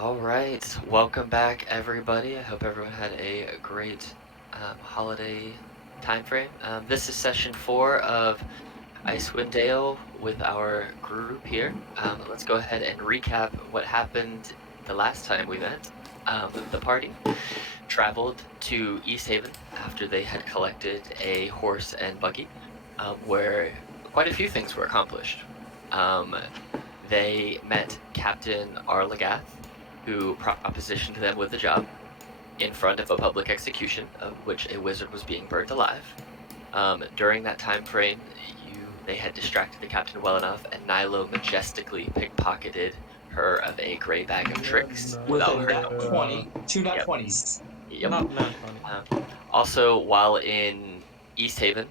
All right, welcome back, everybody. I hope everyone had a great holiday time frame. This is session 4 of Icewind Dale with our group here. Let's go ahead and recap what happened the last time we met. The party traveled to East Haven after they had collected a horse and buggy, where quite a few things were accomplished. Um, they met Captain Arlagath, who propositioned them with a job in front of a public execution of which a wizard was being burnt alive. During that time frame, they had distracted the captain well enough, and Nilo majestically pickpocketed her of a gray bag of No, tricks no, With without a her. nat no. 20, two nat Yep, 20s. yep. Not funny. Um, Also, while in East Haven,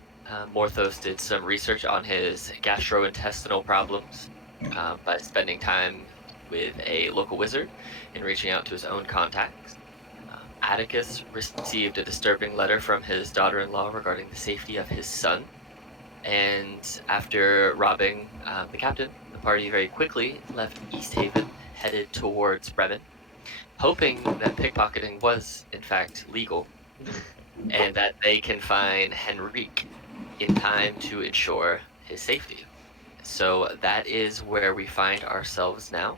Morthos did some research on his gastrointestinal problems by spending time with a local wizard and reaching out to his own contacts. Atticus received a disturbing letter from his daughter-in-law regarding the safety of his son, and after robbing the captain, the party very quickly left East Haven, headed towards Bremen, hoping that pickpocketing was, in fact, legal and that they can find Henrique in time to ensure his safety. So that is where we find ourselves now.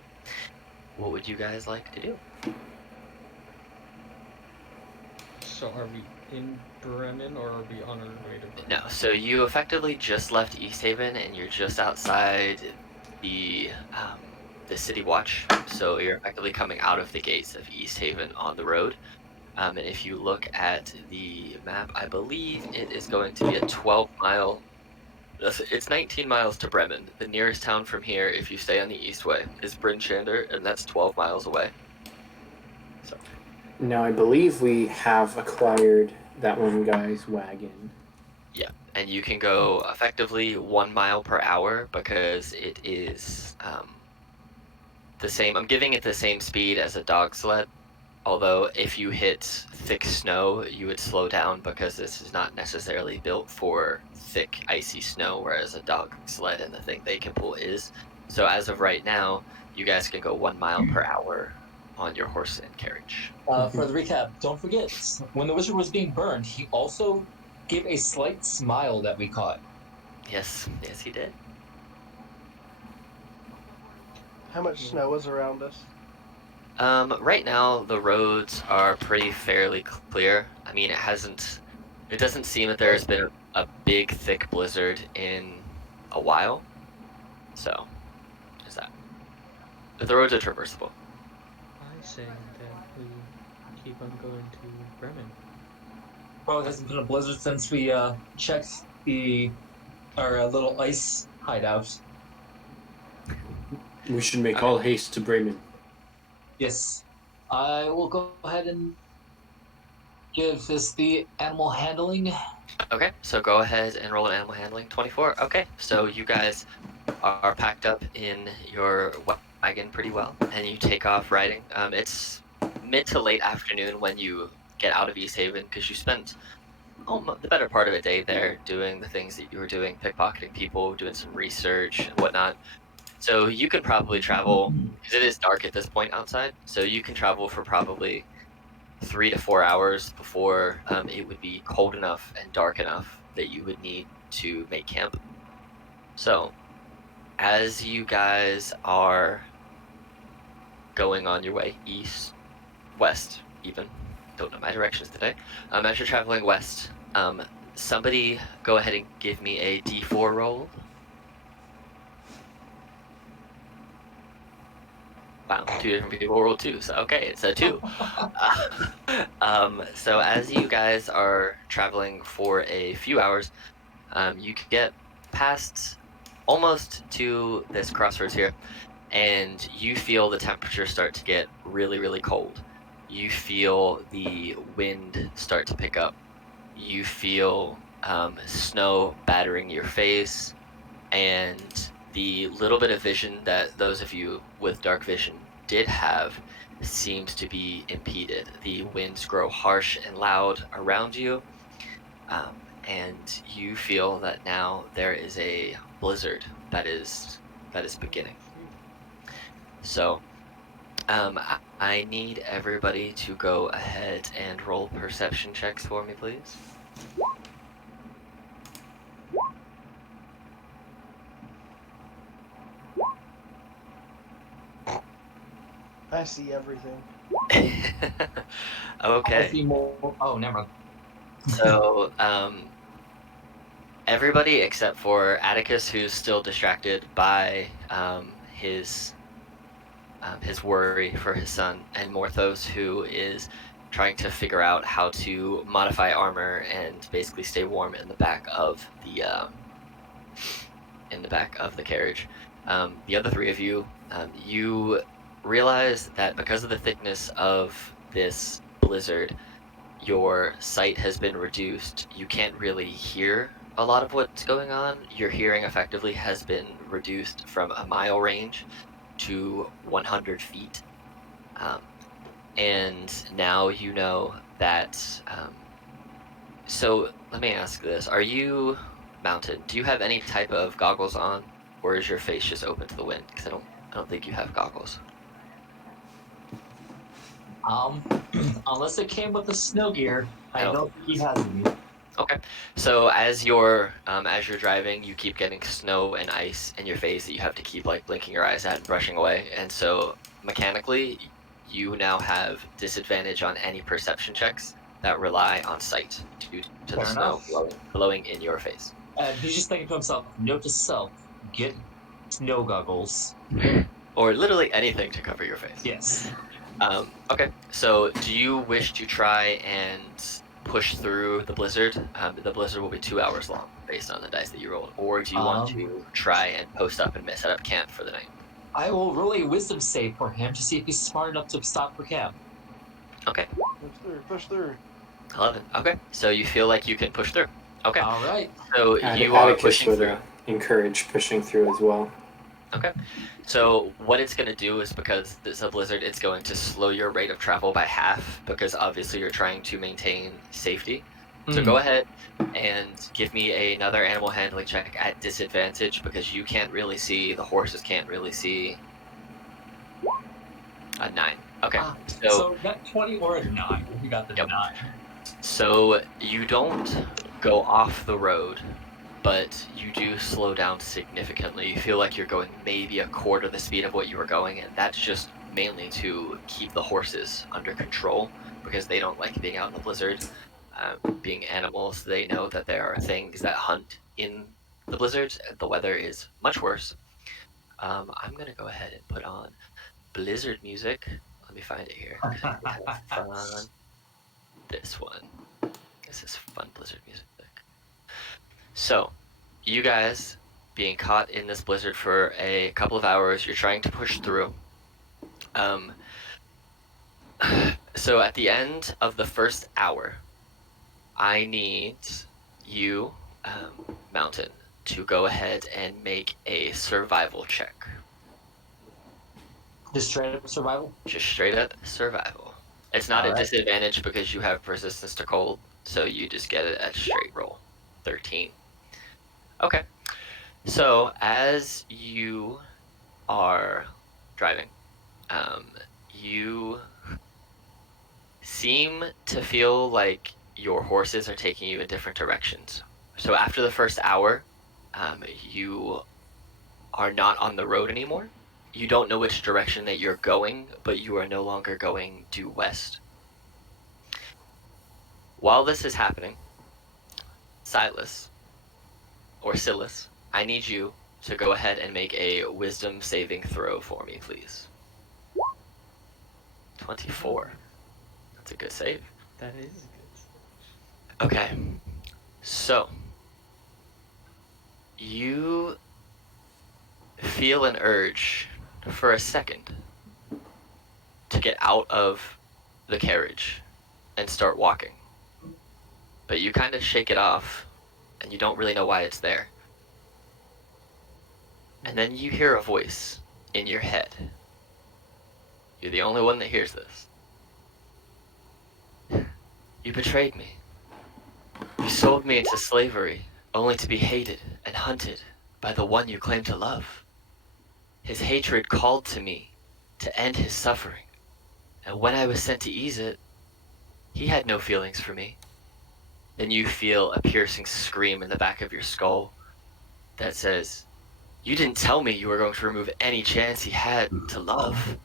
What would you guys like to do? So are we in Bremen or are we on our way to No, Bremen? so you effectively just left East Haven and you're just outside the um, the city watch. So you're effectively coming out of the gates of East Haven on the road. And if you look at the map, I believe it is going to be a 12-mile. It's 19 miles to Bremen. The nearest town from here, if you stay on the east way, is Bryn Shander, and that's 12 miles away. So, Now, I believe we have acquired that one guy's wagon. yeah. And you can go effectively 1 mile per hour because it is the same. I'm giving it the same speed as a dog sled. Although, if you hit thick snow, you would slow down because this is not necessarily built for thick, icy snow, whereas a dog sled and the thing they can pull is. So, as of right now, you guys can go 1 mile per hour on your horse and carriage. For the recap, don't forget, when the wizard was being burned, he also gave a slight smile that we caught. Yes, yes, he did. How much snow is around us? Right now, the roads are pretty fairly clear. I mean, it doesn't seem that there's been a big, thick blizzard in a while. So, there's that. But the roads are traversable. I say that we keep on going to Bremen. Probably hasn't been a blizzard since we checked our little ice hideout. We should make all haste to Bremen. Yes. I will go ahead and give this the animal handling. Okay, so go ahead and roll an animal handling 24. Okay, so you guys are packed up in your wagon pretty well, and you take off riding. It's mid to late afternoon when you get out of East Haven because you spent the better part of a day there doing the things that you were doing, pickpocketing people, doing some research and whatnot. So you can probably travel, because it is dark at this point outside, so you can travel for probably 3 to 4 hours before it would be cold enough and dark enough that you would need to make camp. So, as you guys are going on your way east, west, even, don't know my directions today, as you're traveling west, somebody go ahead and give me a d4 roll. Wow, 2 different people rolled 2, so okay, it's a 2. So as you guys are traveling for a few hours, you get past almost to this crossroads here, and you feel the temperature start to get really, really cold. You feel the wind start to pick up. You feel snow battering your face, and the little bit of vision that those of you with dark vision did have seems to be impeded. The winds grow harsh and loud around you, and you feel that now there is a blizzard that is beginning. So, I need everybody to go ahead and roll perception checks for me, please. I see everything. I Okay, see more. Oh, never mind. so everybody except for Atticus, who's still distracted by his worry for his son, and Morthos, who is trying to figure out how to modify armor and basically stay warm in the back of the carriage. The other three of you, you realize that because of the thickness of this blizzard, your sight has been reduced. You can't really hear a lot of what's going on. Your hearing effectively has been reduced from a mile range to 100 feet. And now you know that. So let me ask this: Are you mounted? Do you have any type of goggles on, or is your face just open to the wind? Because I don't think you have goggles. Unless it came with the snow gear, I I don't don't think he has any. Okay. So as you're driving, you keep getting snow and ice in your face that you have to keep like blinking your eyes at and brushing away. And so mechanically, you now have disadvantage on any perception checks that rely on sight due to the Fair snow enough. blowing in your face. And he's just thinking to himself, note to self, get snow goggles. Or literally anything to cover your face. Yes. Okay, so do you wish to try and push through the blizzard? The blizzard will be 2 hours long based on the dice that you rolled. Or do you want Um, to try and post up and set up camp for the night? I will roll a wisdom save for him to see if he's smart enough to stop for camp. Okay, Push through, push through. 11. Okay, so you feel like you can push through. Okay, All right. so you are Atticus pushing would through. encourage pushing through as well. Okay, so what it's going to do is because it's a blizzard, it's going to slow your rate of travel by half because obviously you're trying to maintain safety. So go ahead and give me another animal handling check at disadvantage because you can't really see, the horses can't really see. A 9. Okay, So that 20 or a 9. You got the Yep. 9. so you don't go off the road, but you do slow down significantly. You feel like you're going maybe a quarter the speed of what you were going, and that's just mainly to keep the horses under control because they don't like being out in the blizzard. Being animals, they know that there are things that hunt in the blizzards. The weather is much worse. I'm gonna go ahead and put on blizzard music. Let me find it here because I need to have fun. This one. This is fun blizzard music. So, you guys being caught in this blizzard for a couple of hours, you're trying to push through. So at the end of the first hour, I need you, Mountain, to go ahead and make a survival check. Just straight up survival? Just straight up survival. It's not a Alright. disadvantage because you have resistance to cold, so you just get it at straight roll. 13. Okay. So as you are driving, you seem to feel like your horses are taking you in different directions. So after the first hour, you are not on the road anymore. You don't know which direction that you're going, but you are no longer going due west. While this is happening, Silas, I need you to go ahead and make a wisdom saving throw for me, please. 24. That's a good save. That is good. Okay. So, you feel an urge for a second to get out of the carriage and start walking. But you kind of shake it off, and you don't really know why it's there. And then you hear a voice in your head. You're the only one that hears this. You betrayed me. You sold me into slavery, only to be hated and hunted by the one you claim to love. His hatred called to me to end his suffering. And when I was sent to ease it, he had no feelings for me. Then you feel a piercing scream in the back of your skull that says, "You didn't tell me you were going to remove any chance he had to love."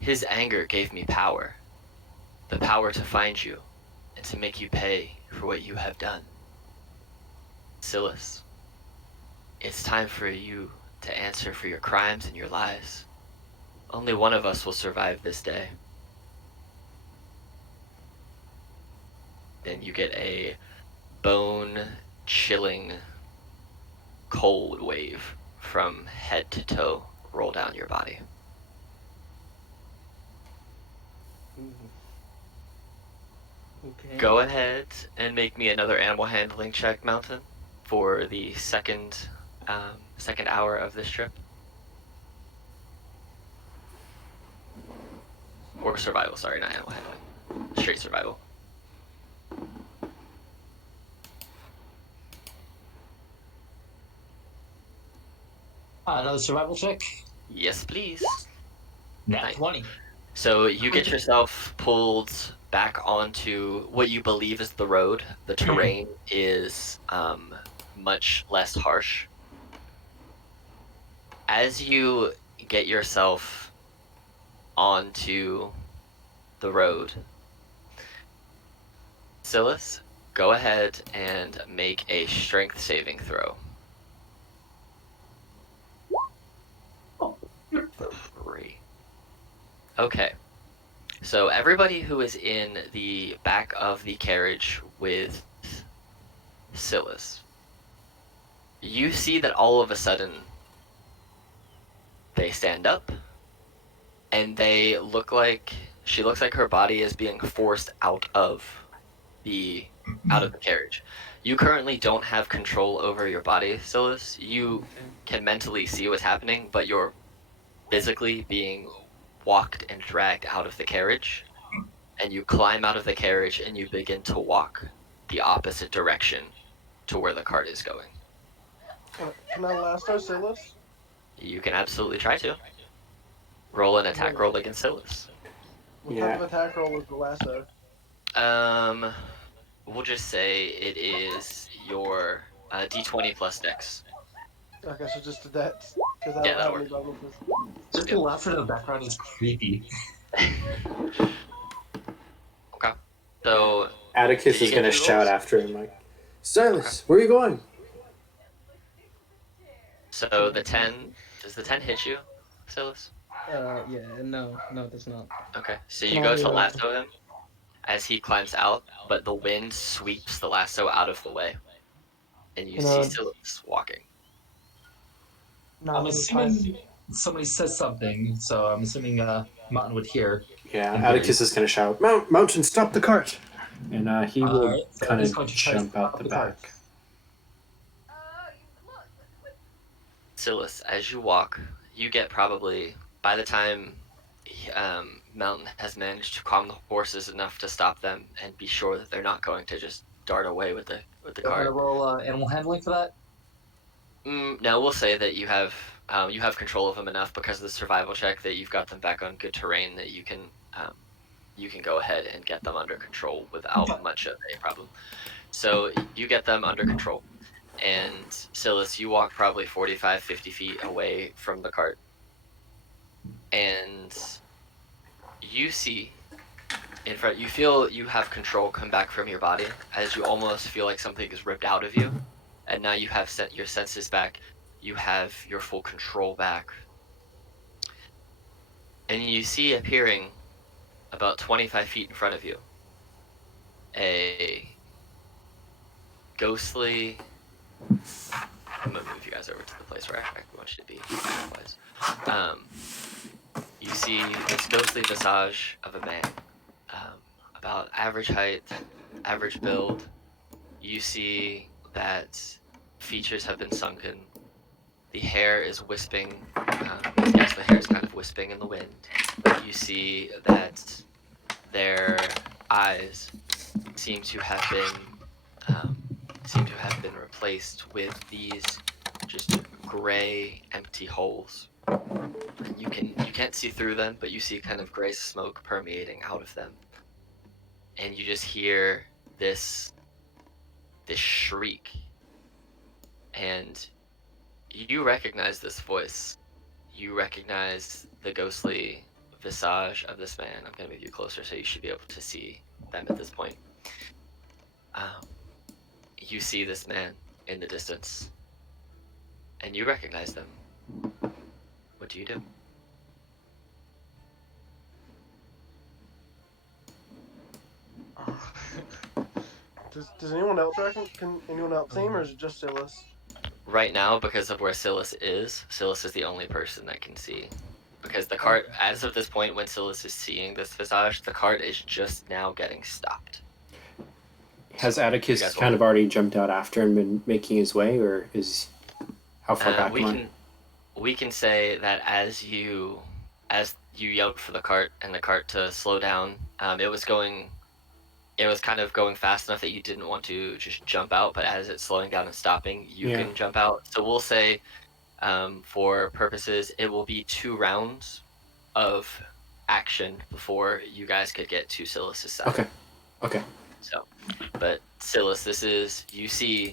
His anger gave me power. The power to find you and to make you pay for what you have done. Silas, it's time for you to answer for your crimes and your lies. Only one of us will survive this day. Then you get a bone-chilling cold wave from head to toe roll down your body. Okay. Go ahead and make me another animal handling check, Mountain, for the second hour of this trip. Or survival, sorry, not animal handling. Straight survival. Another survival check. Yes, please. Nat Nice. 20. So you get yourself pulled back onto what you believe is the road. The terrain is much less harsh. As you get yourself onto the road, Silas, go ahead and make a strength saving throw. 3. Okay. So everybody who is in the back of the carriage with Silas, you see that all of a sudden they stand up and she looks like her body is being forced out of the carriage. You currently don't have control over your body, Silas. You Okay. can mentally see what's happening, but you're physically being walked and dragged out of the carriage. And you climb out of the carriage and you begin to walk the opposite direction to where the cart is going. Can I lasso Silas? You can absolutely try to. Roll an attack roll against Silas. What Yeah. type of attack roll is the lasso? We'll just say it is your d20 plus dex. Okay, so just the dex. Because I Yeah, don't that'll have any work. bonuses. Just the laughter in the background is creepy. Okay. So Atticus Did you is get going to two shout rolls? after him, like, Silas, where are you going? so does the 10 hit you, Silas? Yeah, no, that's not. Okay. So Can you go I, to lasso him as he climbs out, but the wind sweeps the lasso out of the way. And you Can see I Silas walking. not I'm let him tie assuming somebody says something, so I'm assuming Mountain would hear. Yeah, In Atticus theory. is going to shout, Mountain, stop the cart! And he will Alright, so kind he's of going to try to jump out stop the the back. cart. Silas, as you walk, you get probably, by the time Mountain has managed to calm the horses enough to stop them and be sure that they're not going to just dart away with the I'm cart. gonna roll animal handling for that. No, we'll say that you have control of them enough because of the survival check that you've got them back on good terrain that you can go ahead and get them under control without much of a problem. So you get them under control. And Silas, you walk probably 45, 50 feet away from the cart. And you see in front, you feel you have control come back from your body as you almost feel like something is ripped out of you. And now you have set your senses back. You have your full control back. And you see appearing about 25 feet in front of you a ghostly. I'm gonna move you guys over to the place where I want you to be. You see this ghostly visage of a man, about average height, average build. You see that features have been sunken. The hair is wisping. Yes, the hair is kind of wisping in the wind. You see that their eyes seem to have been replaced with these just gray, empty holes. And you can't see through them, but you see kind of gray smoke permeating out of them. And you just hear this shriek. And you recognize this voice. You recognize the ghostly visage of this man. I'm going to move you closer so you should be able to see them at this point. You see this man in the distance, and you recognize them. What do you do? Does anyone else reckon? Can anyone else see him, or is it just Silas? Right now, because of where Silas is the only person that can see. Because the cart, as of this point, when Silas is seeing this visage, the cart is just now getting stopped. Has You Atticus guys kind of already jumped out after and been making his way, or is how far back am I? We can say that as you yelled for the cart and the cart to slow down, it was kind of going fast enough that you didn't want to just jump out, but as it's slowing down and stopping, you Yeah. can jump out. So we'll say, for purposes, it will be 2 rounds of action before you guys could get to Silas's side. Okay. So, but Silas, you see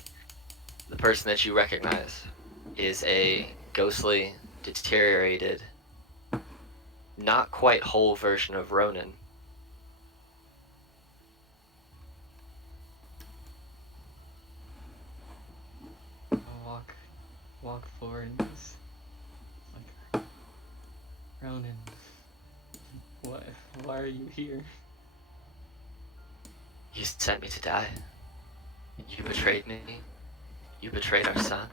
the person that you recognize is a ghostly, deteriorated, not quite whole version of Ronan. I'll walk forward and just like, Ronan, why are you here? You sent me to die. You betrayed me. You betrayed our son.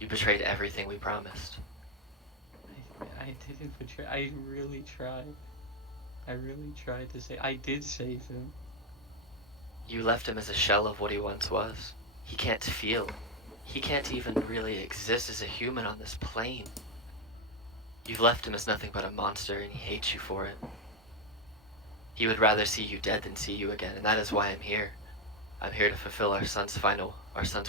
You betrayed everything we promised. I didn't betray. I really tried. I really tried to I did save him. You left him as a shell of what he once was. He can't feel. He can't even really exist as a human on this plane. You've left him as nothing but a monster, and he hates you for it. He would rather see you dead than see you again, and that is why I'm here. I'm here to fulfill our son's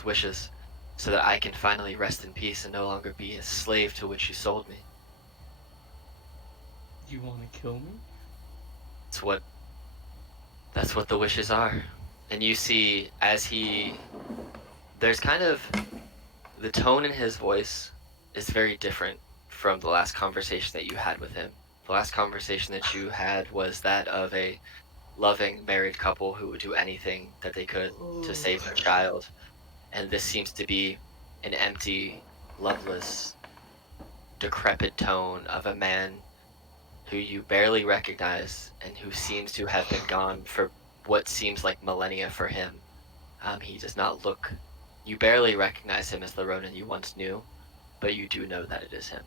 wishes, so that I can finally rest in peace and no longer be a slave to which you sold me. You want to kill me? That's what the wishes are. And you see, there's kind of, the tone in his voice is very different from the last conversation that you had with him. The last conversation that you had was that of a loving married couple who would do anything that they could to save their child. And this seems to be an empty, loveless, decrepit tone of a man who you barely recognize and who seems to have been gone for what seems like millennia for him. He does not look... You barely recognize him as the Ronan you once knew, but you do know that it is him.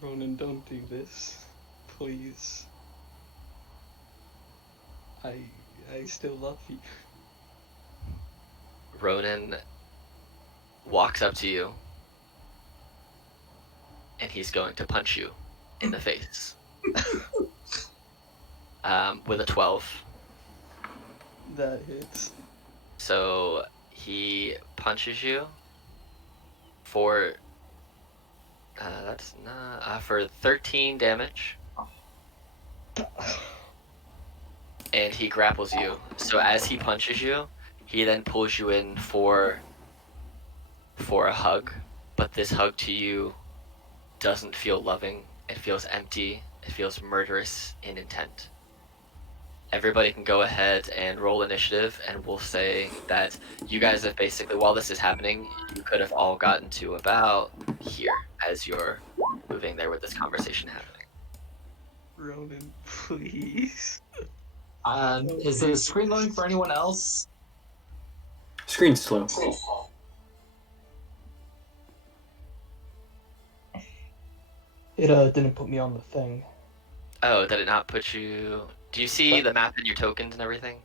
Ronan, don't do this. Please. I still love you. Ronan walks up to you, and he's going to punch you in the face. With a 12. That hits. So he punches you for for 13 damage, and he grapples you. So as he punches you, he then pulls you in for a hug, but this hug to you doesn't feel loving. It feels empty. It feels murderous in intent. Everybody can go ahead and roll initiative, and we'll say that you guys have basically, while this is happening, you could have all gotten to about here as you're moving there with this conversation happening. Ronan, please. Is the screen loading for anyone else? Screen's slow. It didn't put me on the thing. Oh, did it not put you... Do you see the map and your tokens and everything?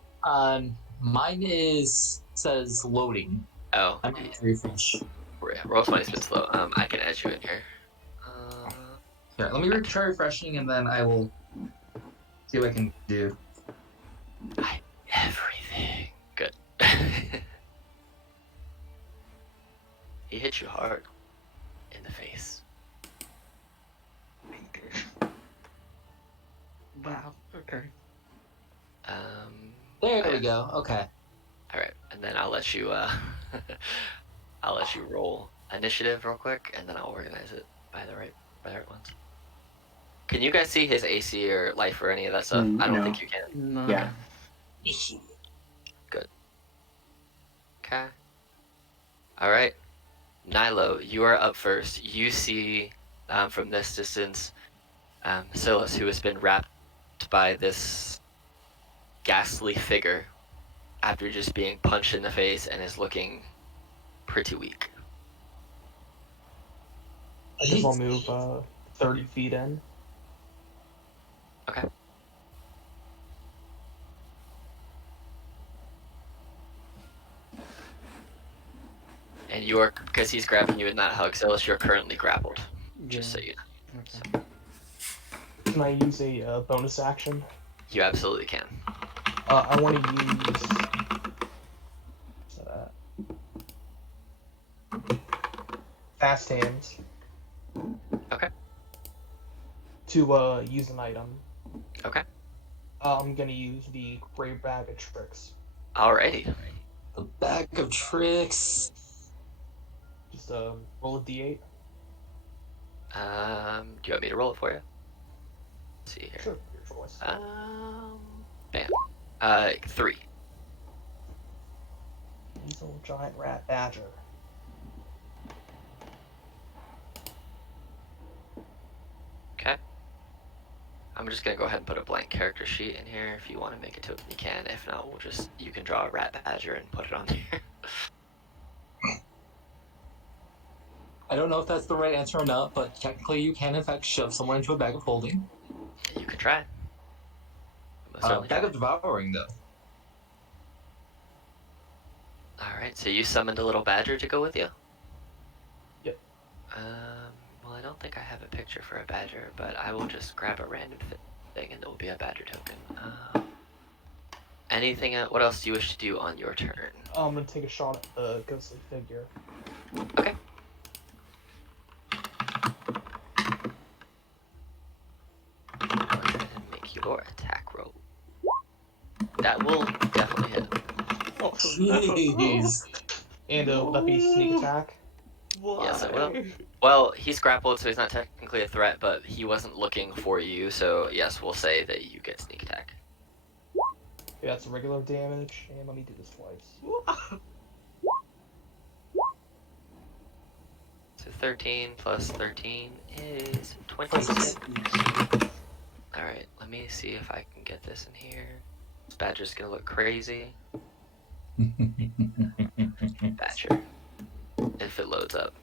Mine says loading. Oh. I'm going to refresh. Roll20's been slow. I can add you in here. Here, let me try refreshing and then I will see what I can do. Everything. Good. hits you hard in the face. Wow. Okay. There Oh, we yeah. go. Okay. All right, and then I'll let you I'll let you roll initiative real quick, and then I'll organize it by the right ones. Can you guys see his AC or life or any of that stuff? I don't No. think you can. No. Yeah. Good. Okay. All right, Nilo, you are up first. You see from this distance Silas, who has been wrapped by this ghastly figure after just being punched in the face and is looking pretty weak. I guess I'll move 30 feet in. Okay. And you are, because he's grabbing you in that hug, Silas, you're currently grappled. Just so you know. Okay. Can I use a bonus action? You absolutely can. I want to use. Fast hands. Okay. To use an item. Okay. I'm gonna use the Grey Bag of Tricks. Alrighty. The bag of tricks. Just roll a d8. Do you want me to roll it for you? Let's see here. Sure, your choice. Bam. 3. Diesel Giant Rat Badger. Okay. I'm just gonna go ahead and put a blank character sheet in here. If you want to make a token, you can. If not, you can draw a rat badger and put it on there. I don't know if that's the right answer or not, but technically you can in fact shove someone into a bag of holding. You can try. Most certainly Bag try. of devouring though. Alright, so you summoned a little badger to go with you? Yep. Well, I don't think I have a picture for a badger, but I will just grab a random thing and there will be a badger token. Anything else? What else do you wish to do on your turn? I'm gonna take a shot at the ghostly figure. Okay. Go ahead and make your attack roll. That will definitely hit. Oh, Jeez. and will that be sneak attack? Why? Yes, it will. Well, he's grappled, so he's not technically a threat, but he wasn't looking for you, so yes, we'll say that you get sneak attack. Okay, that's regular damage, and let me do this twice. So 13 plus 13 is 26. Alright, let me see if I can get this in here. This badger's gonna look crazy. Badger. If it loads up.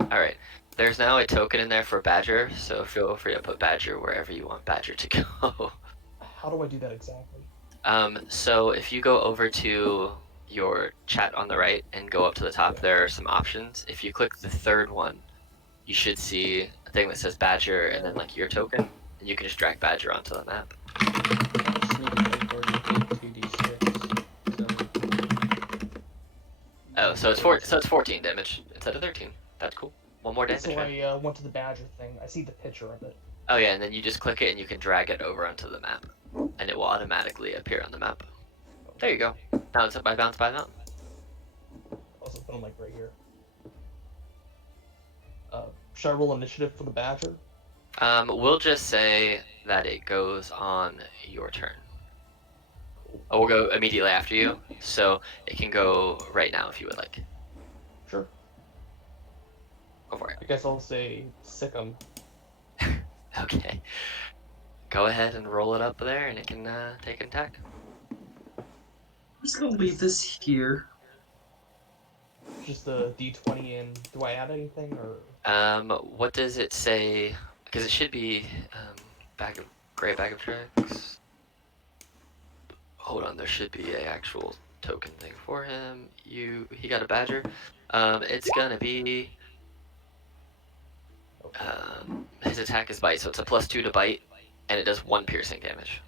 Alright, there's now a token in there for badger, so feel free to put badger wherever you want badger to go. How do I do that exactly? So if you go over to your chat on the right and go up to the top, there are some options. If you click the third one, you should see a thing that says badger and then like your token, and you can just drag badger onto the map. Sneak attack already did 2d6. Oh, so it's 14 damage instead of 13. That's cool. One more damage. So Right? I went to the badger thing. I see the picture of it. Oh yeah, and then you just click it and you can drag it over onto the map, and it will automatically appear on the map. There you go. Bounce up by bounce by mountain. Also put them like right here. Should I roll initiative for the badger? We'll just say that it goes on your turn. Oh, we'll go immediately after you, so it can go right now if you would like. Sure. Go for it. I guess I'll say sick 'em. Okay. Go ahead and roll it up there, and it can take an attack. I'm just gonna leave this here. Just a d20, and do I add anything or? What does it say? Because it should be gray bag of tricks. Hold on, there should be a actual token thing for him. He got a badger. It's gonna be his attack is bite, so it's a +2 to bite, and it does 1 piercing damage.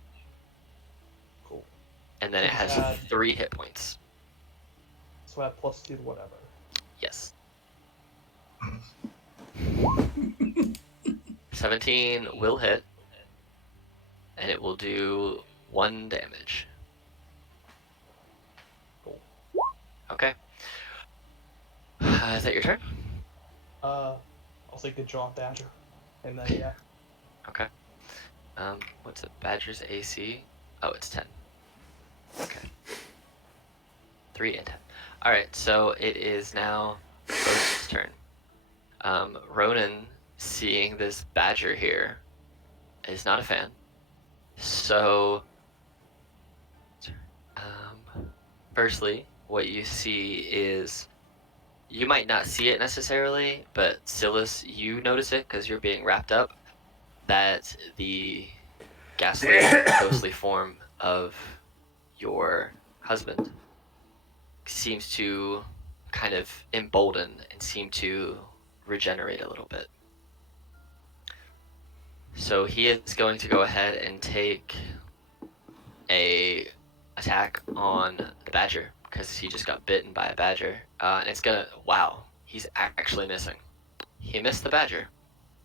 Cool. And then it has Add- 3 hit points. So I have +2 to whatever. Yes. 17 will hit, and it will do 1 damage. Okay. Is that your turn? I'll take the Jaunt Badger. And then, yeah. Okay. What's a badger's AC? Oh, it's 10. Okay. 3 and 10. Alright, so it is now Ronan's turn. Ronan, seeing this badger here, is not a fan. So, firstly, what you see is, you might not see it necessarily, but Silas, you notice it because you're being wrapped up, that the ghastly, ghostly form of your husband seems to kind of embolden and seem to regenerate a little bit. So he is going to go ahead and take a attack on the badger because he just got bitten by a badger. And it's gonna, wow, he's actually missing. He missed the badger.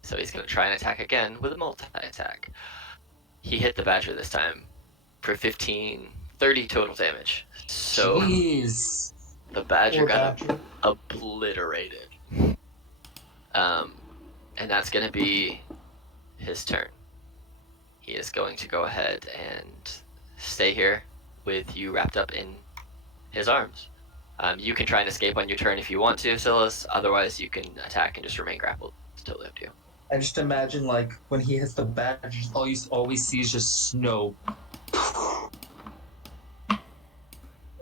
So he's gonna try and attack again with a multi-attack. He hit the badger this time for 30 total damage. So Jeez. the badger Poor got Badger. obliterated. And that's gonna be his turn. He is going to go ahead and stay here with you wrapped up in his arms. You can try and escape on your turn if you want to, Silas. Otherwise, you can attack and just remain grappled. It's totally up to you. I just imagine, like, when he hits the badger, all you always see is just snow.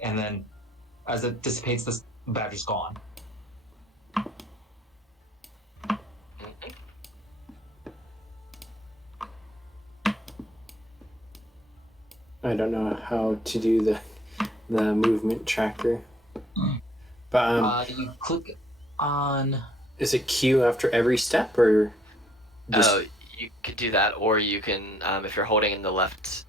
And then, as it dissipates, the badger's gone. Mhm. I don't know how to do the movement tracker. But You click on. is it Q after every step or just Oh, you could do that, or you can, if you're holding in the left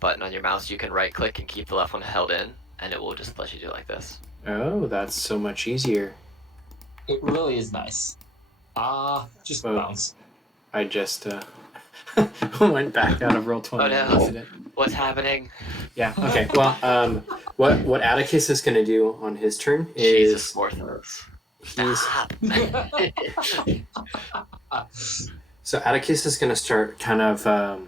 button on your mouse, you can right-click and keep the left one held in, and it will just let you do it like this. Oh, that's so much easier. It really is nice. Just Well, bounce. I just went back out of roll 20 Oh, no. accident. What's happening? Yeah. Okay. Well, what Atticus is going to do on his turn is Jesus, Morthos. he's Stop. so Atticus is going to start kind of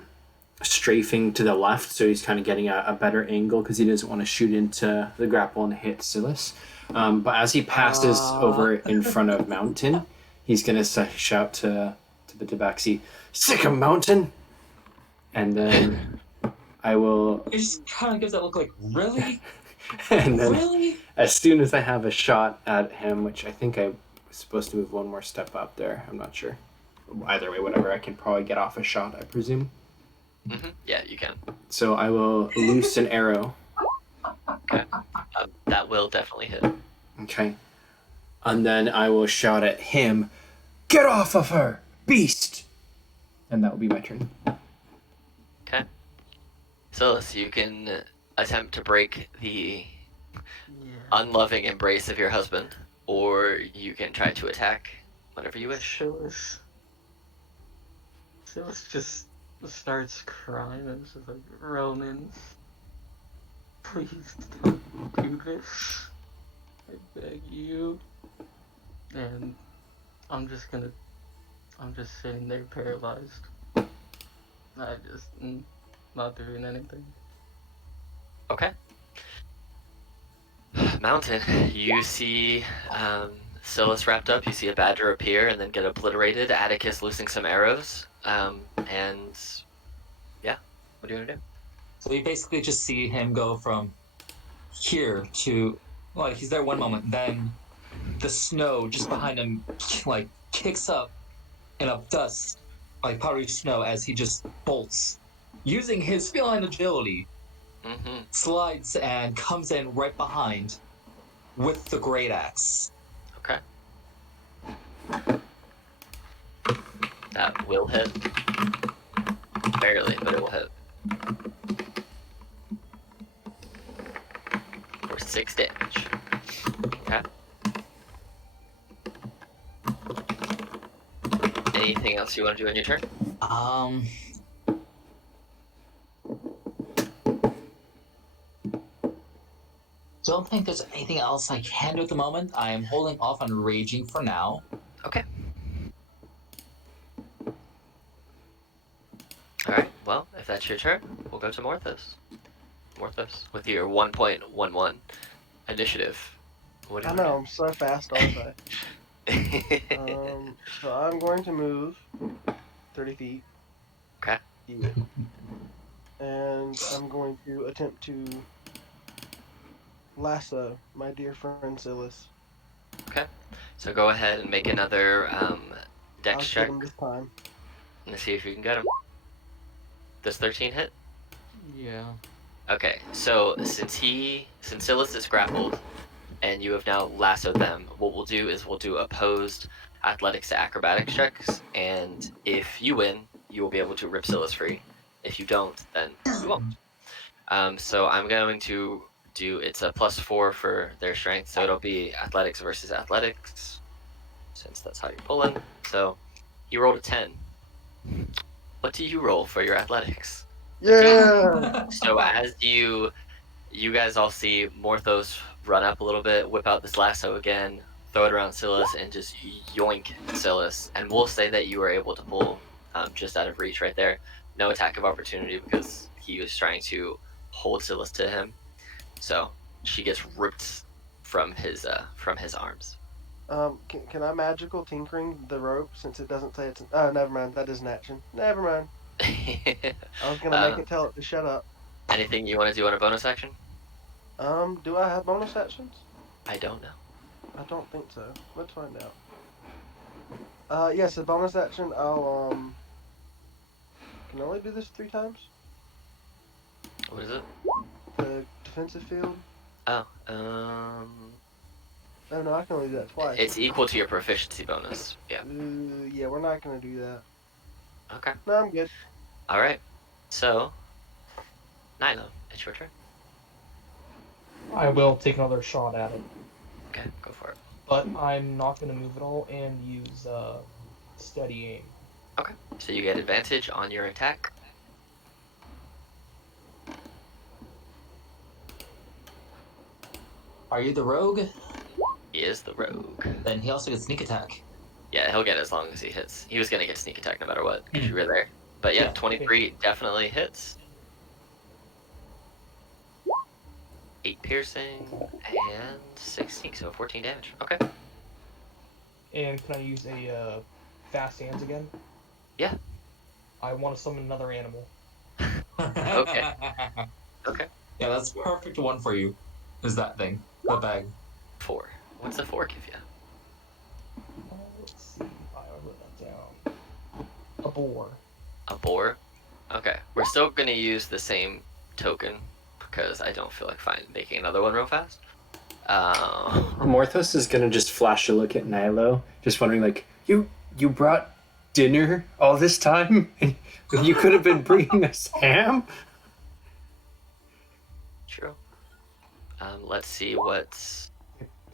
strafing to the left, so he's kind of getting a better angle because he doesn't want to shoot into the grapple and hit Silas. But as he passes over in front of Mountain, he's going to shout to the Tabaxi, "Sick of Mountain!" And then I will. It just kind of gives that look like, really? And then Really? as soon as I have a shot at him, which I think I was supposed to move one more step up there, I'm not sure. Either way, whatever, I can probably get off a shot, I presume. Mm-hmm. Yeah, you can. So I will loose an arrow. Okay. That will definitely hit. Okay. And then I will shout at him, "Get off of her, beast!" And that will be my turn. Okay. Silas, you can attempt to break the Yeah. unloving embrace of your husband, or you can try to attack whenever you wish. Silas just starts crying and just like, "Ronan, please don't do this. I beg you." And I'm just sitting there paralyzed. Not doing anything. Okay. Mountain, you see Silas wrapped up, you see a badger appear and then get obliterated, Atticus loosing some arrows, and yeah, what do you want to do? So you basically just see him go from here to, like, he's there one moment, then the snow just behind him, like, kicks up in a dust, like powdery snow, as he just bolts. Using his feline agility, Mm-hmm. slides and comes in right behind with the great axe. Okay. That will hit. Barely, but it will hit. For 6 damage. Okay. anything else you want to do on your turn? Don't think there's anything else I can do at the moment. I am holding off on raging for now. Okay. Alright, well, if that's your turn, we'll go to Morthos. Morthos, with your 1.11 initiative. What do I you know, want I'm so fast, aren't I? to So I'm going to move 30 feet. Okay. Yeah. And I'm going to attempt to lasso my dear friend Silas. So go ahead and make another I'll dex get check him this time. and see if you can get him. Does 13 hit? Yeah. Okay, so since Silas is grappled, and you have now lassoed them, what we'll do is we'll do opposed athletics to acrobatics checks, and if you win, you will be able to rip Silas free. If you don't, then you won't. So I'm going to do, it's a +4 for their strength, so it'll be athletics versus athletics, since that's how you're pulling. So he rolled a 10. What do you roll for your athletics? Yeah! So as you guys all see Morthos run up a little bit, whip out this lasso again, throw it around Silas, and just yoink Silas. And we'll say that you were able to pull just out of reach right there. No attack of opportunity because he was trying to hold Silas to him. So she gets ripped from his arms. Can I magical tinkering the rope since it doesn't say it's an... Oh, never mind. That is an action. Never mind. I was gonna make it tell it to shut up. Anything you want to do on a bonus action? Do I have bonus actions? I don't know. I don't think so. Let's find out. Yes, a bonus action. I'll can I only do this 3 times? What is it? The defensive field. Oh, Oh no, I can only do that twice. it's equal to your proficiency bonus. Yeah. Yeah, we're not gonna do that. Okay. No, I'm good. All right. So, Nilo, it's your turn. I will take another shot at it, Okay, go for it. but I'm not going to move at all and use steady aim. Okay. So you get advantage on your attack. Are you the rogue? He is the rogue. Then he also gets sneak attack. Yeah, he'll get as long as he hits. He was gonna get sneak attack no matter what because you were there. But yeah, Yeah. 23 definitely hits. 8 piercing and 6 sneak, so 14 damage. Okay. And can I use a fast hands again? Yeah. I want to summon another animal. Okay. Okay. Yeah, that's perfect one for you. Is that thing. The bag. 4. What's a 4 give you? Let's see. I wrote that down. A boar. A boar? Okay. We're still gonna use the same token because I don't feel like making another one real fast. Morthos is gonna just flash a look at Nilo, just wondering, like, you brought dinner all this time, and you could have been bringing us ham. True. Let's see what's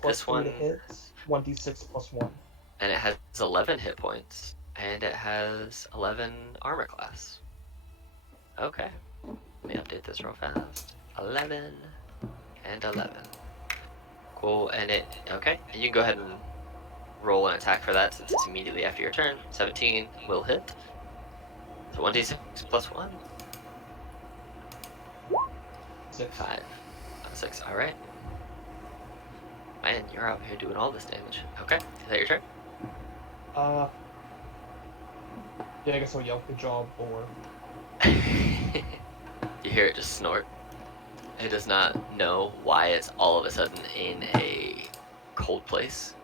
Plus this 3 one, to hit. 1d6 plus 1. and it has 11 hit points, and it has 11 armor class. Okay. Let me update this real fast. 11 and 11. Cool, and okay, and you can go ahead and roll an attack for that since it's immediately after your turn. 17 will hit. So 1d6 plus 1. 6. 5. 6, alright. Man, you're out here doing all this damage. Okay, is that your turn? Yeah, I guess I'll yell, good job, boar. You hear it just snort. It does not know why it's all of a sudden in a cold place.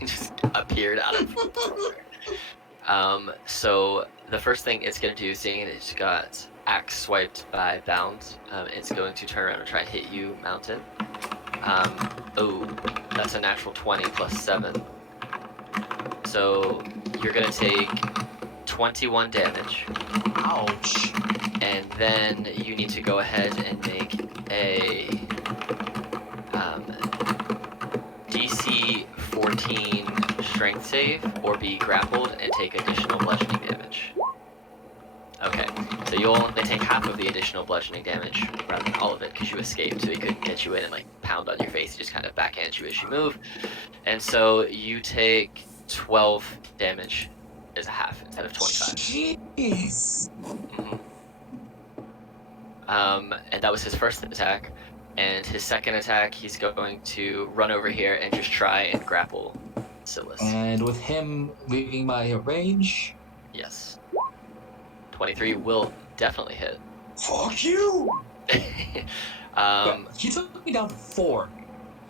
It just appeared out of nowhere. So the first thing it's gonna do, seeing it's got axe swiped by bounds, it's going to turn around and try and hit you, Mountain. Oh, that's a natural 20 plus 7. So you're gonna take 21 damage. Ouch. And then you need to go ahead and make a DC 14 strength save or be grappled and take additional bludgeoning damage. Okay, so you'll only take half of the additional bludgeoning damage rather than all of it because you escaped, so he couldn't get you in and like pound on your face. He just kind of backhands you as you move, and so you take 12 damage as a half instead of 25. Jeez. Mhm. And that was his first attack. And his second attack, he's going to run over here and just try and grapple Silas. And with him leaving my range, Yes. 23 will definitely hit. fuck you. um, He took me down to 4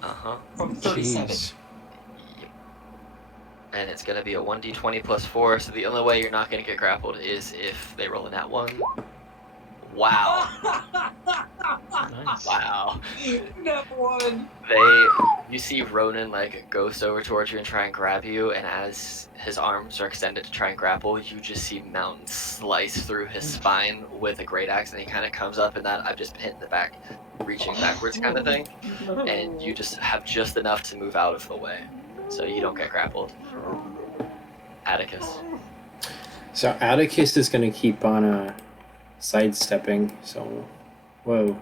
uh-huh. from 37. Jeez. Yep. And it's going to be a 1d20 plus 4, so the only way you're not going to get grappled is if they roll a nat 1. Wow. Nice. Wow. Nat 1. You see Ronan like ghost over towards you and try and grab you, and as his arms are extended to try and grapple, you just see Mountain slice through his spine with a great axe, and he kind of comes up in that I've just been hit in the back, reaching backwards kind of thing, and you just have just enough to move out of the way, so you don't get grappled. Atticus. So Atticus is going to keep on sidestepping. So, whoa.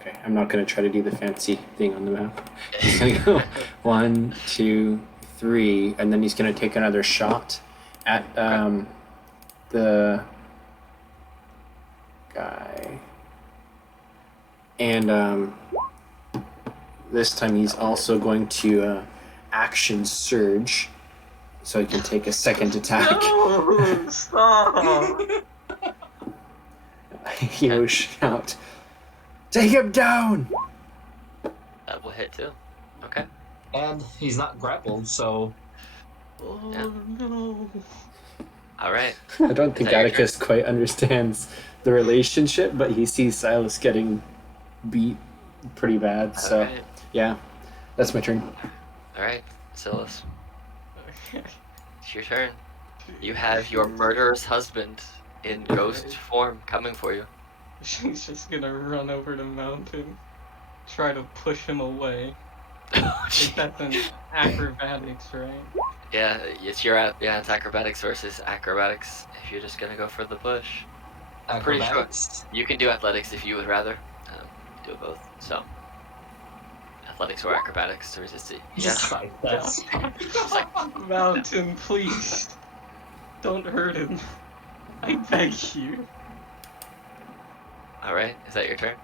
Okay, I'm not going to try to do the fancy thing on the map. He's going to go 1, 2, 3, and then he's going to take another shot at the guy. And this time he's also going to action surge, so he can take a second attack. No, stop. He will shout, "Take him down!" That will hit too. Okay. And he's not grappled, so Oh Yeah. no. All right. I don't think Is that your Atticus quite understands the relationship, but he sees Silas getting beat pretty bad. So, All right. yeah, that's my turn. All right. Silas, it's your turn. You have your murderous husband in ghost form coming for you. She's just gonna run over to Mountain, try to push him away. If that's an acrobatics, right? Yeah, it's it's acrobatics versus acrobatics. If you're just gonna go for the push, I'm pretty sure acrobatics. you can do athletics if you would rather. Do it both. So, athletics or acrobatics to resist it. Yeah. Just like that. Mountain, please. Don't hurt him. I beg you. All right. Is that your turn?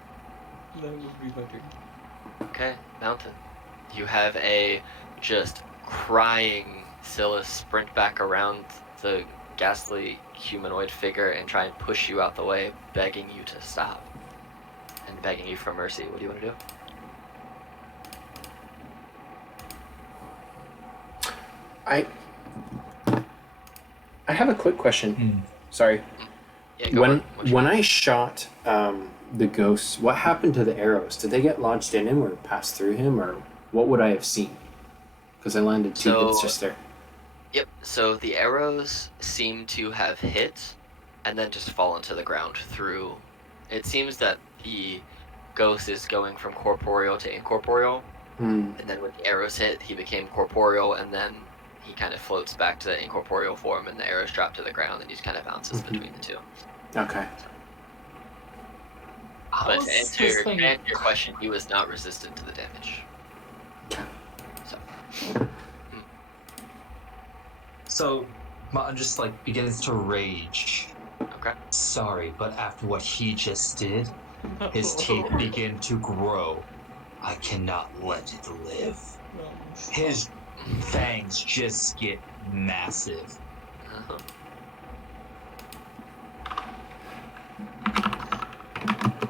That would be my turn. Okay, Mountain. You have a just crying Silas sprint back around the ghastly humanoid figure and try and push you out the way, begging you to stop and begging you for mercy. What do you want to do? I have a quick question. Hmm. Sorry. Yeah, go When for it. when I shot the ghosts, what happened to the arrows? Did they get lodged in him or pass through him, or what would I have seen? Because I landed 2 hits just there. Yep, so the arrows seem to have hit and then just fallen to the ground through. It seems that the ghost is going from corporeal to incorporeal, Hmm. and then when the arrows hit, he became corporeal, and then he kind of floats back to the incorporeal form, and the arrows drop to the ground, and he just kind of bounces between the two. Okay. How But is to answer this your, thing? to answer your question, he was not resistant to the damage. So, So, Mountain just like begins to rage. okay. Sorry, but after what he just did, his teeth begin to grow. I cannot let it live. No, His fangs just get massive. Uh-huh.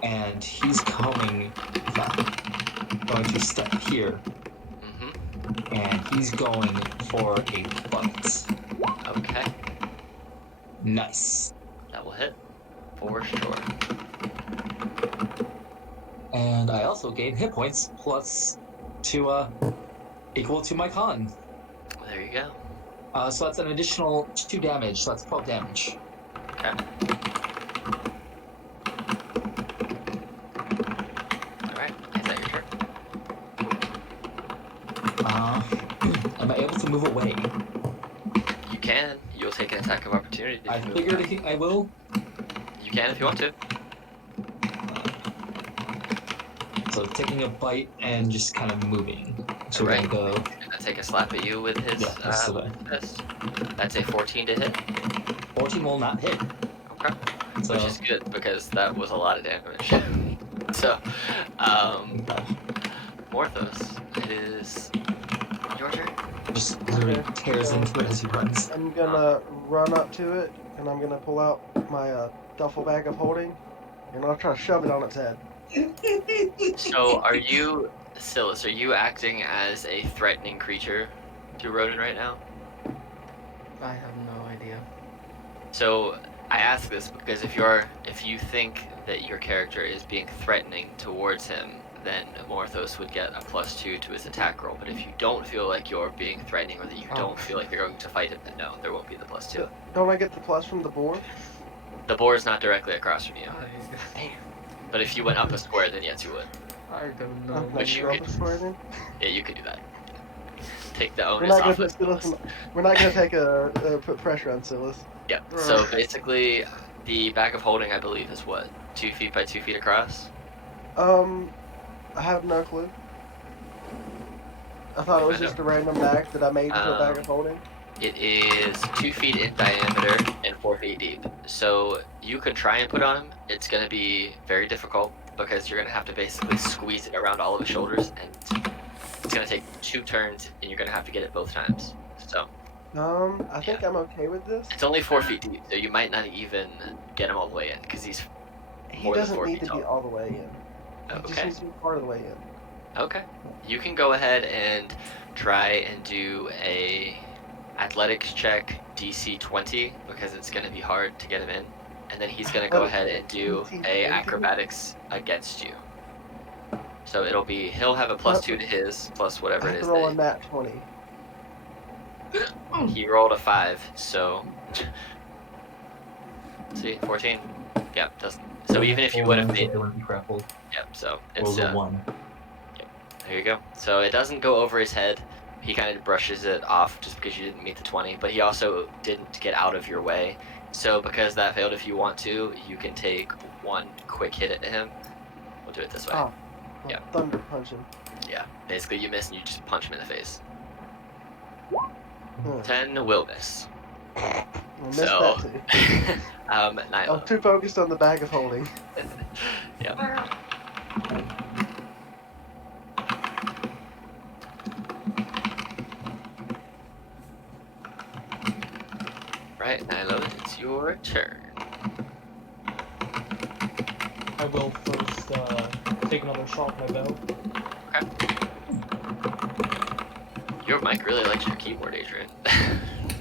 And he's going to step here, Mm-hmm. and he's going for a bite. Okay. Nice. That will hit. For sure. And I also gain hit points plus to equal to my con. There you go. So that's an additional 2 damage. So that's 12 damage. Okay. Alright, is that your turn? Am I able to move away? You can. You'll take an attack of opportunity. If I you move figured back. I will. You can if you want to. So taking a bite and just kind of moving. So Alright. we're gonna go. Gonna take a slap at you with his Yeah, let's do that. fist. That's a 14 to hit. 14 will not hit. Okay. So, Which is good because that was a lot of damage. So, okay. Morthos, it is your turn. Just literally Okay, tears so- into it as he runs. I'm gonna run up to it, and I'm gonna pull out my duffel bag of holding, and I'll try to shove it on its head. So, are you, Silas, are you acting as a threatening creature to Rodin right now? I have no idea. So, I ask this because if you think that your character is being threatening towards him, then Morthos would get a +2 to his attack roll. But if you don't feel like you're being threatening or that you don't feel like you're going to fight him, then no, there won't be the +2. Don't I get the plus from the board? The boar is not directly across from you. Damn. But if you went up a square, then yes, you would. I don't know. Okay, Which you you roll could- the square then? Yeah, you could do that. Take the We're onus not gonna off put of Silas. Silas. We're not gonna take put pressure on Silas. Yeah. So basically, the bag of holding, I believe, is what, 2 feet by 2 feet across. I have no clue. I thought it was just a random bag that I made into a bag of holding. It is 2 feet in diameter and 4 feet deep. So you can try and put it on him. It's going to be very difficult because you're going to have to basically squeeze it around all of his shoulders, and it's going to take 2 turns, and you're going to have to get it both times. So I think I'm okay with this. it's only 4 feet deep, so you might not even get him all the way in because he's He more than doesn't 4 need feet to be tall. all the way in. He just Okay. needs to be part of the way in. Okay. You can go ahead and try and do a athletics check DC 20 because it's going to be hard to get him in. And then he's going to go ahead and do DC a 20? acrobatics against you. So he'll have a +2 to his plus I whatever have it to is. roll a That nat 20. he rolled a 5, so see 14. Yep, doesn't. So even if you would have made, it wouldn't be grappled. yep. So Roll it's the 1. there you go. So it doesn't go over his head. He kind of brushes it off just because you didn't meet the 20, but he also didn't get out of your way. So because that failed, if you want to, you can take 1 quick hit at him. We'll do it this way. Oh, Yeah. Thunder punch him. Yeah, basically you miss and you just punch him in the face. Hmm. 10 will miss. I missed So- that too. 9. I'm too focused on the bag of holding. Yeah. Right, Nilo, it's your turn. I will first take another shot with my bow. Your mic really likes your keyboard, Adrian.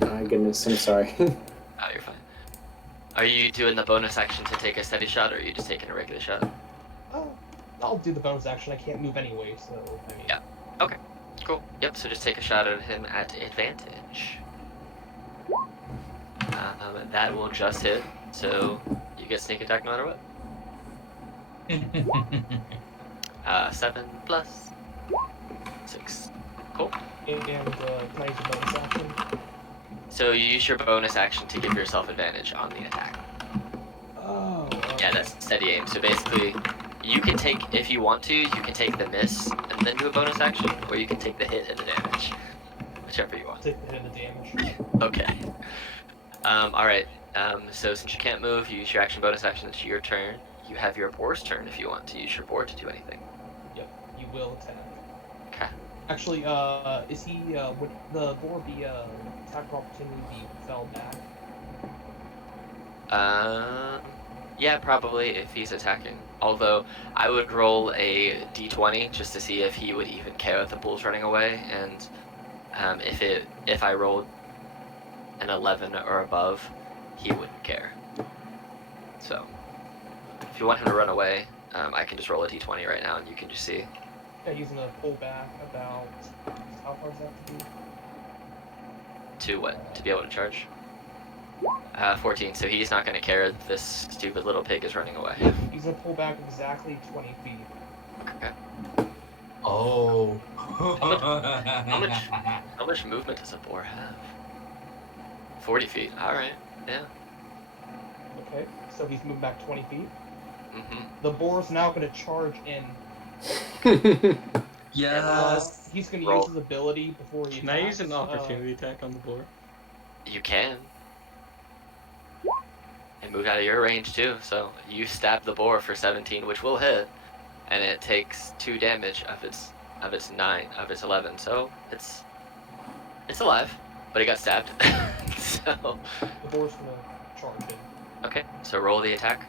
My goodness, I'm sorry. Oh, you're fine. Are you doing the bonus action to take a steady shot, or are you just taking a regular shot? I'll do the bonus action. I can't move anyway, so I mean. Yeah. Cool. Yep, so just take a shot at him at advantage. That will just hit, so you get sneak attack no matter what. 7 plus 6. Cool. And can I use a bonus action? So you use your bonus action to give yourself advantage on the attack. Oh. Yeah, that's steady aim. So basically, you can take, if you want to, you can take the miss and then do a bonus action, or you can take the hit and the damage. Whichever you want. Take the hit and the damage. Okay. Alright. So since you can't move, you use your action bonus action. It's your turn. You have your boar's turn if you want to use your board to do anything. Yep. You will attack. Okay. Actually, is he? Would the boar be attack opportunity be fell back? Yeah, probably if he's attacking. Although I would roll a d20 just to see if he would even care that the bull's running away, and if I rolled an 11 or above, he wouldn't care. So if you want him to run away, I can just roll a d20 right now, and you can just see. Yeah, using a pull back about how far does that to be? To what? To be able to charge? 14, so he's not going to care that this stupid little pig is running away. He's gonna pull back exactly 20 feet. Okay. Oh. How much movement does a boar have? 40 feet. All right. Yeah. Okay, so he's moved back 20 feet. Mm-hmm. The boar's now going to charge in. Yes. He's going to Roll. use his ability before he Can I use an attacks. opportunity attack on the boar? You can. And move out of your range too. So you stab the boar for 17, which will hit, and it takes 2 damage of its 11. So it's alive, but it got stabbed. So The boar's going to charge in. okay. So roll the attack.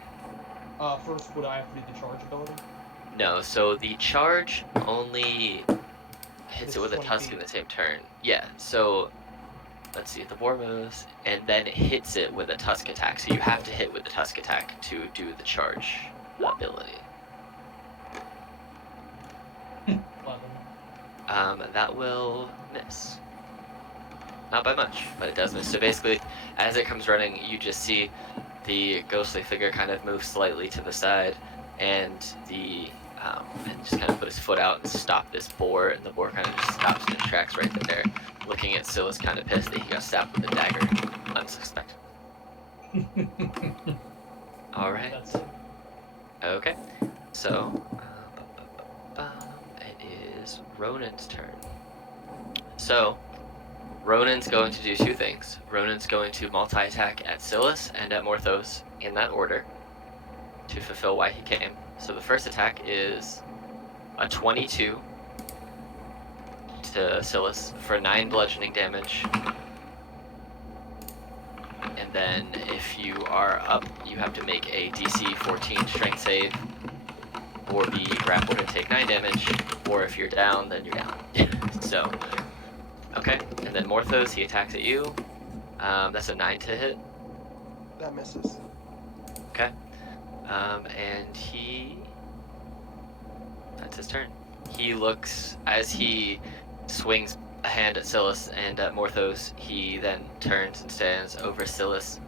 First, would I have to do the charge ability? No. So the charge only hits It's it with a 20 tusk feet. in the same turn. Yeah. So let's see. The boar moves and then it hits it with a tusk attack. So you have to hit with the tusk attack to do the charge ability. 11. That will miss. Not by much, but it does miss. So basically, as it comes running, you just see the ghostly figure kind of move slightly to the side, and and just kind of put his foot out and stop this boar, and the boar kind of just stops in its tracks right there, looking at Silas, kind of pissed that he got stabbed with a dagger, unsuspected. All right. That's it. Okay. So, it is Ronan's turn. So, Ronan's going to do 2 things. Ronan's going to multi-attack at Silas and at Morthos in that order to fulfill why he came. So the first attack is a 22 to Silas for 9 bludgeoning damage. And then if you are up, you have to make a DC 14 strength save or be grappled and take 9 damage, or if you're down, then you're down. So, okay, and then Morthos, he attacks at you. That's a 9 to hit. That misses. Okay. And that's his turn. He looks, as he swings a hand at Silas and at Morthos, he then turns and stands over Silas,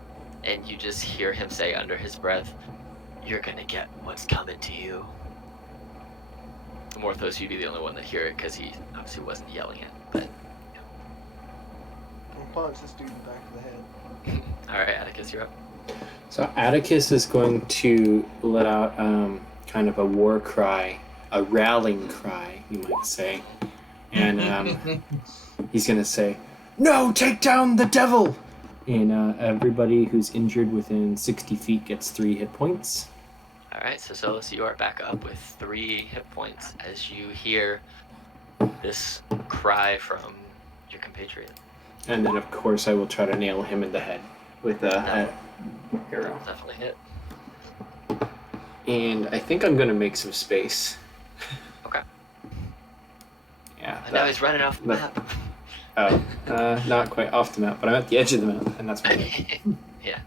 and you just hear him say under his breath, "You're gonna get what's coming to you." Morthos, you'd be the only one that hear it, because he obviously wasn't yelling it, but... And punch this dude in the back of the head. Alright, Atticus, you're up. So Atticus is going to let out kind of a war cry, a rallying cry, you might say. And he's going to say, "No, take down the devil!" And everybody who's injured within 60 feet gets 3 hit points. Alright, so Silas, you are back up with 3 hit points as you hear this cry from your compatriot. And then, of course, I will try to nail him in the head with a arrow. Definitely hit. And I think I'm going to make some space. Okay. Yeah. And now he's running off the map. Oh, not quite off the map, but I'm at the edge of the map, and that's my Yeah.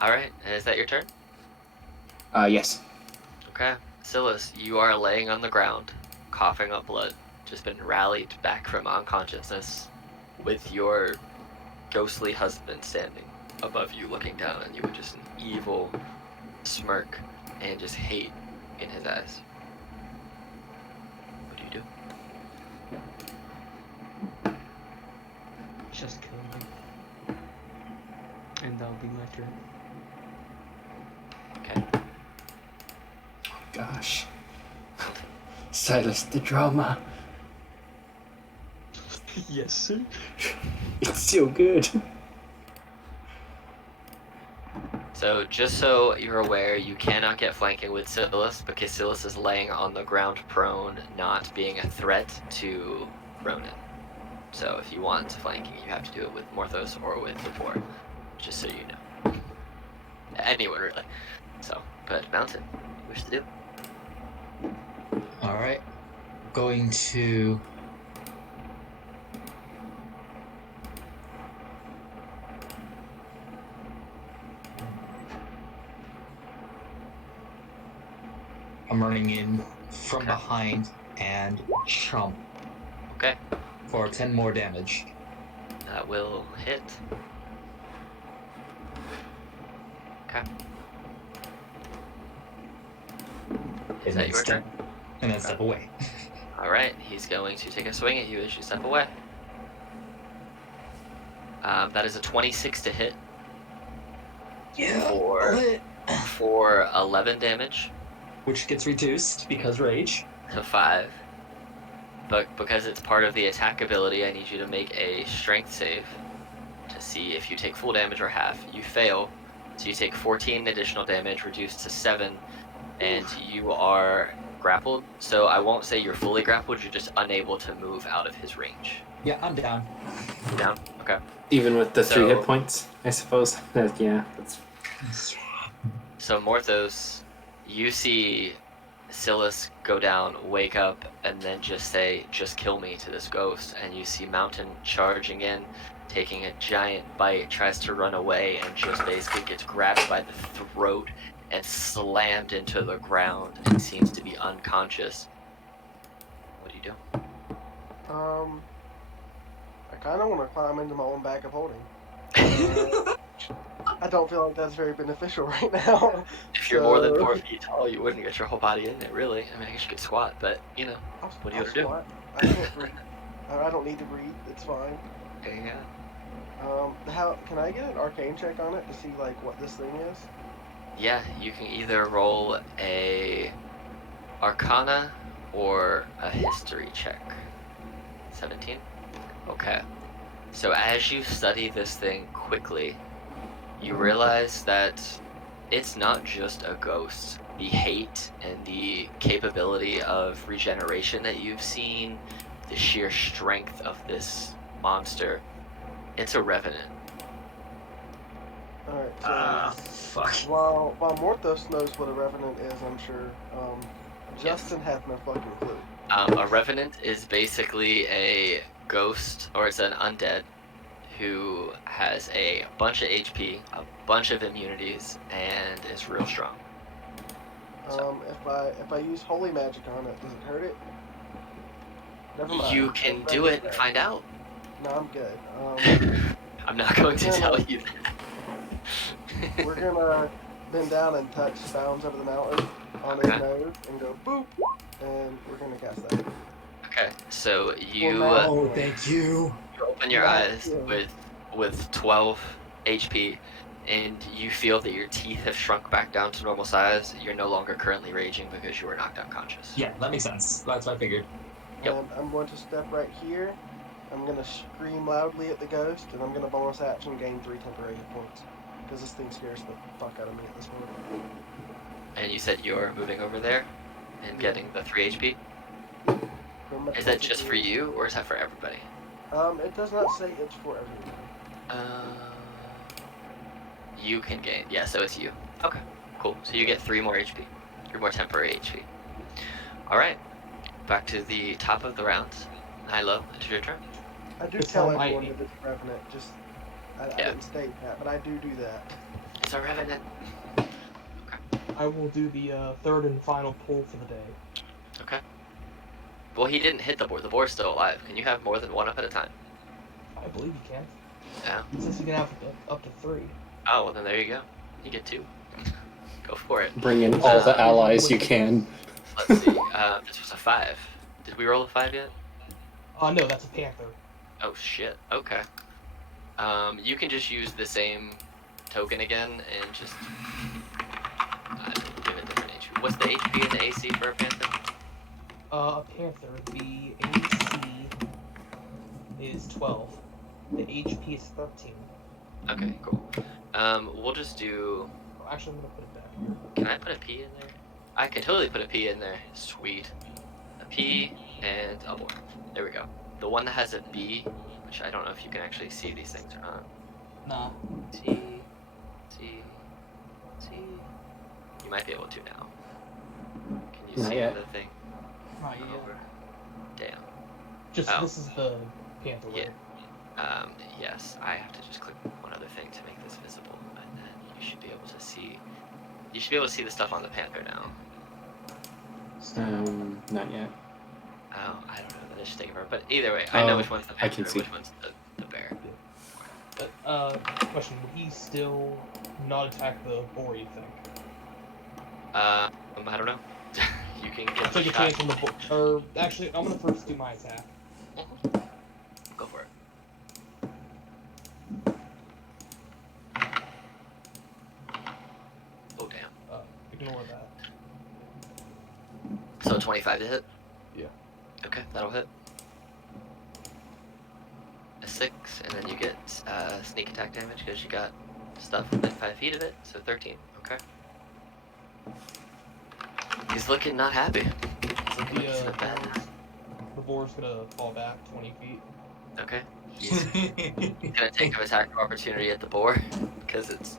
Alright, is that your turn? Yes. Okay. Silas, you are laying on the ground, coughing up blood, just been rallied back from unconsciousness, with your ghostly husband standing above you looking down on you with just an evil smirk and just hate in his eyes. What do you do? Just kill him. And that'll be my turn. Okay. Gosh. Silas, the drama. Yes, sir. It's so good. So, just so you're aware, you cannot get flanking with Silas because Silas is laying on the ground prone, not being a threat to Ronan. So, if you want flanking, you have to do it with Morthos or with the boar, just so you know. Anyone, really. So, but Mountain, what do you wish to do? Alright. Going to... I'm running in from Okay. behind and chomp Okay, for 10 more damage. that will hit. Okay. Is that your turn? And then step away. Alright, he's going to take a swing at you as you step away. That is a 26 to hit for 11 damage Which gets reduced because rage. to 5. But because it's part of the attack ability, I need you to make a strength save to see if you take full damage or half. You fail, so you take 14 additional damage, reduced to 7, and you are grappled. So I won't say you're fully grappled, you're just unable to move out of his range. Yeah, I'm down. You down? Okay. Even with the 3 So- hit points, I suppose. Yeah, that's So Morthos, you see Silas go down, wake up, and then just say, "Just kill me" to this ghost, and you see Mountain charging in, taking a giant bite, tries to run away, and just basically gets grabbed by the throat and slammed into the ground and seems to be unconscious. What do you do? I kind of want to climb into my own bag of holding. I don't feel like that's very beneficial right now. If you're more than So- 4 feet tall, you wouldn't get your whole body in there, really. I mean, I guess you could squat, but, you know, what are you I'll gonna do? squat. I can't breathe. I don't need to breathe. It's fine. Yeah. How can I get an arcane check on it to see like what this thing is? Yeah, you can either roll a Arcana or a History check. 17? Okay. So as you study this thing quickly, you realize that it's not just a ghost. The hate and the capability of regeneration that you've seen, the sheer strength of this monster, it's a revenant. Alright, so Fuck. while Morthos knows what a revenant is, I'm sure Justin has no fucking clue. A revenant is basically a ghost, or it's an undead, who has a bunch of HP, a bunch of immunities, and is real strong. If I use holy magic on it, does it hurt it? Never mind. You can do it and find out. No, I'm good. I'm not going to tell you that. We're gonna bend down and touch Bounds over the mountain on his Okay. nose and go boop, and we're gonna cast that. Okay, so you, Well, Oh, thank you. you open your Yeah, eyes yeah. with 12 HP, and you feel that your teeth have shrunk back down to normal size. You're no longer currently raging because you were knocked unconscious. Yeah, that makes sense. That's what I figured. Yep. And I'm going to step right here. I'm gonna scream loudly at the ghost, and I'm gonna bonus action gain 3 temporary hit points. Because this thing scares the fuck out of me at this moment. And you said you're moving over there and getting the 3 HP. Remember- Is that just for you, or is that for everybody? It does not say it's for everyone. You can gain. Yeah, so it's you. Okay, cool. So you get 3 more HP. 3 more temporary HP. Alright. Back to the top of the rounds. Hilo, it's your turn. I do It's tell not everyone mighty. that it's revenant. Just I Yeah. didn't state that, but I do that. It's a revenant. I will do the third and final pull for the day. Okay. Well, he didn't hit the boar. The boar's still alive. Can you have more than one up at a time? I believe you can. Yeah. It says you can have up to 3. Oh, well then there you go. You get 2. Go for it. bring in all the allies you can. Let's see. This was a 5. Did we roll a 5 yet? No, that's a panther. Oh shit. Okay. You can just use the same token again and just give it different HP. What's the HP and the AC for a panther? A panther, the AC is 12. The HP is 13. Okay, cool. We'll just do. Oh, actually, I'm gonna put it back here. Can I put a P in there? I could totally put a P in there. Sweet. A P and a board. There we go. The one that has a B, which I don't know if you can actually see these things or not. Nah. T, T, T. You might be able to now. Can you Not see yet. the thing? Not yet. Over? Damn. Just Oh. this is the panther. Yeah. right? Yes, I have to just click one other thing to make this visible, and then you should be able to see. You should be able to see the stuff on the panther now. Not yet. Oh, I don't know the initiative takeover, but either way, I know Oh, which one's the I panther can and see. which one's the bear. Question: would he still not attack the boar? You think? I don't know. You can get Take the a shot. chance on the or actually, I'm gonna first do my attack. Go for it. Oh damn. Ignore that. So 25 to hit. Yeah. Okay, that'll hit. A 6, and then you get sneak attack damage because you got stuff within 5 feet of it. So 13. Okay. He's looking not happy. He's looking like he's in a bad mood. The boar's gonna fall back 20 feet. Okay. He's gonna take an attack of opportunity at the boar because it's.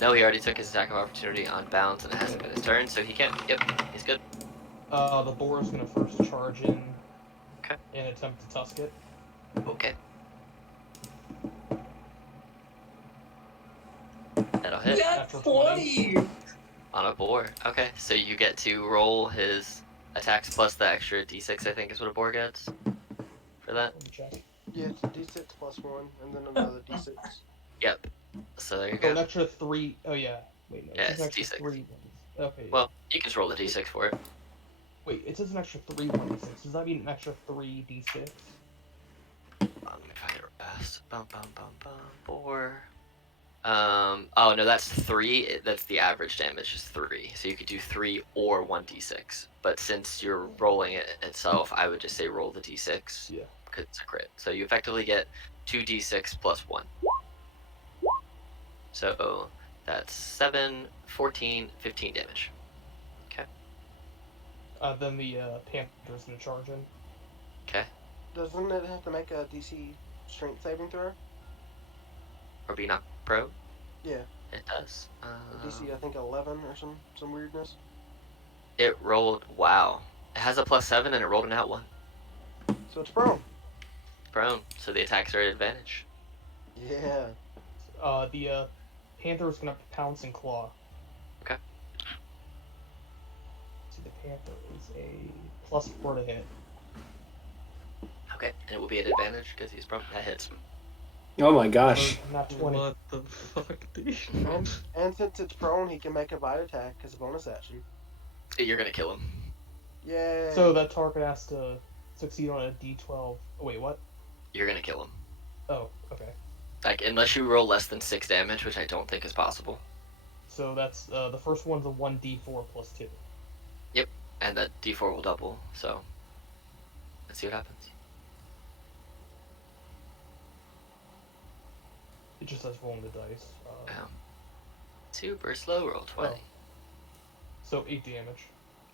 No, he already took his attack of opportunity on bounds and it hasn't been his turn, so he can't. Yep, he's good. The boar is gonna first charge in. Okay. And attempt to tusk it. Okay. That'll hit That's 20! on a boar. Okay, so you get to roll his attacks plus the extra d6, I think is what a boar gets for that. Let me check. Yeah, it's a d6 plus 1, and then another d6. Yep. So there you Oh, an go. extra 3. Oh, yeah. Wait, no. Yeah, It's an it's extra D6. 3 ones. Okay. Well, you can just roll the d6 for it. Wait, it says an extra 3 1d6. Does that mean an extra 3 d6? Let me find it fast. Bum bum bum bum. 4. Oh no, that's 3. That's the average damage is 3. So you could do 3 or 1d6. But since you're rolling it itself, I would just say roll the d6. Yeah. Because it's a crit. So you effectively get 2d6 plus 1. So that's 7, 14, 15 damage. Then the Panther's gonna charge in. Okay. Doesn't it have to make a DC strength saving throw? Or be knocked pro? Yeah. It does. DC, I think 11 or some weirdness. It rolled. Wow. It has a +7 and it rolled an out 1. So it's prone. Prone. So the attacks are at advantage. Yeah. The Panther's gonna pounce and claw. Okay. So the Panther is a +4 to hit. Okay. And it will be at advantage because he's prone. That hits. Oh my gosh. Not 20. What the fuck, dude? And since it's prone, he can make a bite attack as a bonus action. You're gonna kill him. Yay. So that target has to succeed on a d12. Oh, wait, what? You're gonna kill him. Oh, okay. Like, unless you roll less than 6 damage, which I don't think is possible. So that's the first one's a 1d4 plus 2. And that d4 will double, so let's see what happens. It just says rolling the dice. Super slow roll 20. Oh. So 8 damage.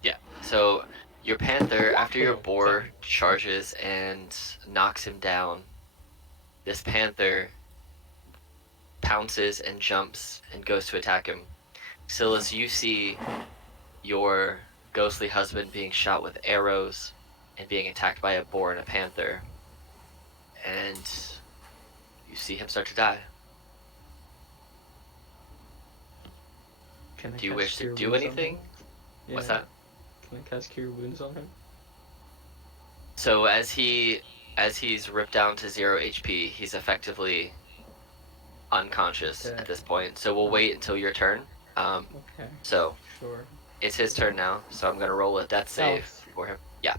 Yeah. So your panther, after your Oh, boar sorry. charges and knocks him down, this panther pounces and jumps and goes to attack him. Silas, you see your ghostly husband being shot with arrows and being attacked by a boar and a panther, and you see him start to die. Can I Do you cast wish to Cure do Wounds on anything? him? What's Yeah. that? Can I cast Cure Wounds on him? So as he's ripped down to 0 HP, he's effectively unconscious Okay. at this point. So we'll wait until your turn. Okay, So sure. it's his turn now. So I'm gonna roll a death save Alex. for him. Yeah.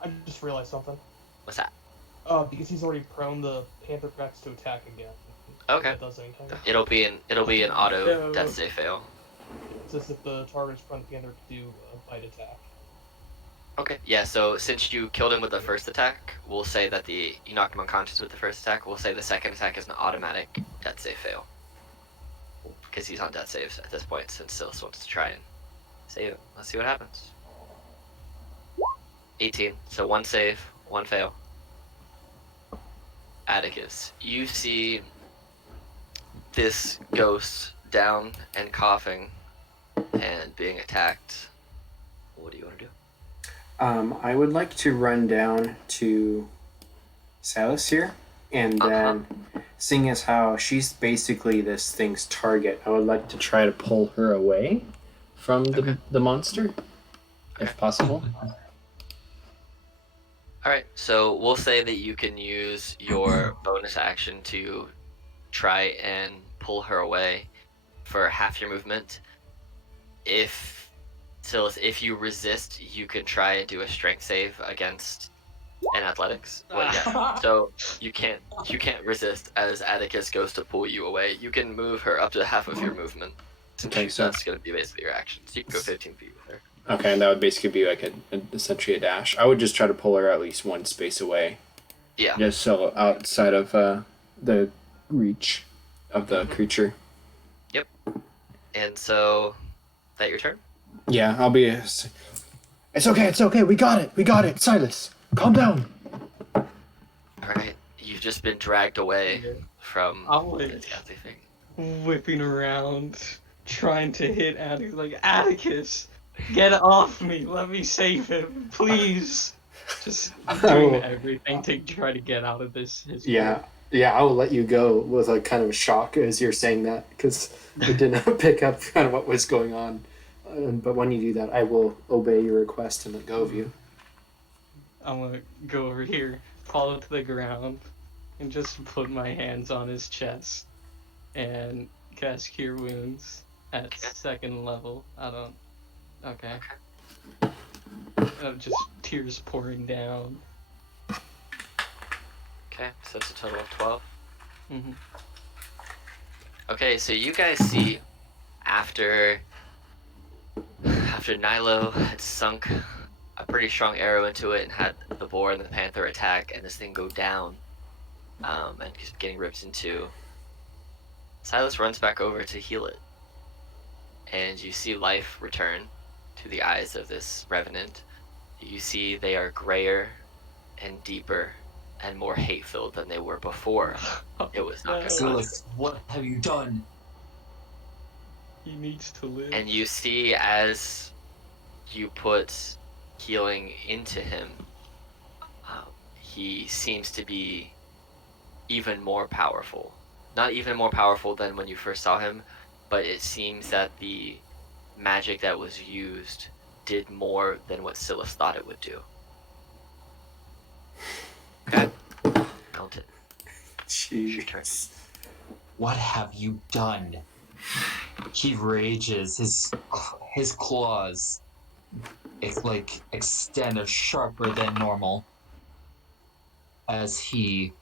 I just realized something. What's that? Because he's already prone, the Panther gets to attack again. Okay. That does anything. It'll be an auto No. death save fail. It says if the target is prone, the Panther can do a bite attack. Okay. Yeah. So since you killed him with the first attack, we'll say that you knocked him unconscious with the first attack. We'll say the second attack is an automatic death save fail. Because he's on death saves at this point, since Silas wants to try and save it. Let's see what happens. 18. So 1 save, 1 fail. Atticus, you see this ghost down and coughing and being attacked. What do you want to do? I would like to run down to Silas here, and then seeing as how she's basically this thing's target, I would like to try to pull her away from the monster, if possible. Alright, so we'll say that you can use your bonus action to try and pull her away for half your movement. If Silas, if you resist, you can try and do a strength save against an athletics. Well, yeah. So you can't resist as Atticus goes to pull you away. You can move her up to half of your movement. Okay, so That's going to be basically your action. So you can go 15 feet with her. okay, and that would basically be like essentially a dash. I would just try to pull her at least one space away. Yeah. Just so outside of the reach of the creature. Yep. And so, that your turn? Yeah, I'll be. It's okay. We got it. Silas, calm down. All right. You've just been dragged away from I'm the like ghastly thing. whipping around, trying to hit Atticus. Like, Atticus, get off me. Let me save him, please. Just doing everything to try to get out of this. Yeah, I will let you go with a kind of a shock as you're saying that because I did not pick up kind of what was going on. But when you do that, I will obey your request and let go of you. I'm gonna go over here, fall to the ground, and just put my hands on his chest and cast Cure Wounds at 2nd level. Okay. Just tears pouring down. Okay, so it's a total of 12. Mm-hmm. Okay, so you guys see after Nilo had sunk a pretty strong arrow into it and had the boar and the panther attack and this thing go down and just getting ripped into, Silas runs back over to heal it. And you see life return to the eyes of this revenant. You see they are grayer and deeper and more hate-filled than they were before. It was not good. Silas, what have you done? He needs to live. And you see as you put healing into him, he seems to be even more powerful. Not even more powerful than when you first saw him, but it seems that the magic that was used did more than what Silas thought it would do. Okay. Count it. Jeez. What have you done? He rages. His claws, extend sharper than normal as he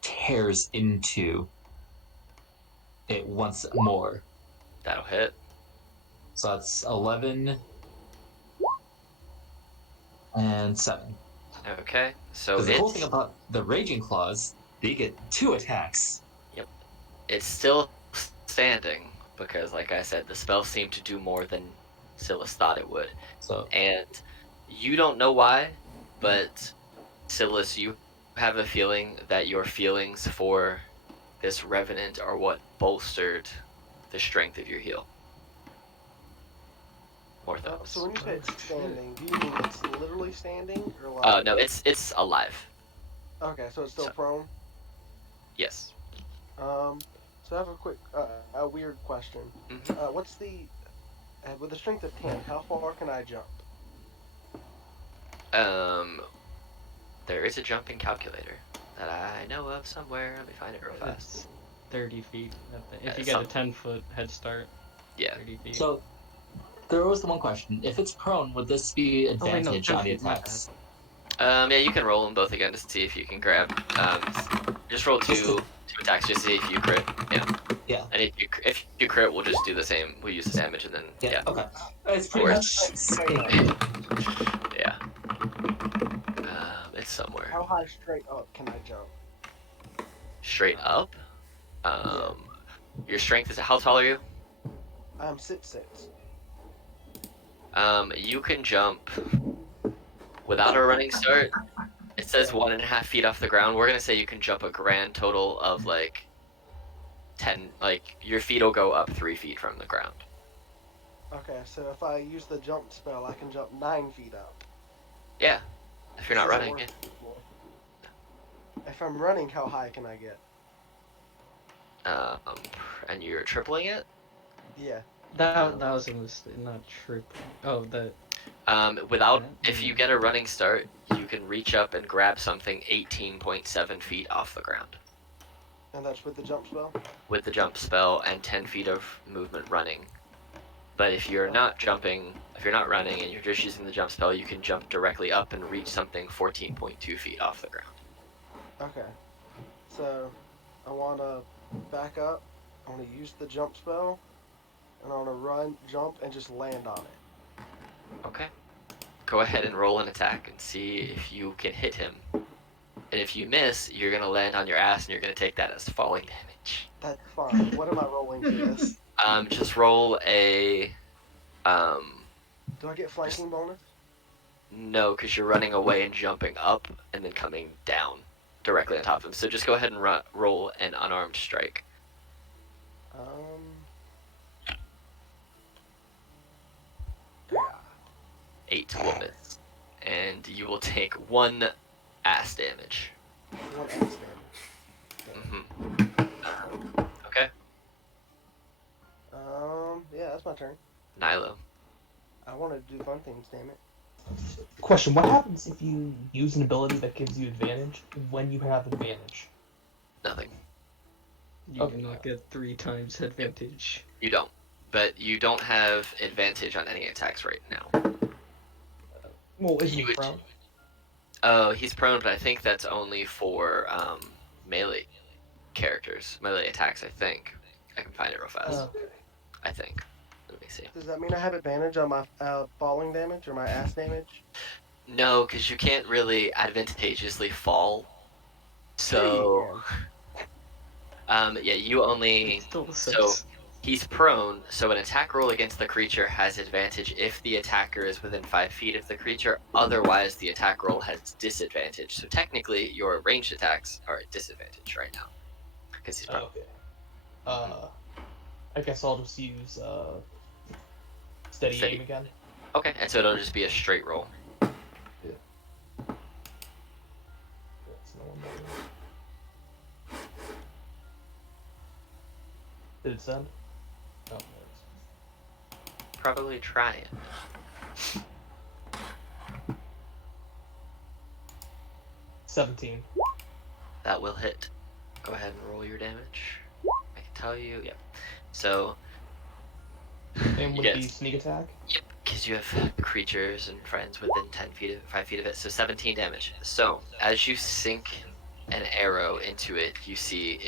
tears into it once more. That'll hit. So that's 11 and 7. Okay, so The cool it's, thing about the raging claws, they get 2 attacks. it's still standing because, like I said, the spell seemed to do more than Silas thought it would. So And you don't know why, but Silas, you have a feeling that your feelings for this revenant are what bolstered the strength of your heal. More thoughts. So when you say it's standing, do you mean it's literally standing or like? No, it's alive. Okay, so it's still So- prone. Yes. So I have a quick, a weird question. Mhm. What's the, with a strength of 10, how far can I jump? There is a jumping calculator that I know of somewhere. Let me find it real fast. It's 30 feet. If you Yeah, get a 10-foot head start, Yeah. 30 feet. So there was the one question. If it's prone, would this be wait, no, advantage on the 10 feet, my attacks? Yeah, you can roll them both again to see if you can grab. Just roll two attacks just to see if you crit. Yeah. Yeah. And if you crit, we'll just do the same. We'll use the damage and then yeah. Okay. It's pretty Works. much. Yeah. It's somewhere. How high straight up can I jump? Straight up. Your strength is how tall are you? I'm 6'6". You can jump without a running start. It says 1.5 feet off the ground. We're gonna say you can jump a grand total of like 10. Like your feet will go up 3 feet from the ground. Okay, so if I use the jump spell, I can jump 9 feet up. Yeah. If you're not Does that running, work yeah. before? If I'm running, how high can I get? And you're tripling it. Yeah. That was a mistake, not triple. Oh, If you get a running start, you can reach up and grab something 18.7 feet off the ground And that's with the jump spell? with the jump spell and 10 feet of movement running. But if you're not jumping, if you're not running and you're just using the jump spell, you can jump directly up and reach something 14.2 feet off the ground. Okay. So, I want to back up. I want to use the jump spell. And I want to run, jump, and just land on it. Okay. Go ahead and roll an attack and see if you can hit him. And if you miss, you're going to land on your ass and you're going to take that as falling damage. That's fine. What am I rolling for this? Just roll a... Do I get flanking bonus? No, because you're running away and jumping up and then coming down directly on top of him. So just go ahead and roll an unarmed strike. Yeah. 8 will miss. And you will take 1 ass damage. 1 axe damage. Okay. Yeah, that's my turn. Nilo. I wanted to do fun things, damn it. Question: what happens if you use an ability that gives you advantage when you have advantage? Nothing. You Okay. cannot get 3 times advantage. You don't. But you don't have advantage on any attacks right now. Well, isn't You he would- prone? Oh, he's prone, but I think that's only for melee characters. Melee attacks, I think. I can find it real fast. Okay. I think. Let me see. Does that mean I have advantage on my falling damage or my ass damage? No, because you can't really advantageously fall. So, yeah, you only... It still So, sucks. he's prone, so an attack roll against the creature has advantage if the attacker is within 5 feet of the creature. Otherwise, the attack roll has disadvantage. So technically, your ranged attacks are at disadvantage right now. Because he's prone. Okay. I guess I'll just use steady Steady. aim again. Okay, and so it'll just be a straight roll. That's no one there. Did it send? Oh, there it is. Probably try it. 17. That will hit. Go ahead and roll your damage. I can tell you, yep. So, And with Yes. the sneak attack? yep, because you have creatures and friends within 5 feet of it, so 17 damage. So, as you sink an arrow into it, you see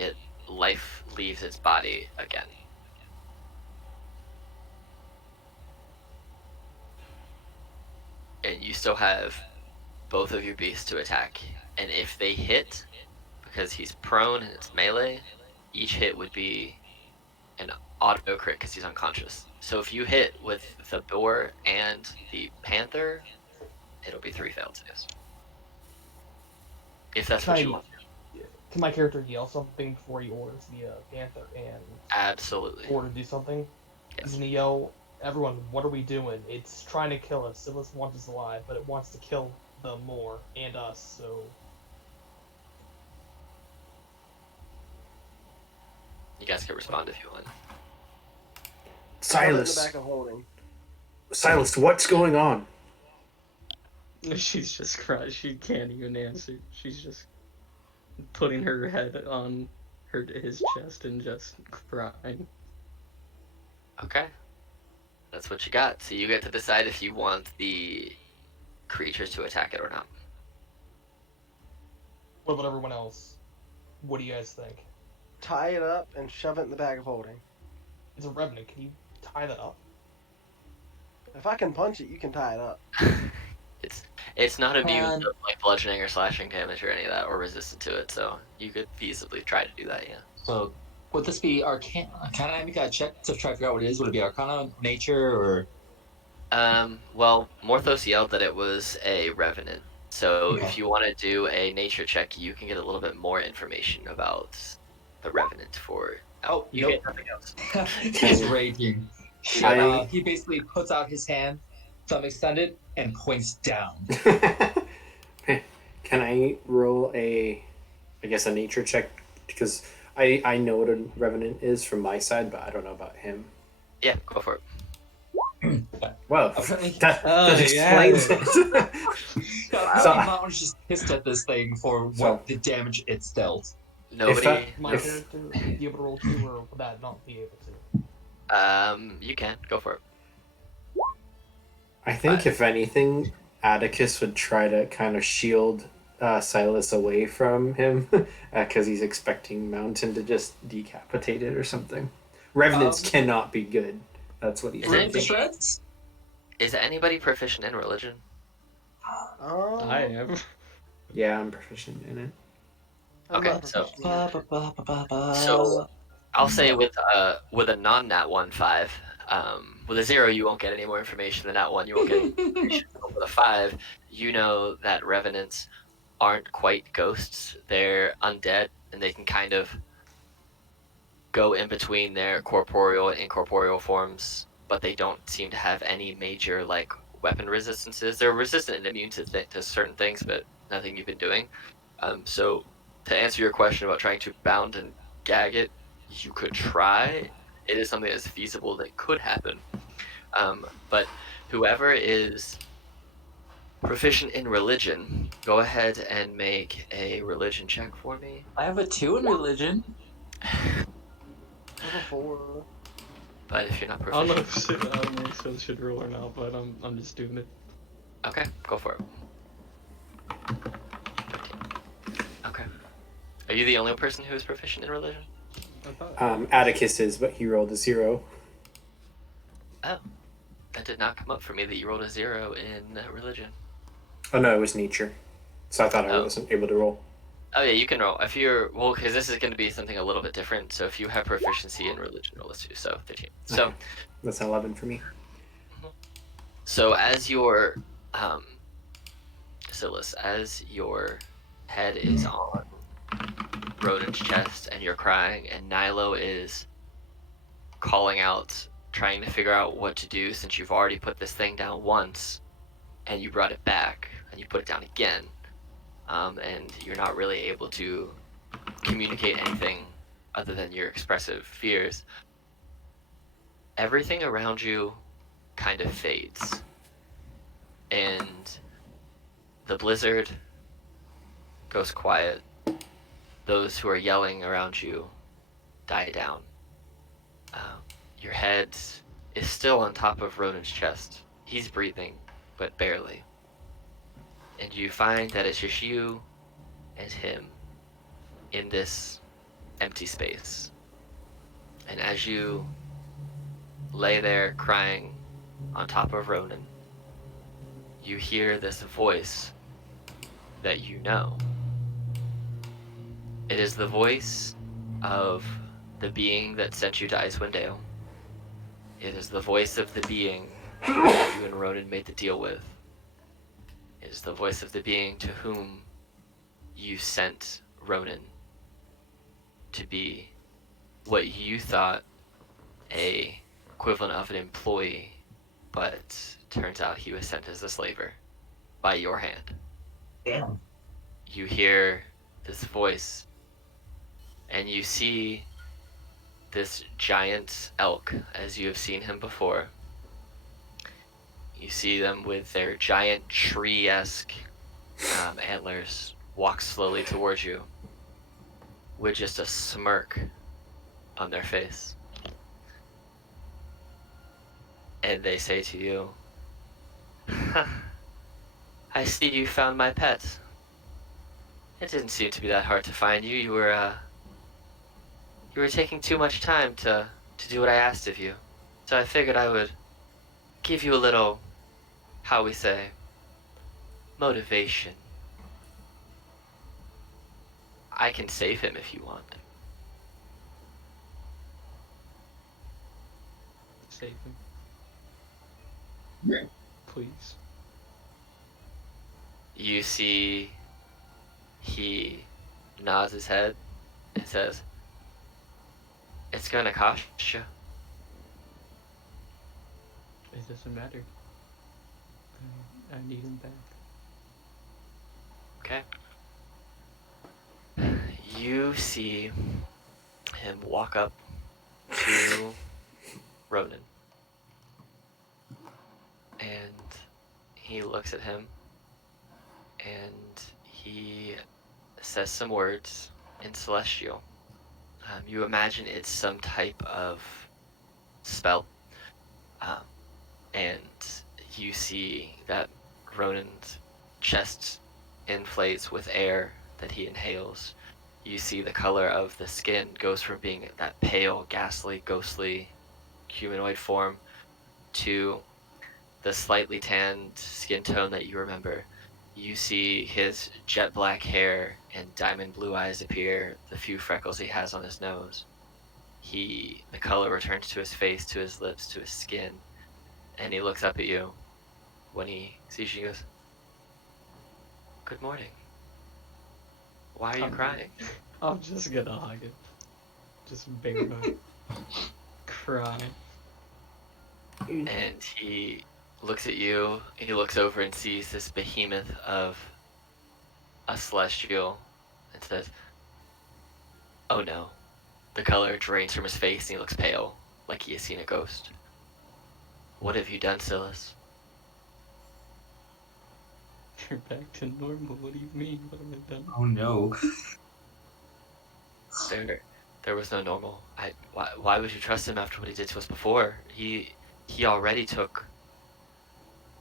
life leaves its body again. And you still have both of your beasts to attack. And if they hit, because he's prone and it's melee, each hit would be an auto crit because he's unconscious. So if you hit with the boar and the panther, it'll be 3 failed saves. If that's what you want. Can my character yell something before he orders the panther and Absolutely. order to do something? Yes. He's gonna yell, "Everyone, what are we doing? It's trying to kill us. It doesn't want us alive, but it wants to kill them more and us, so..." You guys can respond if you want. Shove it in the Silas, back of holding. Silas, what's going on? She's just crying. She can't even answer. She's just putting her head on his chest and just crying. Okay. That's what you got. So you get to decide if you want the creatures to attack it or not. What about everyone else? What do you guys think? Tie it up and shove it in the bag of holding. It's a revenant. Can you tie that up? If I can punch it, you can tie it up. It's not immune And- to like bludgeoning or slashing damage or any of that, or resistant to it, so you could feasibly try to do that, yeah. So, would this be Arcana? Can I make a check to try to figure out what it is? Would it be Arcana, Nature, or... Well, Morthos yelled that it was a revenant, so Okay. if you want to do a nature check, you can get a little bit more information about the revenant for... Oh, you Nope. get nothing else. He's raging. I- He basically puts out his hand, thumb extended, and points down. Can I roll a nature check? Because I know what a revenant is from my side, but I don't know about him. Yeah, go for it. Well, Apparently, that Oh, explains yeah. it. so, Mountain's just pissed at this thing for what So- the damage it's dealt. Nobody... My If- character be able to roll 2, or would that not be able to? You can. Go for it. I think if anything, Atticus would try to kind of shield Silas away from him because he's expecting Mountain to just decapitate it or something. Revenants cannot be good. That's what he's Is Rip to anybody, thinking. shreds? is anybody proficient in religion? I am. Yeah, I'm proficient in it. I'm Okay, not proficient either. So I'll say with a non-nat 1 5, with a 0 you won't get any more information than that one. You won't get any information. But with a 5, you know that revenants aren't quite ghosts. They're undead, and they can kind of go in between their corporeal and incorporeal forms, but they don't seem to have any major like weapon resistances. They're resistant and immune to certain things, but nothing you've been doing. So to answer your question about trying to bound and gag it, you could try. It is something that's feasible that could happen. But whoever is proficient in religion, go ahead and make a religion check for me. I have a 2 in religion. Level 4. But if you're not I don't know proficient, if I don't know if Sil should roll or not, but I'm just doing it. okay, go for it. Okay. Are you the only person who is proficient in religion? I thought. Atticus is, but he rolled a 0. Oh, that did not come up for me that you rolled a 0 in religion. Oh no, it was nature. So I thought I Oh. wasn't able to roll. Oh yeah, you can roll. If you're well, because this is going to be something a little bit different. So if you have proficiency in religion, roll a 2, so 13. So, Okay. That's an 11 for me. so as your Silas, as your head is on Rodent's chest and you're crying, and Nilo is calling out, trying to figure out what to do since you've already put this thing down once, and you brought it back, and you put it down again, and you're not really able to communicate anything other than your expressive fears. Everything around you kind of fades, and the blizzard goes quiet. Those who are yelling around you die down. Your head is still on top of Ronan's chest. He's breathing, but barely. And you find that it's just you and him in this empty space. And as you lay there crying on top of Ronan, you hear this voice that you know. It is the voice of the being that sent you to Icewind Dale. It is the voice of the being that you and Ronan made the deal with. It is the voice of the being to whom you sent Ronan to be what you thought a equivalent of an employee, but turns out he was sent as a slaver by your hand. Damn. You hear this voice, and you see this giant elk as you have seen him before. You see them with their giant tree-esque antlers walk slowly towards you with just a smirk on their face. And they say to you, I see you found my pet. It didn't seem to be that hard to find you. You were taking too much time to do what I asked of you. So I figured I would give you a little, how we say, motivation. I can save him if you want. Save him. Yeah. Please. You see he nods his head and says, it's gonna cost you. It doesn't matter. I need him back. Okay. You see him walk up to Ronan. And he looks at him and he says some words in Celestial. You imagine it's some type of spell. And you see that Ronan's chest inflates with air that he inhales. You see the color of the skin goes from being that pale, ghastly, ghostly humanoid form to the slightly tanned skin tone that you remember. You see his jet black hair and diamond blue eyes appear, the few freckles he has on his nose. The color returns to his face, to his lips, to his skin, and he looks up at you. When he sees you, he goes, "Good morning. Why are you crying?" I'm just gonna hug it. Just barefoot. Cry. And he looks at you, he looks over and sees this behemoth of a celestial and says, "Oh no." The color drains from his face and he looks pale, like he has seen a ghost. "What have you done, Silas?" You're back to normal. What do you mean? What have I done? Oh no. There was no normal. Why would you trust him after what he did to us before? He already took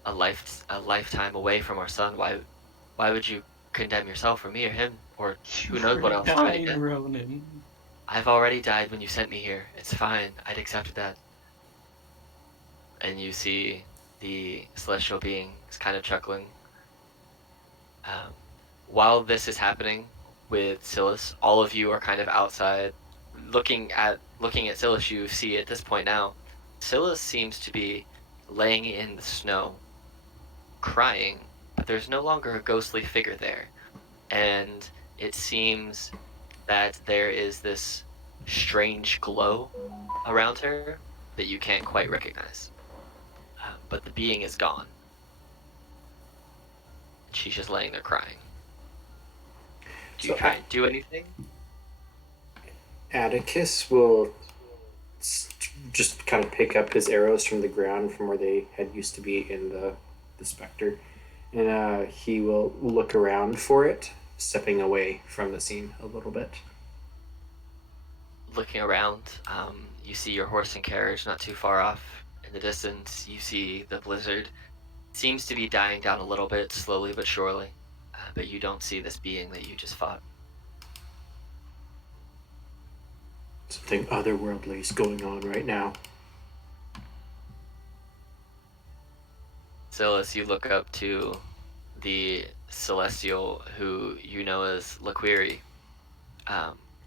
a lifetime away from our son. Why would you condemn yourself or me or him or who knows what else? Dying, Ronan. I've already died when you sent me here. It's fine. I'd accepted that. And you see the celestial being is kind of chuckling. While this is happening with Silas, all of you are kind of outside, looking at Silas. You see at this point now, Silas seems to be laying in the snow, crying, but there's no longer a ghostly figure there, and it seems that there is this strange glow around her that you can't quite recognize. But the being is gone. She's just laying there crying. Do you So try and do anything? Atticus will just kind of pick up his arrows from the ground from where they had used to be in the specter, and he will look around for it, stepping away from the scene a little bit. Looking around, you see your horse and carriage not too far off. In the distance, you see the blizzard. Seems to be dying down a little bit, slowly but surely. But you don't see this being that you just fought. Something otherworldly is going on right now. Silas, you look up to the celestial who you know as Laquiri.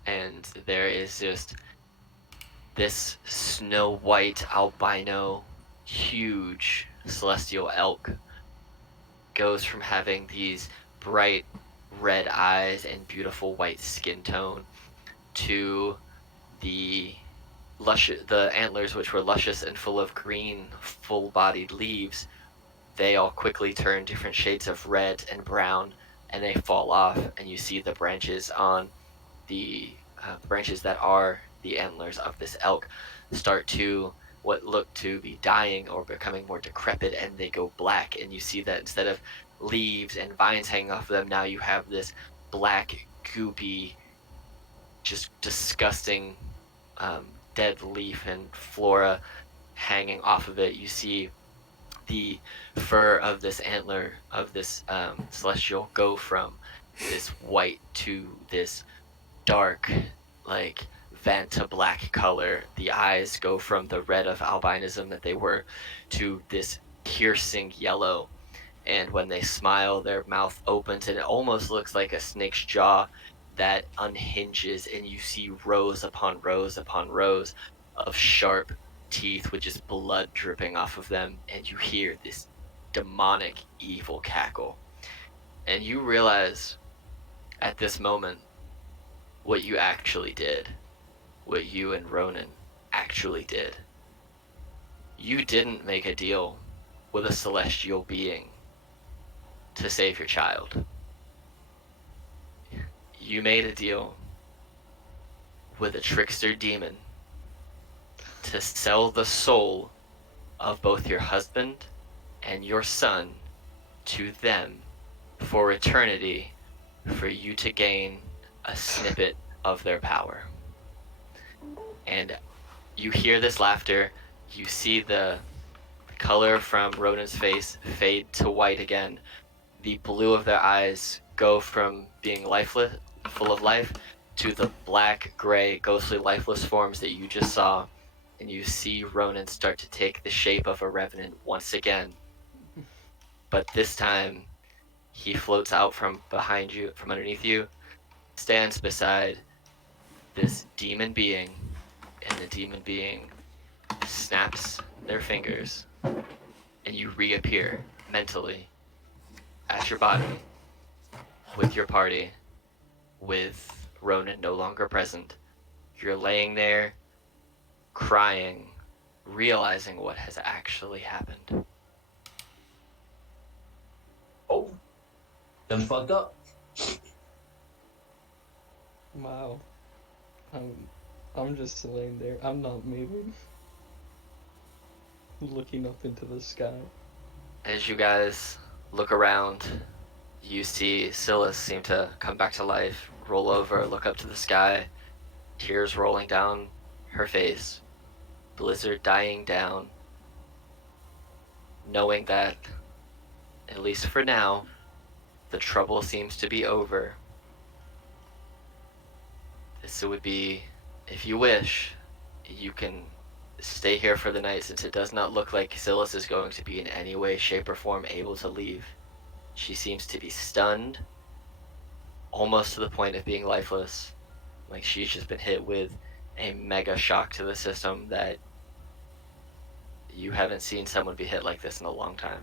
And there is just this snow white albino huge celestial elk. Goes from having these bright red eyes and beautiful white skin tone to the antlers, which were luscious and full of green full-bodied leaves. They all quickly turn different shades of red and brown, and they fall off, and you see the branches on the branches that are the antlers of this elk start to what look to be dying or becoming more decrepit, and they go black, and you see that instead of leaves and vines hanging off of them, now you have this black, goopy, just disgusting dead leaf and flora hanging off of it. You see the fur of this antler of this celestial go from this white to this dark, like Vanta black color. The eyes go from the red of albinism that they were to this piercing yellow. And when they smile, their mouth opens and it almost looks like a snake's jaw that unhinges, and you see rows upon rows upon rows of sharp teeth with just blood dripping off of them, and you hear this demonic evil cackle. And you realize at this moment what you actually did, what you and Ronan actually did. You didn't make a deal with a celestial being to save your child. You made a deal with a trickster demon to sell the soul of both your husband and your son to them for eternity, for you to gain a snippet of their power. And you hear this laughter, you see the color from Ronan's face fade to white again. The blue of their eyes go from being lifeless, full of life, to the black, gray, ghostly, lifeless forms that you just saw. And you see Ronan start to take the shape of a revenant once again. But this time, he floats out from behind you, from underneath you, stands beside this demon being, and the demon being snaps their fingers, and you reappear mentally at your body with your party, with Ronan no longer present. You're laying there, crying, realizing what has actually happened. Oh, done fucked up. Wow. I'm just laying there. I'm not moving. Looking up into the sky. As you guys look around, you see Silas seem to come back to life, roll over, look up to the sky, tears rolling down her face, Blizzard dying down, knowing that, at least for now, the trouble seems to be over. This would be, if you wish, you can stay here for the night, since it does not look like Silas is going to be in any way, shape, or form able to leave. She seems to be stunned, almost to the point of being lifeless. Like she's just been hit with a mega shock to the system that you haven't seen someone be hit like this in a long time.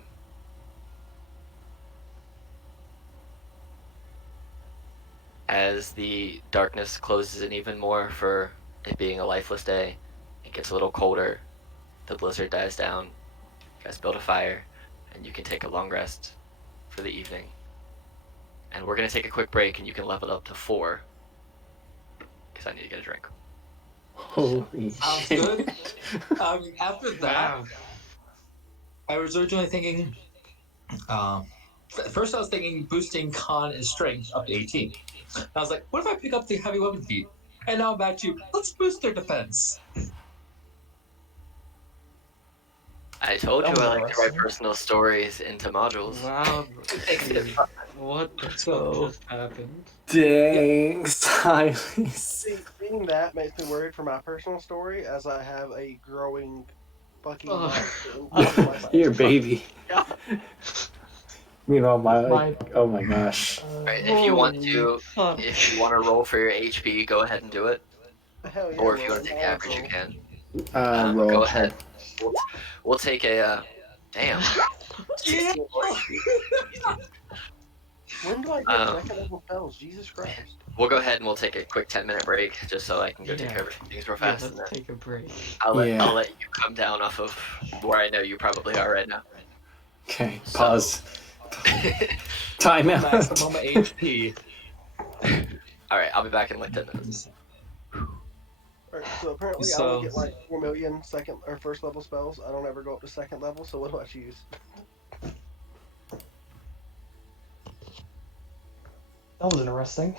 As the darkness closes in even more for it being a lifeless day, it gets a little colder, the blizzard dies down, you guys build a fire, and you can take a long rest for the evening. And we're going to take a quick break, and you can level up to 4, because I need to get a drink. Holy Sounds shit. good. After that, I was originally thinking. First, I was thinking boosting con and strength up to 18. And I was like, what if I pick up the heavy weapon feat? And now I'm back to let's boost their defense. I told you That was I like to write interesting. personal stories into modules. Wow. Makes it fun. What the So- fuck just happened? Dang, Silas. Seeing that makes me worried for my personal story, as I have a growing fucking. Oh. life. Your baby. Yeah. Meanwhile, My- oh my gosh. Right, if you want to, Holy fuck. if you want to roll for your HP, go ahead and do it. Hell yeah, Or if you bro. want to take average, you can. Roll. Go ahead. We'll take a. Damn. 16 more HP. When do I get Um, second level spells? Jesus Christ. We'll go ahead and we'll take a quick 10-minute break, just so I can go take Yeah. care of things real Yeah, fast. and let's then take a break. I'll let Yeah. you come down off of where I know you probably are right now. Okay, So- pause. Time out. Maximum HP. All right, I'll be back in like 10 minutes. Alright, so apparently I So- only get like 4 million second or first level spells. I don't ever go up to second level, so what do I choose? That was interesting.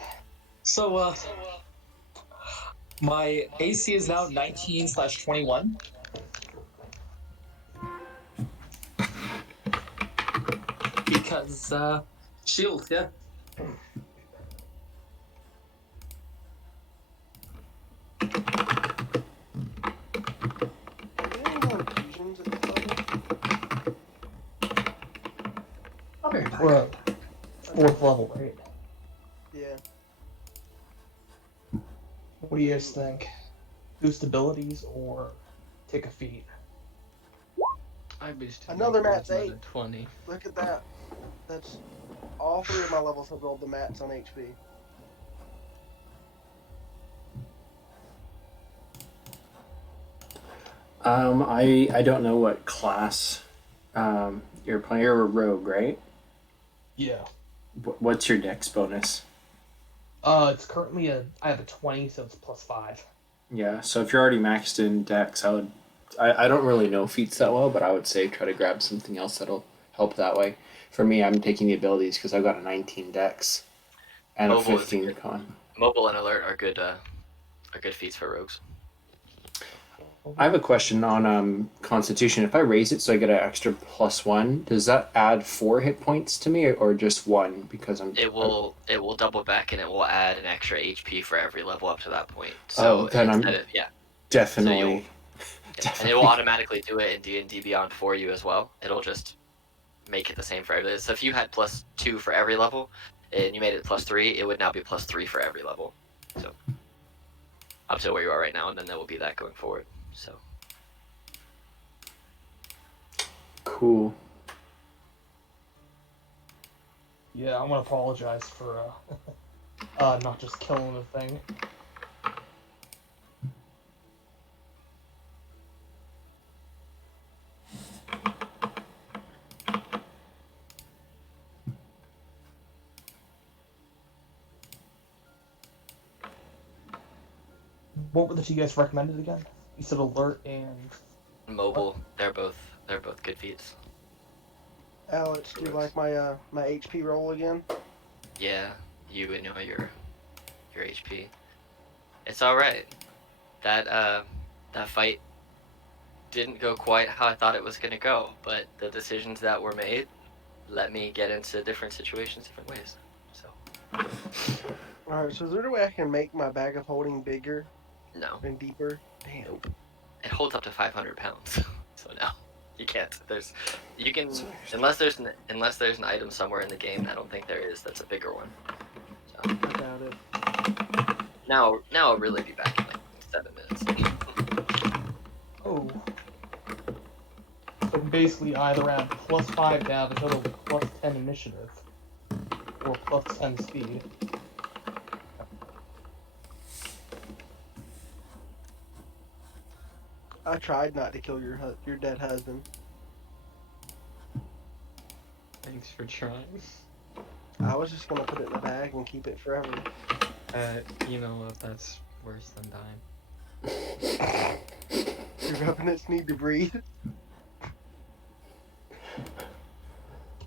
So, my AC is now 19/21. Because, shield, yeah. Do you have any more infusions at this level? We're at 4th level, right? Yeah. What do you guys think? Boost abilities or take a feat? I boosted Another my mat's charisma 8. to 20. Look at that. That's all 3 of my levels have rolled the mats on HP. I don't know what class you're playing. You're a rogue, right? Yeah. What's your dex bonus? It's currently I have a 20, so it's +5. Yeah, so if you're already maxed in dex, I don't really know feats that well, but I would say try to grab something else that'll help that way. For me, I'm taking the abilities because I've got a 19 dex and a Mobile is 15 con. Mobile and alert are good feats for rogues. I have a question on Constitution. If I raise it so I get an extra +1, does that add 4 hit points to me or just 1? Because It will double back and it will add an extra HP for every level up to that point. Oh, So then I'm instead of, yeah, definitely. and it will automatically do it in D&D Beyond for you as well. It'll just make it the same for every. So if you had +2 for every level, and you made it +3, it would now be +3 for every level. So up to where you are right now, and then there will be that going forward. So Cool. Yeah, I'm gonna apologize for not just killing the thing. What were the two you guys recommended again? You said alert and mobile, they're both good feats. Alex, do you like my my HP roll again? Yeah, you and your HP. It's all right. That fight didn't go quite how I thought it was gonna go, but the decisions that were made let me get into different situations, different ways. So Alright, so is there a way I can make my bag of holding bigger no, and deeper? Damn. nope. It holds up to 500 pounds, so no, you can't. You can unless there's an item somewhere in the game. I don't think there is. That's a bigger one. So I doubt it. now I'll really be back in like 7 minutes. oh. So basically either add +5 to have a total of +10 initiative. Or +10 speed. I tried not to kill your dead husband. Thanks for trying. I was just gonna put it in the bag and keep it forever. You know what? That's worse than dying. Your revenants need to breathe.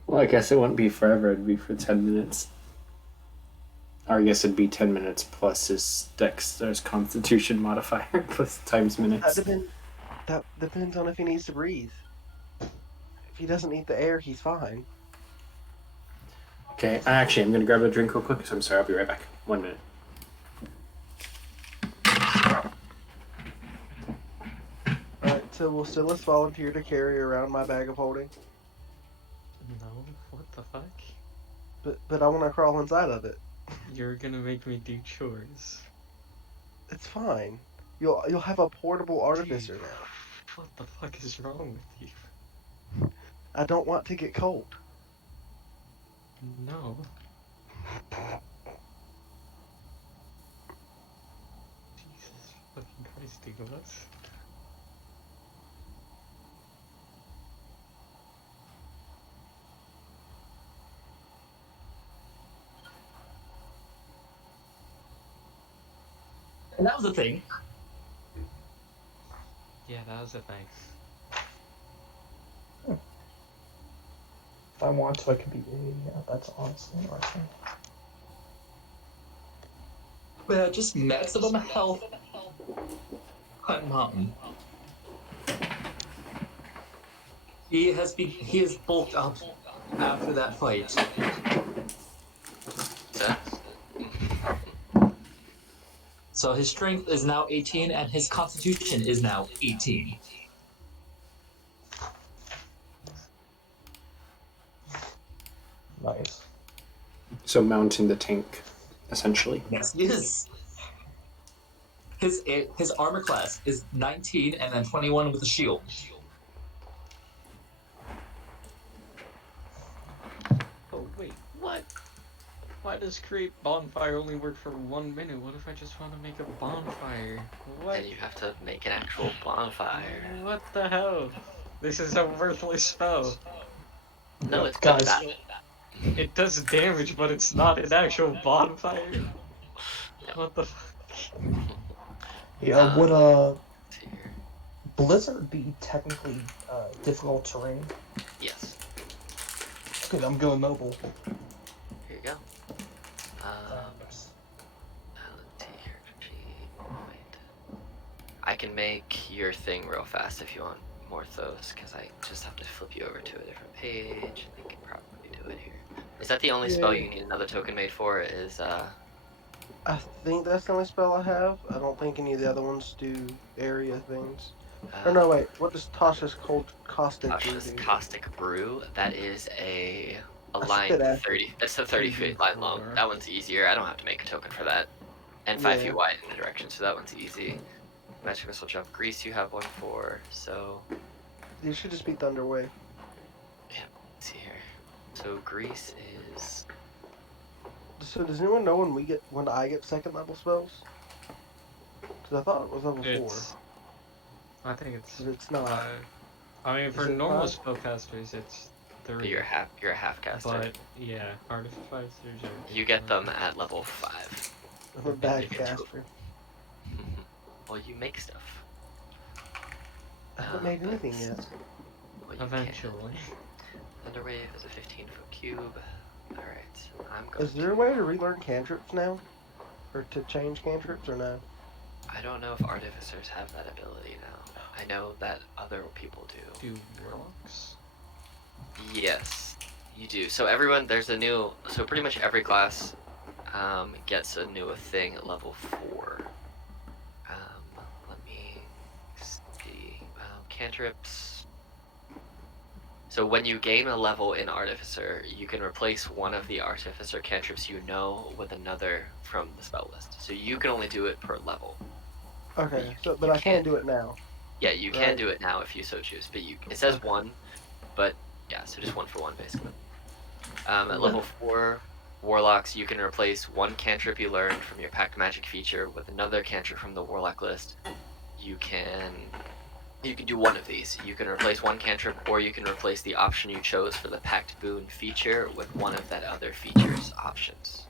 Well, I guess it wouldn't be forever. It'd be for 10 minutes. Or I guess it'd be 10 minutes plus his there's Constitution modifier plus times minutes. That depends on if he needs to breathe. If he doesn't need the air, he's fine. Okay, actually, I'm gonna grab a drink real quick. So I'm sorry, I'll be right back. 1 minute. Alright, so will Silas volunteer to carry around my bag of holding? No, what the fuck? But I want to crawl inside of it. You're gonna make me do chores. It's fine. You'll have a portable artificer now. What the fuck is wrong with you? I don't want to get cold. No. Jesus fucking Christ, Nicholas. And that was the thing. Yeah, that was a thing. If I want to, I could be a. That's honestly interesting. Yeah, just maximum health on Mountain. He is bulked up after that fight. So his strength is now 18 and his constitution is now 18. Nice. So mounting the tank, essentially. Yes, he is. His armor class is 19 and then 21 with a shield. Oh, wait, what? Why does create bonfire only work for 1 minute? What if I just want to make a bonfire? What? And you have to make an actual bonfire. What the hell? This is a worthless spell. No, it's Guys. good. It does damage, but it's not an actual bonfire. What the fuck? Yeah, would Here. Blizzard be technically difficult terrain? Yes. Okay, I'm going mobile. Here you go. Alan T character sheet. Right. can make your thing real fast if you want more of those, because I just have to flip you over to a different page. I can probably do it here. Is that the only spell Yeah. you need another token made for? I think that's the only spell I have. I don't think any of the other ones do area things. Or no, wait. What does Tasha's cold caustic brew Tasha's do? Caustic Brew? That is a I line spit acid. 30. It's a 30-foot line long. 2d4. That one's easier. I don't have to make a token for that. And 5 Yeah. feet wide in the direction, so that one's easy. Magic Missile Jump Grease you have one for, so You should just be Thunderwave. let's see here. So Grease is So does anyone know when I get second level spells? Because I thought it was level 4, I think it's but it's not. 5. I mean, for it normal 5? spellcasters, it's 3. you're a half caster. But yeah, artificers are. You get them at level 5. I'm a bad You get to- caster. Well, you make stuff. I haven't made but- anything yet. Well, you Eventually. can. Thunderwave is a 15-foot cube. Alright, I'm going Is there a way to relearn cantrips now? Or to change cantrips or no? I don't know if artificers have that ability now. I know that other people do. Do warlocks? Yes, you do. So so pretty much every class gets a new thing at level 4. Let me see. Cantrips. So when you gain a level in Artificer, you can replace one of the Artificer cantrips you know with another from the spell list. So you can only do it per level. Okay, You but I can can't. do it now. Yeah, you can Right. do it now if you so choose, but it says 1, but yeah, so just 1 for 1 basically. At level 4, Warlocks, you can replace one cantrip you learned from your Pact Magic feature with another cantrip from the Warlock list. You can do one of these. You can replace one cantrip, or you can replace the option you chose for the Pact Boon feature with one of that other feature's options.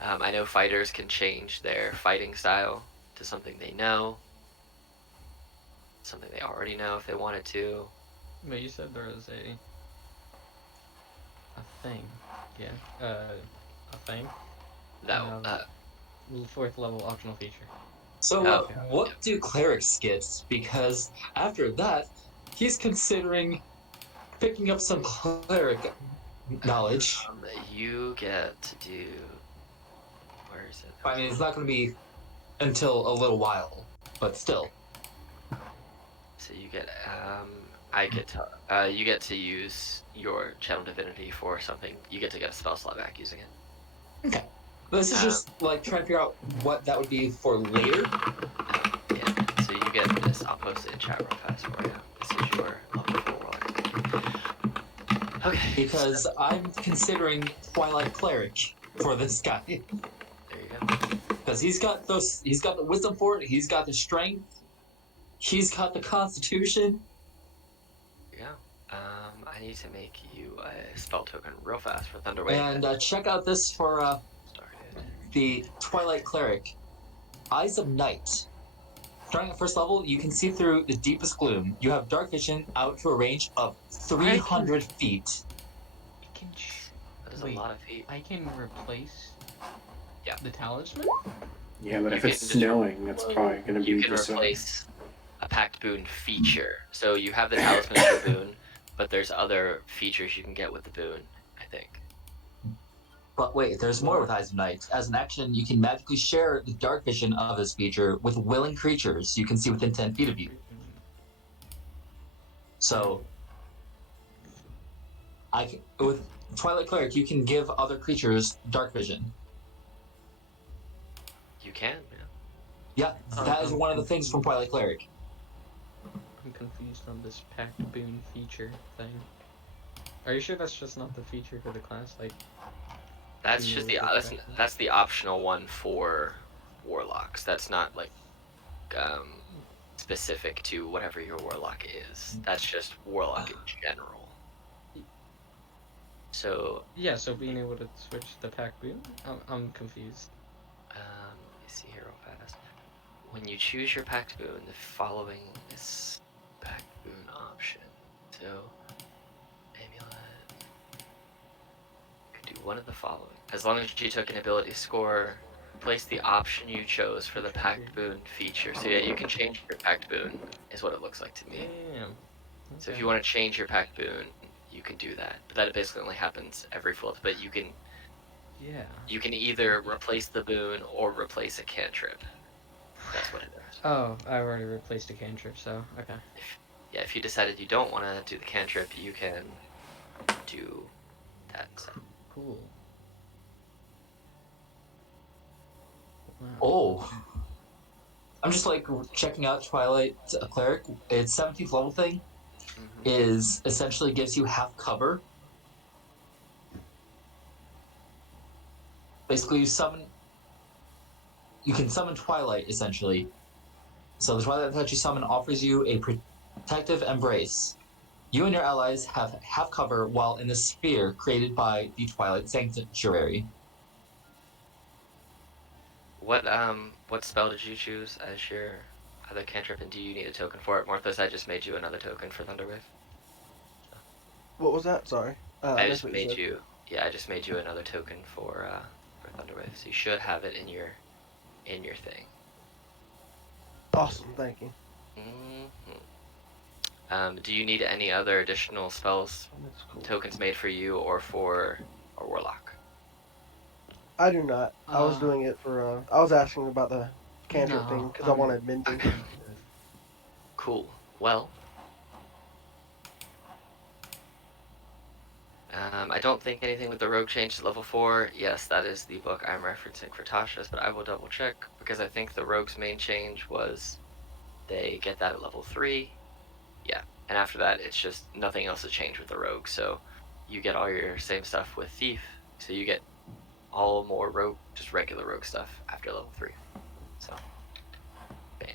I know fighters can change their fighting style to something they know, something they already know if they wanted to. But you said there was a thing. Yeah. A thing. No, Fourth level optional feature. So, Oh. what do clerics get? Because after that, he's considering picking up some cleric knowledge. You get to do. Where is it? I mean, it's not going to be until a little while, but still. So you get. You get to use your channel divinity for something. You get to get a spell slot back using it. Okay. This is just like trying to figure out what that would be for later. Yeah. So you get this. I'll post it in chat real fast for you. This is your level 4 warlock. Okay. Because I'm considering Twilight Cleric for this guy. There you go. Because he's got the wisdom for it, he's got the strength, he's got the constitution. Yeah. I need to make you a spell token real fast for Thunderwave. And check out this for Started. the Twilight Cleric. Eyes of Night. Starting at first level, you can see through the deepest gloom. You have dark vision out to a range of 300 feet. I can. That is Wait. a lot of feet. I can replace. Yeah. The talisman. Yeah, but You if can it's just- snowing, that's probably going to be You can just replace a Pact Boon feature. So you have the Talisman of the Boon, but there's other features you can get with the Boon, I think. But wait, there's more with Eyes of Night. As an action, you can magically share the dark vision of this feature with willing creatures you can see within 10 feet of you. So, with Twilight Cleric, you can give other creatures dark vision. You can, yeah. Yeah, that is one of the things from Twilight Cleric. I'm confused on this Pact Boon feature thing. Are you sure that's just not the feature for the class? Like, That's Can you just the look at that? that's the optional one for Warlocks. That's not like specific to whatever your Warlock is. That's just Warlock in general. So yeah. So being able to switch the Pact Boon, I'm confused. let me see here real fast. When you choose your Pact Boon, the following is Pact Boon option. So, Amulet. You can do one of the following. As long as you took an ability score, replace the option you chose for the Pact Boon feature. So yeah, you can change your Pact Boon, is what it looks like to me. Damn. So if you want to change your Pact Boon, you can do that. But that basically only happens every flip. But you can either replace the boon or replace a cantrip. That's what it does. Oh, I already replaced a cantrip, so okay. If you decided you don't want to do the cantrip, you can do that instead. Cool. Wow. Oh. I'm just like checking out Twilight Cleric. Its 17th level thing is essentially gives you half cover. Basically, you can summon Twilight, essentially. So the Twilight that you summon offers you a protective embrace. You and your allies have half cover while in the sphere created by the Twilight Sanctuary. What spell did you choose as your other cantrip, and do you need a token for it? Morthos, I just made you another token for Thunderwave. What was that? Sorry. I just made you. Yeah, I just made you another token for Thunderwave, so you should have it in your thing. Awesome, thank you. Do you need any other additional spells, tokens made for you or for a warlock? I do not. I was doing it for. I was asking about the cantrip thing because I wanted mending. Cool. Well, I don't think anything with the rogue changed to level 4. Yes, that is the book I'm referencing for Tasha's, but I will double check because I think the rogue's main change was they get that at level 3. Yeah, and after that, it's just nothing else has changed with the rogue. So you get all your same stuff with thief. So you get all more rogue, just regular rogue stuff after level 3. So, bam.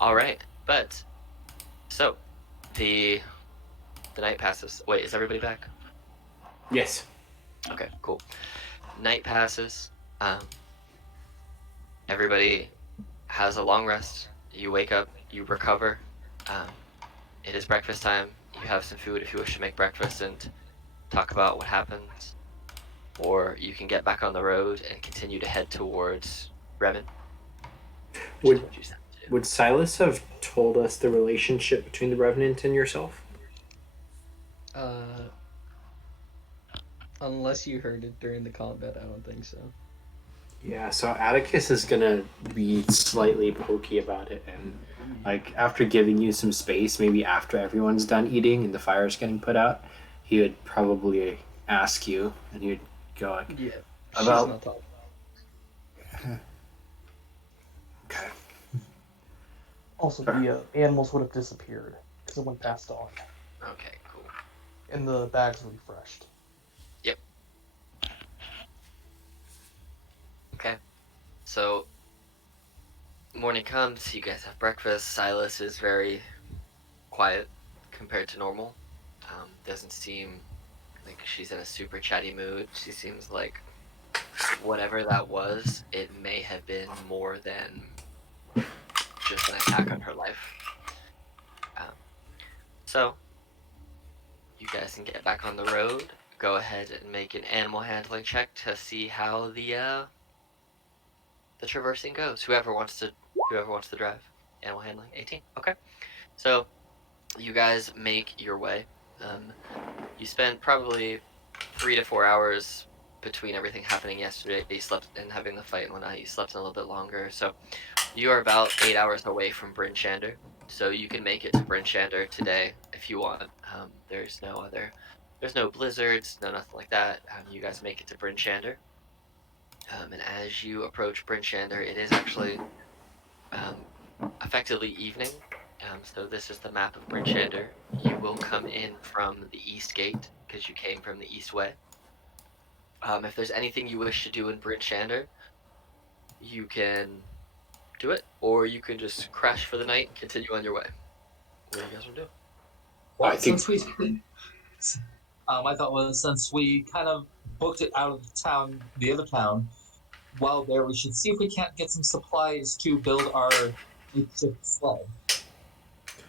All right, but so the night passes. Wait, is everybody back? Yes. Okay, cool. Night passes. Everybody has a long rest. You wake up, you recover. It is breakfast time. You have some food if you wish to make breakfast and talk about what happens. Or you can get back on the road and continue to head towards Bremen. Would Silas have told us the relationship between the Revenant and yourself? Unless you heard it during the combat, I don't think so. Yeah, so Atticus is gonna be slightly pokey about it, and like after giving you some space, maybe after everyone's done eating and the fire's getting put out, he would probably ask you, and he'd go like, Yeah, about. she's not talking. Okay. Also, the animals would have disappeared because it went past dawn, Okay, cool. and the bags were refreshed. Yep. Okay. So, morning comes, you guys have breakfast. Silas is very quiet compared to normal. Doesn't seem like she's in a super chatty mood. She seems like whatever that was, it may have been more than just an attack on her life. So, you guys can get back on the road. Go ahead and make an animal handling check to see how the traversing goes. Whoever wants to drive. Animal handling, 18. Okay. So, you guys make your way. You spent probably 3 to 4 hours between everything happening yesterday. You slept and having the fight and whatnot. You slept a little bit longer. So, you are about 8 hours away from Bryn Shander. So you can make it to Bryn Shander today if you want. There's no blizzards, no nothing like that. You guys make it to Bryn Shander. And as you approach Bryn Shander, it is actually effectively evening. So this is the map of Bryn Shander. You will come in from the east gate because you came from the east way. If there's anything you wish to do in Bryn Shander, you can do it, or you can just crash for the night and continue on your way. What do you guys want to do? Well, I think- since my thought was since we kind of booked it out of the other town, while there, we should see if we can't get some supplies to build our makeshift sled.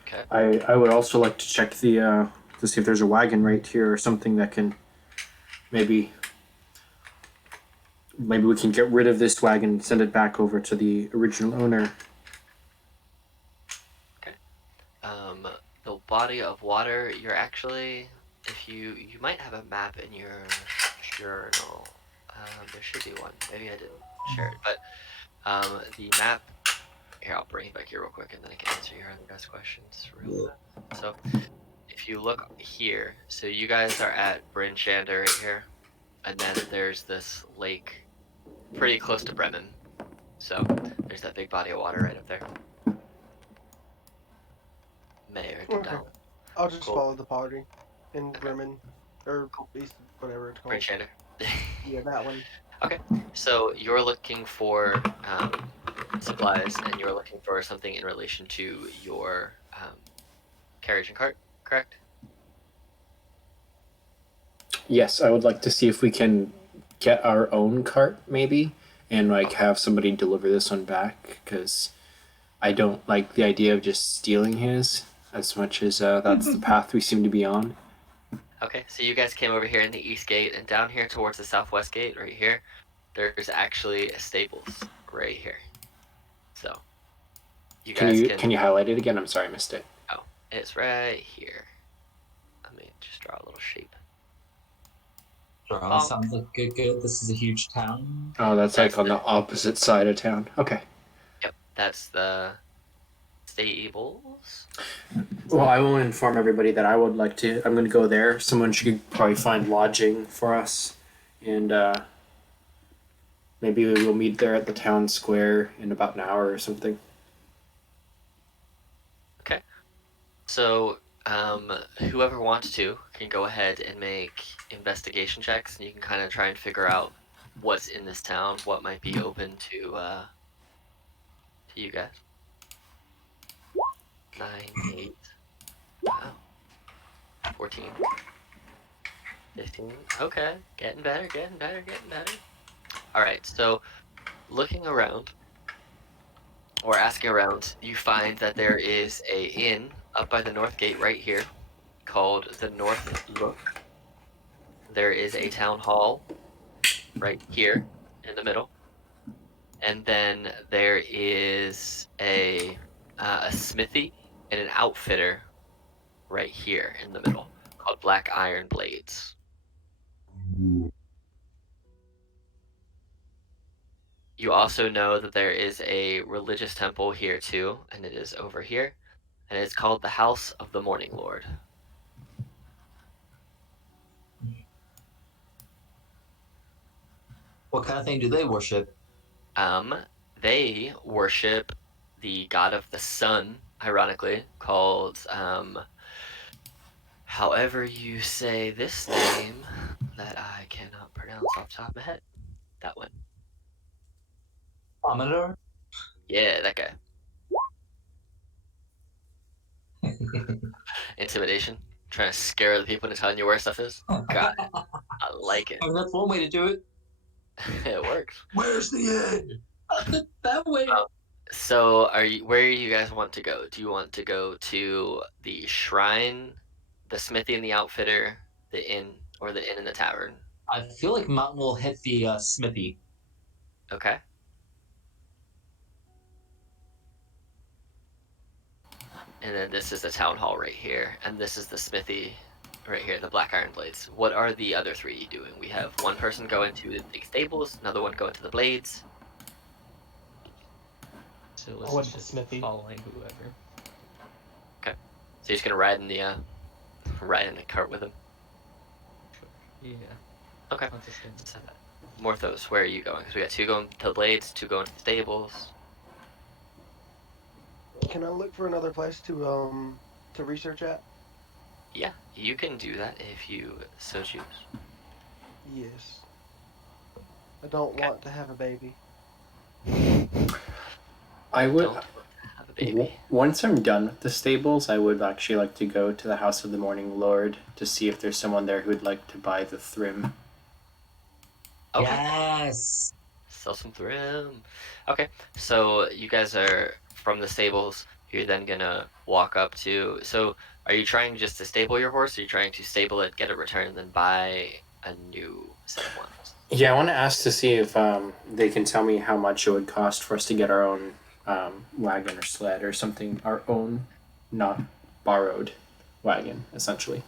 Okay. I would also like to check to see if there's a wagon right here or something that can maybe maybe we can get rid of this wagon and send it back over to the original owner. The body of water, you're actually, if you might have a map in your journal. There should be one. Maybe I didn't share it, but the map. Here, I'll bring it back here real quick, and then I can answer your other guys' questions real fast. So, if you look here, so you guys are at Bryn Shander right here, and then there's this lake, pretty close to Bremen. So there's that big body of water right up there. Mayor Okay. Dundalk. I'll just Cool. follow the party in Okay. Bremen or East, whatever it's Bryn called. Shander. Yeah, that one. So you're looking for supplies, and you're looking for something in relation to your carriage and cart, correct? Yes, I would like to see if we can get our own cart, maybe, and like have somebody deliver this one back, because I don't like the idea of just stealing his as much as that's the path we seem to be on. Okay, so you guys came over here in the east gate, and down here towards the southwest gate, right here, there's actually a stables right here. So you guys Can you highlight it again? I'm sorry, I missed it. Oh, it's right here. Let me just draw a little shape. That sounds like good. This is a huge town. Oh, that's like on the opposite side of town. Okay. Yep, that's the stables. Well, I will inform everybody that I would like to. I'm going to go there. Someone should probably find lodging for us, and maybe we will meet there at the town square in about an hour or something. Okay. So, whoever wants to can go ahead and make investigation checks, and you can kind of try and figure out what's in this town, what might be open to you guys. 9, 8, wow, 14, 15. Okay, getting better, getting better, getting better. All right, so looking around or asking around, you find that there is a inn up by the north gate right here called the North Look. There is a town hall right here in the middle, and then there is a smithy and an outfitter right here in the middle called Black Iron Blades. You also know that there is a religious temple here too, and it is over here, and it's called the House of the Morning Lord. What kind of thing do they worship? They worship the god of the sun, ironically, called however you say this name that I cannot pronounce off the top of my head. That one. Commodore? Yeah, that guy. Intimidation. Trying to scare the people into telling you where stuff is. God, I like it. I mean, that's one way to do it. It works. Where's the end? That way. So, where do you guys want to go? Do you want to go to the shrine, the smithy and the outfitter, the inn, or the inn and the tavern? I feel like Mountain will hit the smithy. Okay. And then this is the town hall right here, and this is the smithy right here, the Black Iron Blades. What are the other three doing? We have one person going to the stables, another one going to the blades. So I went let's to just Smithy. following whoever. So you're just gonna ride in the cart with him. Yeah. Okay. I'll just go. So, Morthos, where are you going? Because we got 2 going to the blades, 2 going to the stables. Can I look for another place to research at? Yeah, you can do that if you so choose. Yes. I don't want to have a baby. I would. Don't have a baby. Once I'm done with the stables, I would actually like to go to the House of the Morning Lord to see if there's someone there who would like to buy the Thrim. Okay. Yes. Sell some Thrim. Okay, so you guys are from the stables. You're then gonna walk up to. So, are you trying just to stable your horse? Or are you trying to stable it, get it returned, and then buy a new set of ones? Yeah, I want to ask to see if they can tell me how much it would cost for us to get our own wagon or sled or something, our own, not borrowed wagon, essentially.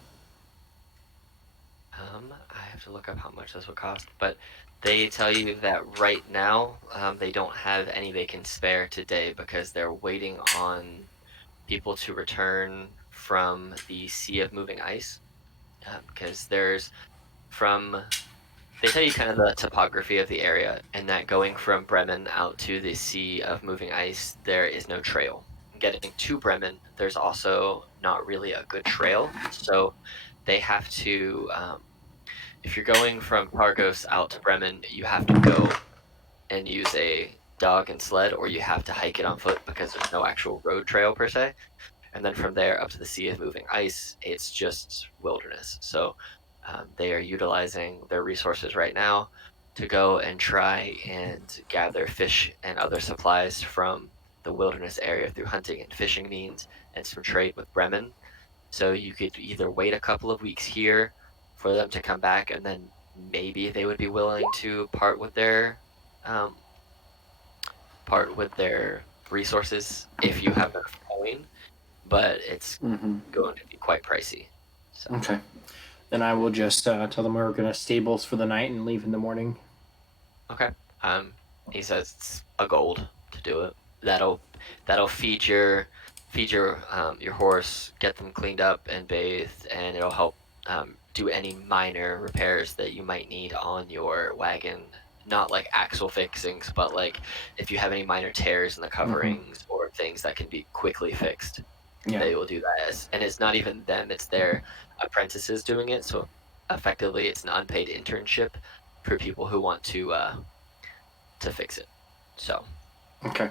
I have to look up how much this would cost, but they tell you that right now they don't have any they can spare today because they're waiting on people to return from the Sea of Moving Ice. Because there's from they tell you kind of the topography of the area, and that going from Bremen out to the Sea of Moving Ice, there is no trail. Getting to Bremen, there's also not really a good trail, so they have to. If you're going from Targos out to Bremen, you have to go and use a dog and sled, or you have to hike it on foot because there's no actual road trail per se. And then from there up to the Sea of Moving Ice, it's just wilderness. So they are utilizing their resources right now to go and try and gather fish and other supplies from the wilderness area through hunting and fishing means and some trade with Bremen. So you could either wait a couple of weeks here for them to come back, and then maybe they would be willing to um, part with their resources if you have enough coin, but it's Mm-hmm. going to be quite pricey. So Okay. Then I will just tell them we're going to stables for the night and leave in the morning. okay, um, he says it's a gold to do it. That'll feed your horse, get them cleaned up and bathed, and it'll help do any minor repairs that you might need on your wagon. Not like axle fixings, but like if you have any minor tears in the coverings or things that can be quickly fixed. Yeah. They will do that and it's not even them, it's their apprentices doing it, so effectively it's an unpaid internship for people who want to fix it. So Okay.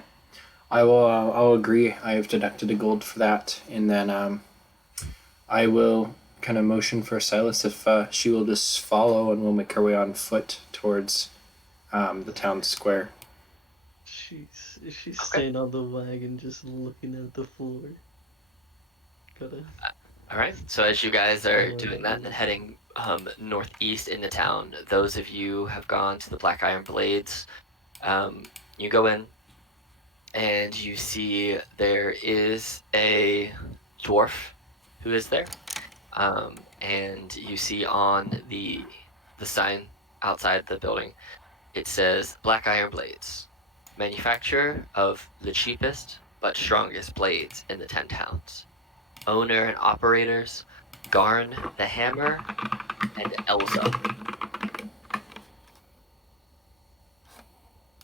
I will. I'll agree. I have deducted a gold for that, and then I will kind of motion for Silas if she will just follow, and we'll make our way on foot towards the town square. She's staying on the wagon, just looking at the floor. Gotta. all right, so as you guys are Oh, doing that and heading northeast in the town, those of you have gone to the Black Iron Blades. You go in and you see there is a dwarf who is there. And you see on the sign outside the building, it says Black Iron Blades, manufacturer of the cheapest but strongest blades in the 10 towns. Owner and operators, Garn the Hammer and Elza.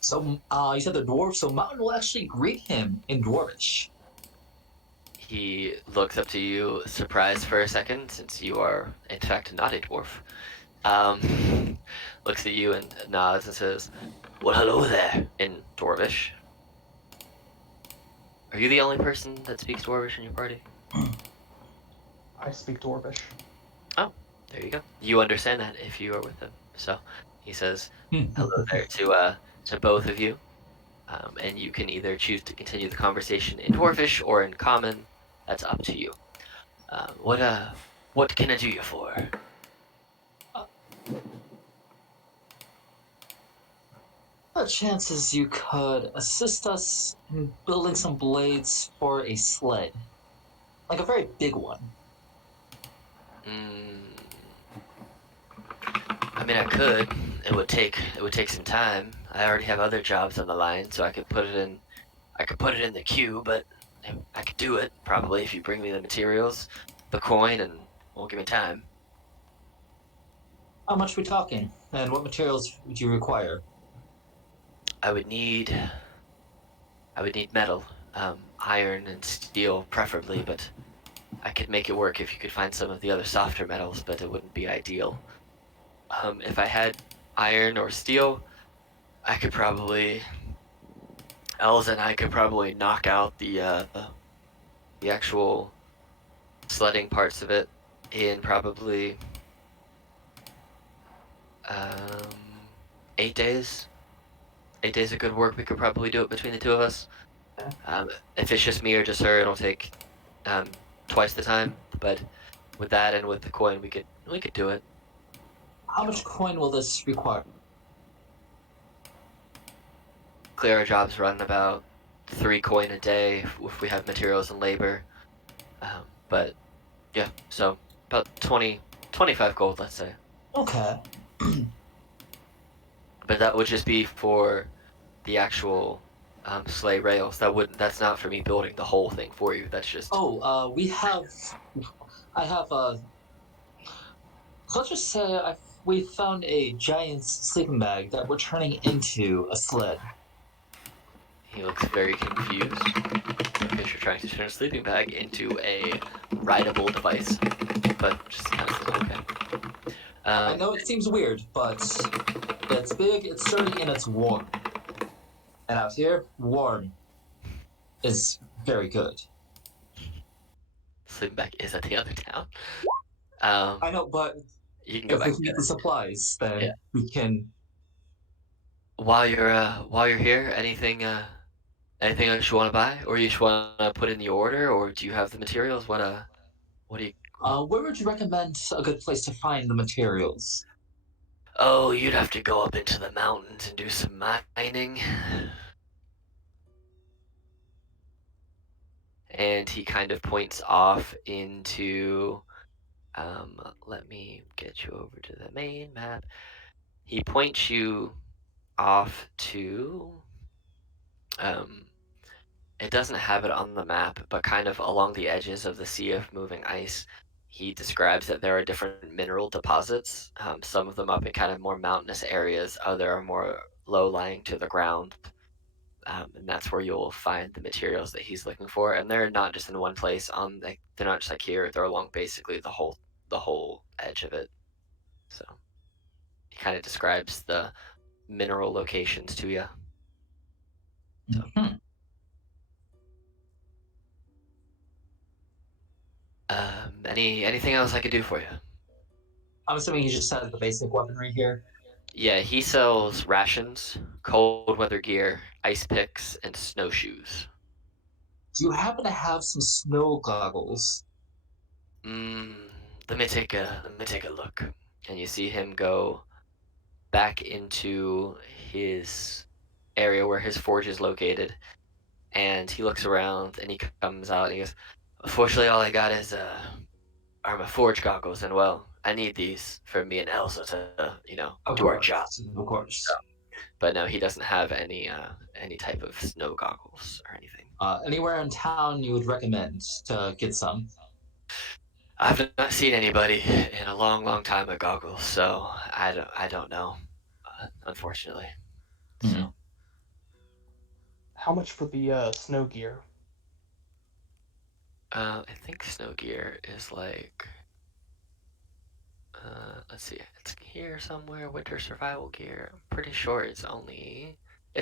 So, you said the dwarf, so Mountain will actually greet him in Dwarvish. He looks up to you, surprised for a second, since you are, in fact, not a dwarf. Looks at you and nods and says, "Well, hello there," in Dwarvish. Are you the only person that speaks Dwarvish in your party? I speak Dwarvish. Oh, there you go. You understand that if you are with him. So he says, "Hello there" to both of you, and you can either choose to continue the conversation in Dwarvish or in Common. That's up to you. What can I do you for? What chances you could assist us in building some blades for a sled? Like a very big one. I mean, I could. It would take some time. I already have other jobs on the line, so I could put it in the queue, but I could do it probably if you bring me the materials, the coin, and won't give me time. How much are we talking? And what materials would you require? I would need metal, iron and steel preferably, but I could make it work if you could find some of the other softer metals, but it wouldn't be ideal. If I had iron or steel, I could probably Els and I could probably knock out the actual sledding parts of it in probably um, 8 days. 8 days of good work. We could probably do it between the two of us. If it's just me or just her, it'll take um, twice the time. But with that and with the coin, we could do it. How much coin will this require? typically our jobs run about 3 coin a day if we have materials and labor. But yeah, so about 25 gold, let's say. Okay. But that would just be for the actual sleigh rails. That's not for me building the whole thing for you. That's just I have a. Let's just say we found a giant sleeping bag that we're turning into a sled. he looks very confused because you're trying to turn a sleeping bag into a rideable device, but just kind of okay. I know it seems weird, but it's big, it's sturdy, and it's warm. And out here, warm is very good. Sleeping bag is at the other town. I know, but You can go if back we and can get get the it. supplies, then Yeah. we can. While you're here, anything else you want to buy, or you just want to put in the order, or do you have the materials? What do you? Where would you recommend a good place to find the materials? Oh, you'd have to go up into the mountains and do some mining. And he kind of points off into. Let me get you over to the main map. He points you off to. It doesn't have it on the map, but kind of along the edges of the sea of moving ice. He describes that there are different mineral deposits, some of them up in kind of more mountainous areas, other are more low lying to the ground. And that's where you'll find the materials that he's looking for. And they're not just in one place they're not just like here, they're along basically the whole edge of it. So he kind of describes the mineral locations to you. So. Mhm. Anything else I could do for you? I'm assuming he just has the basic weaponry here. Yeah, he sells rations, cold weather gear, ice picks, and snowshoes. Do you happen to have some snow goggles? Mm, let me take a look. And you see him go back into his area where his forge is located, and he looks around and he comes out and he goes, "Unfortunately, all I got are my forge goggles, and well, I need these for me and Elsa to, Of do our job." course, of course. But no, he doesn't have any type of snow goggles or anything. Anywhere in town you would recommend to get some? I've not seen anybody in a long, long time with goggles, so I don't know, unfortunately. Hmm. So How much for the snow gear? I think snow gear is like, let's see, it's here somewhere. Winter survival gear. I'm pretty sure it's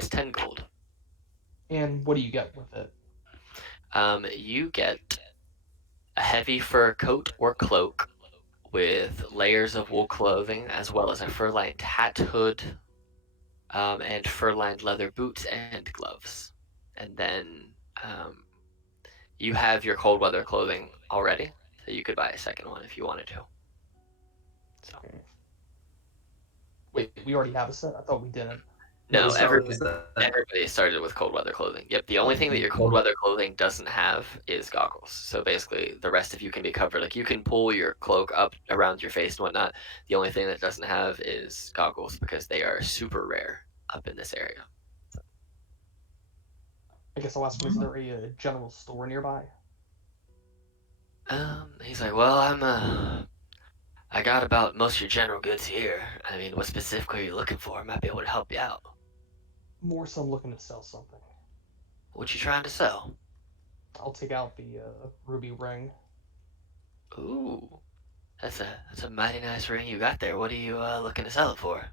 10 gold. And what do you get with it? You get a heavy fur coat or cloak with layers of wool clothing, as well as a fur-lined hat, hood, and fur-lined leather boots and gloves. And then you have your cold weather clothing already, so you could buy a second one if you wanted to. So Wait, we already have a set? I thought we didn't. Yeah, no, we started with that. everybody started with cold weather clothing. Yep, the only thing that your cold weather clothing doesn't have is goggles. So basically, the rest of you can be covered. Like you can pull your cloak up around your face and whatnot. The only thing that doesn't have is goggles because they are super rare up in this area. I guess I'll ask him, is there a general store nearby? He's like, well, I got about most of your general goods here. I mean, what specifically are you looking for? I might be able to help you out. More so I'm looking to sell something. What you trying to sell? I'll take out the ruby ring. Ooh, that's a mighty nice ring you got there. What are you looking to sell it for?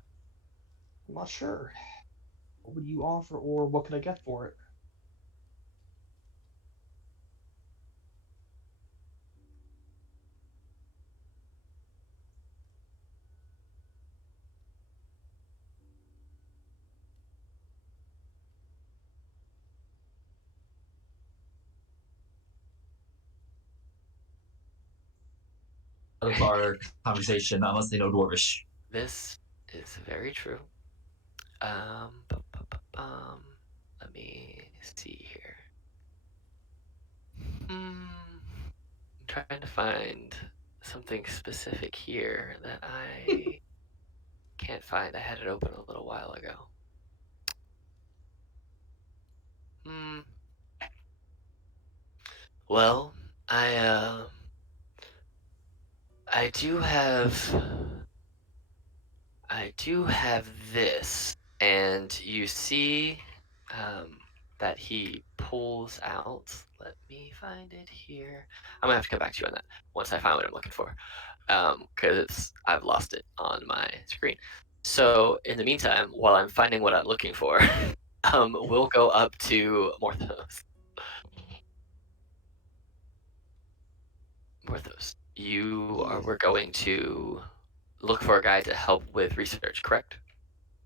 I'm not sure. What would you offer, or what could I get for it? Of our conversation, unless they know Dwarvish. This is very true. Um, see here. I'm trying to find something specific here that I can't find. I had it open a little while ago. Well, I do have this, and you see that he pulls out. Let me find it here. I'm gonna have to come back to you on that once I find what I'm looking for, because I've lost it on my screen. So in the meantime, while I'm finding what I'm looking for, we'll go up to Morthos. Morthos, we're going to look for a guy to help with research, correct?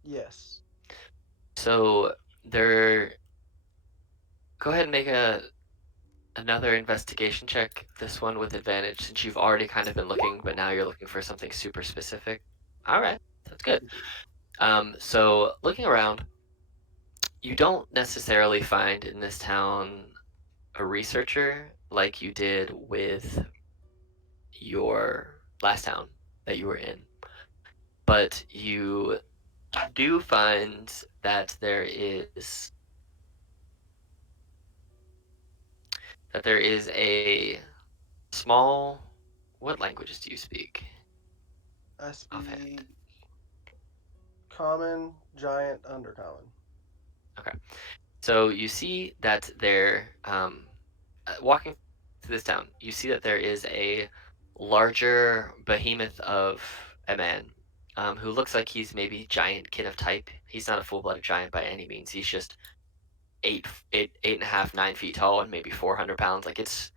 Yes. So go ahead and make another investigation check. This one with advantage, since you've already kind of been looking, but now you're looking for something super specific. All right, that's good. So looking around, you don't necessarily find in this town a researcher like you did with your last town that you were in, but you do find that there is a small. What languages do you speak I offhand? speak common, giant, undercommon. Okay. So you see that walking through this town, you see that there is a larger behemoth of a man who looks like he's maybe giant kid of type. He's not a full-blooded giant by any means. He's just 8.5, 9 feet tall and maybe 400 pounds. Like it's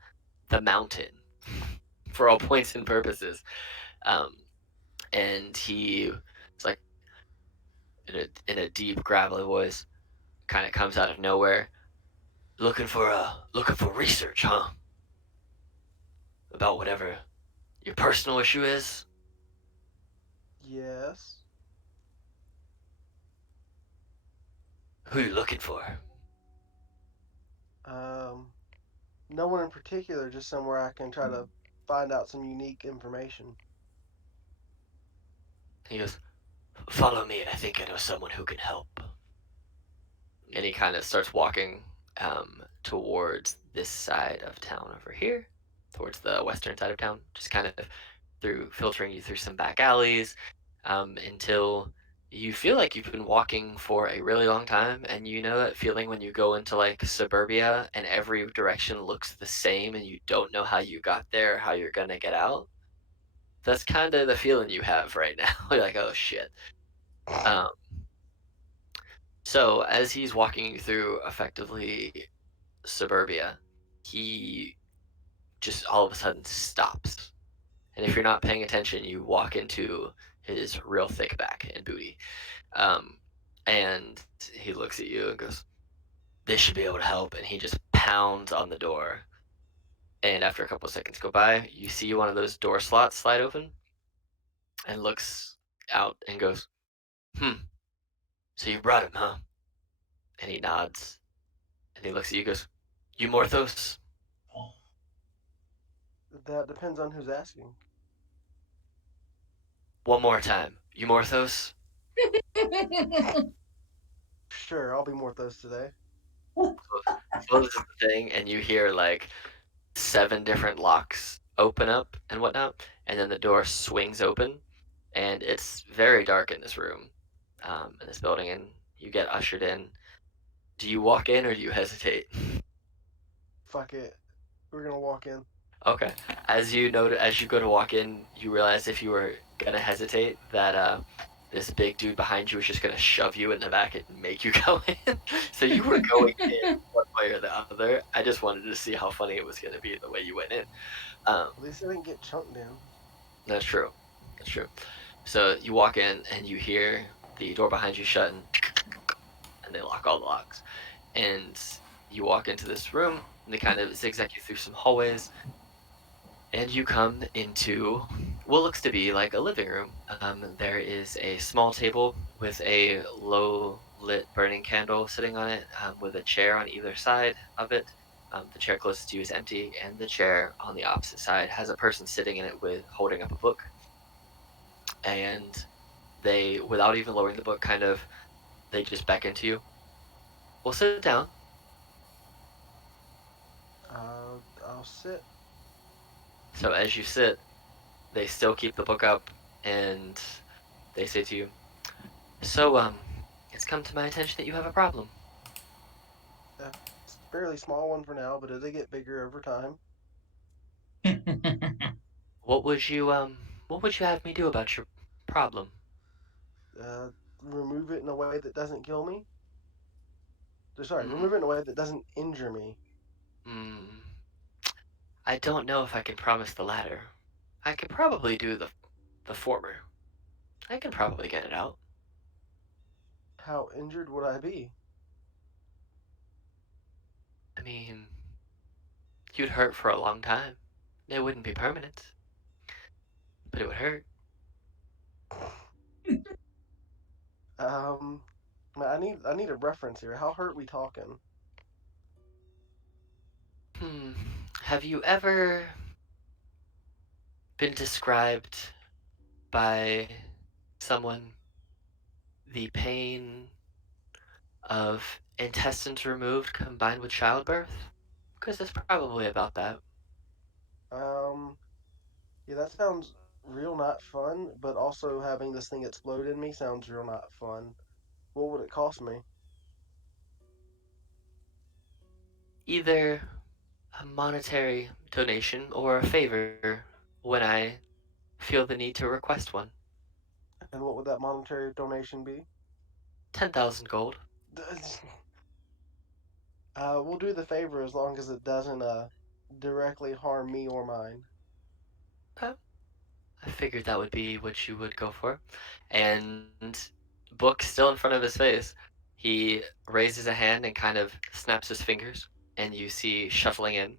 the mountain for all points and purposes. Um, and he is like in a deep, gravelly voice, kind of comes out of nowhere. Looking for research, huh? About whatever your personal issue is? Yes. Who you looking for? Um, no one in particular, just somewhere I can try to find out some unique information. He goes, follow me, I think I know someone who can help. And he kind of starts walking towards this side of town over here, towards the western side of town, just kind of through filtering you through some back alleys until you feel like you've been walking for a really long time, and you know that feeling when you go into like suburbia and every direction looks the same and you don't know how you got there, how you're gonna get out. That's kind of the feeling you have right now. You're like, oh shit. Um, so as he's walking you through effectively suburbia, he just all of a sudden stops. And if you're not paying attention, you walk into his real thick back and booty. Um, and he looks at you and goes, this should be able to help. And he just pounds on the door. And after a couple of seconds go by, you see one of those door slots slide open and looks out and goes, so you brought him, huh? And he nods and he looks at you and goes, you Morthos? That depends on who's asking. One more time. You Morthos? Sure, I'll be Morthos today. So this is the thing, and you hear like 7 different locks open up and whatnot, and then the door swings open, and it's very dark in this room, in this building, and you get ushered in. Do you walk in or do you hesitate? Fuck it. We're gonna walk in. Okay. As you go to walk in, you realize if you were gonna hesitate that this big dude behind you is just gonna shove you in the back and make you go in. So you were going in one way or the other. I just wanted to see how funny it was gonna be the way you went in. At least I didn't get chunked in. That's true. That's true. So you walk in and you hear the door behind you shut, and they lock all the locks. And you walk into this room, and they kind of zigzag you through some hallways, and you come into what looks to be like a living room. There is a small table with a low lit burning candle sitting on it, with a chair on either side of it. The chair closest to you is empty, and the chair on the opposite side has a person sitting in it with holding up a book. And they, without even lowering the book, they just beckon to you. We'll sit down. I'll sit. So as you sit, they still keep the book up, and they say to you, "So, it's come to my attention that you have a problem. It's a fairly small one for now, but it'll get bigger over time. What would you, what would you have me do about your problem?" Uh, Remove it in a way that doesn't kill me. Sorry, Hmm. remove it in a way that doesn't injure me. Hmm. I don't know if I can promise the latter. I could probably do the former. I can probably get it out. How injured would I be? I mean, you'd hurt for a long time. It wouldn't be permanent, but it would hurt. Um, I need a reference here. How hurt we talking? Hmm. Have you ever been described by someone the pain of intestines removed combined with childbirth? Because it's probably about that. Um, yeah, that sounds real not fun, but also having this thing explode in me sounds real not fun. What would it cost me? Either a monetary donation or a favor when I feel the need to request one. And what would that monetary donation be? 10,000 gold. We'll do the favor as long as it doesn't directly harm me or mine. Okay. I figured that would be what you would go for. And book still in front of his face, he raises a hand and kind of snaps his fingers, and you see shuffling in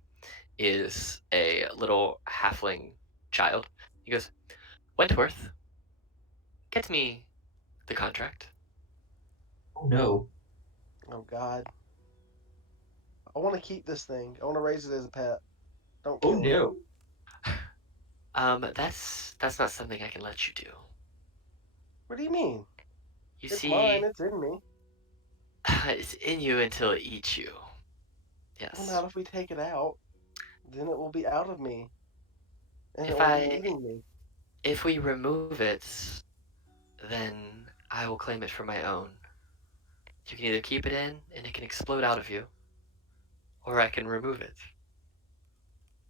is a little halfling child. He goes, "Wentworth, get me the contract." Oh no. Oh God, I want to keep this thing. I want to raise it as a pet. Don't Oh kill it. no. That's not something I can let you do. What do you mean? You It's mine. see, It's in me. it's in you until it eats you. Well, Yes. not if we take it out. Then it will be out of me, and it If will be I eating me. if we remove it, then I will claim it for my own. You can either keep it in and it can explode out of you, or I can remove it.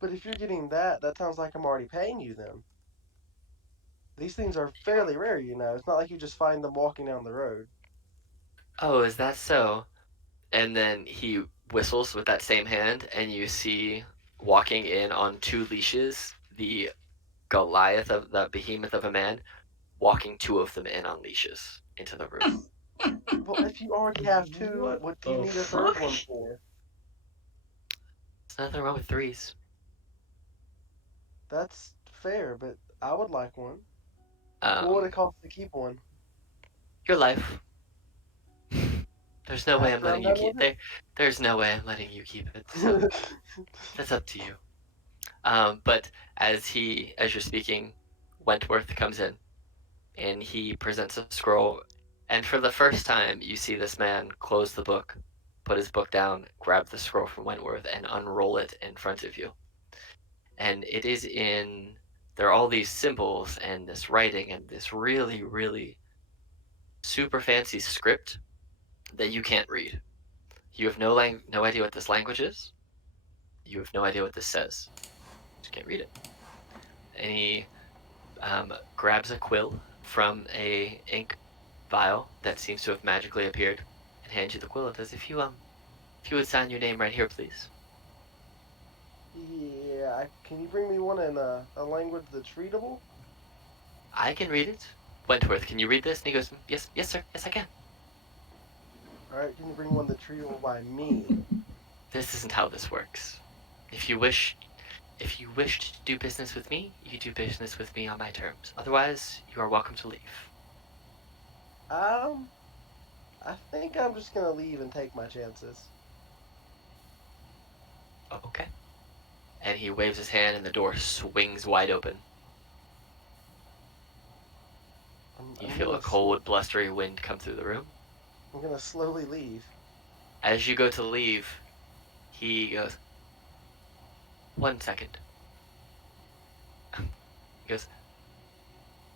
But if you're getting that, that sounds like I'm already paying you then. These things are fairly rare, you know. It's not like you just find them walking down the road. Oh, is that so? And then he whistles with that same hand, and you see walking in on two leashes the Goliath of the behemoth of a man, walking two of them in on leashes into the room. Well, if you already have two, What what do you the need a third fuck? one for? There's nothing wrong with threes. That's fair, but I would like one. What would Um, it cost to keep one? your life. There's no way I'm After I'm letting you done keep with there's no way I'm letting you keep it. So it? that's up to you. But as you're speaking, Wentworth comes in and he presents a scroll. And for the first time, you see this man close the book, put his book down, grab the scroll from Wentworth, and unroll it in front of you. And it is in, there are all these symbols and this writing and this really, really super fancy script that you can't read. You have no idea what this language is. You have no idea what this says. You just can't read it. And he grabs a quill from a ink vial that seems to have magically appeared and hands you the quill. It says, if you would sign your name right here, please." Yeah, can you bring me one in a language that's readable? "I can read it." "Wentworth, can you read this?" And he goes, "Yes, yes, sir. Yes, I can." Alright, can you bring one that's readable by me? "This isn't how this works. If you wish, if you wish to do business with me, you do business with me on my terms. Otherwise, you are welcome to leave." Um, I think I'm just gonna leave and take my chances. Okay. And he waves his hand, and the door swings wide open. You feel a cold, blustery wind come through the room. I'm gonna slowly leave. As you go to leave, he goes, 1 second. He goes,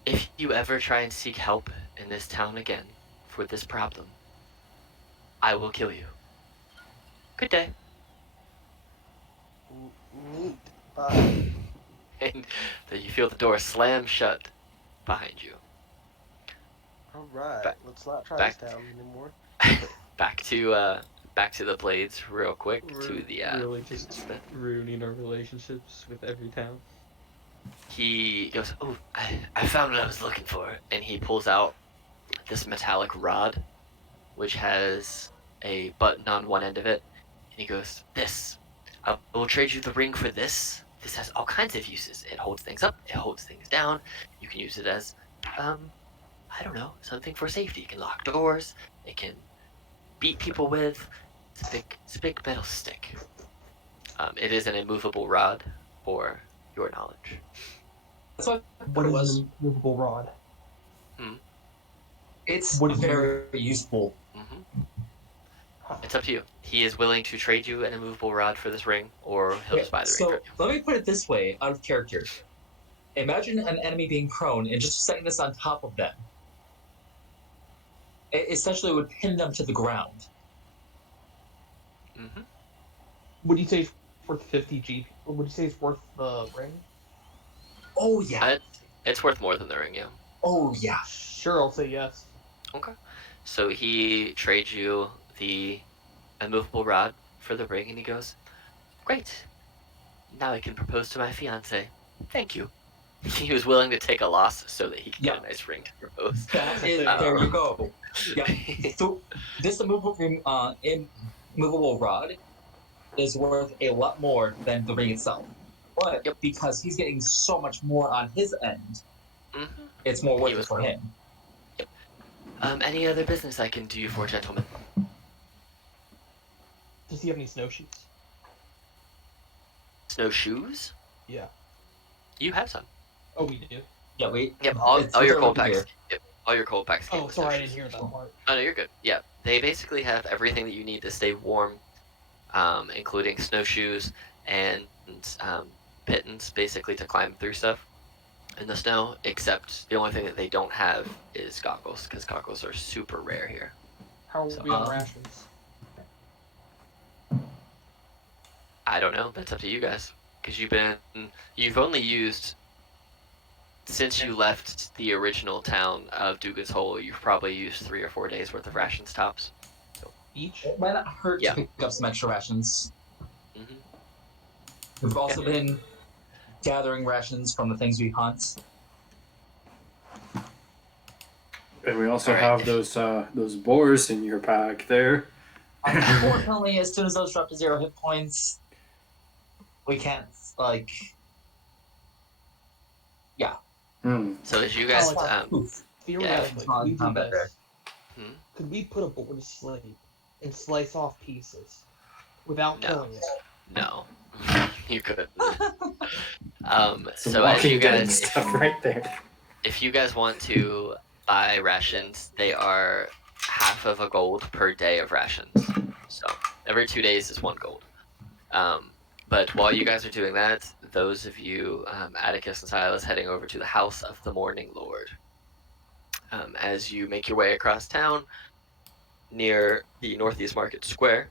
if you ever try and seek help in this town again for this problem, I will kill you. Good day. Neat. Bye. And then you feel the door slam shut behind you. All right. Back- Let's not try back- this town anymore. back to the blades real quick. We're to the really just ruining our relationships with every town. he goes, oh, I found what I was looking for. And he pulls out this metallic rod, which has a button on one end of it. And he goes, this, I will trade you the ring for this. This has all kinds of uses. It holds things up, it holds things down. You can use it as, I don't know, something for safety. It can lock doors, it can beat people with. It's a big metal stick. It is an immovable rod, for your knowledge. That's what What it is was. a movable rod? It's What is very useful. It's up to you. He is willing to trade you an immovable rod for this ring, or he'll just buy the ring So from you. let me put it this way, out of character. Imagine an enemy being prone and just setting this on top of them. It essentially would pin them to the ground. Mm-hmm. Would you say it's worth 50 GP? Or would you say it's worth the ring? Oh yeah. It's worth more than the ring, yeah. Oh yeah. Sure, I'll say yes. Okay. So he trades you the immovable rod for the ring, and he goes, great. Now I can propose to my fiance. Thank you. He was willing to take a loss so that he could get a nice ring to propose. That is, there you go. Yeah. So this immovable rod is worth a lot more than the ring itself. But because he's getting so much more on his end, it's more worth it for him. Any other business I can do you for, gentlemen? Does he have any snowshoes? Snowshoes? Yeah. You have some. Oh, we do. Yeah, wait. Yep, all your cold packs. Here. Yep, all your cold packs. Oh, sorry, I didn't hear that part. Oh no, you're good. Yeah, they basically have everything that you need to stay warm, including snowshoes and pittons, basically to climb through stuff in the snow. Except the only thing that they don't have is goggles, because goggles are super rare here. How will we on rations? I don't know. That's up to you guys, because you've only used. Since you left the original town of Dugan's Hole, you've probably used 3 or 4 days worth of rations tops. Each? It might not hurt to pick up some extra rations. Mm-hmm. We've also been gathering rations from the things we hunt. And we also have those boars in your pack there. Unfortunately, as soon as those drop to 0 hit points, we can't, like... Yeah. So as you guys... Theoretically, could we do this? Hmm? Could we put a boar to sleep and slice off pieces without killing it? No. You couldn't. Some so as you Walking Dead guys... stuff right there. If you guys want to buy rations, they are half of a gold per day of rations. So every 2 days is 1 gold. But while you guys are doing that, those of you, Atticus and Silas, heading over to the House of the Morning Lord. As you make your way across town, near the Northeast Market Square,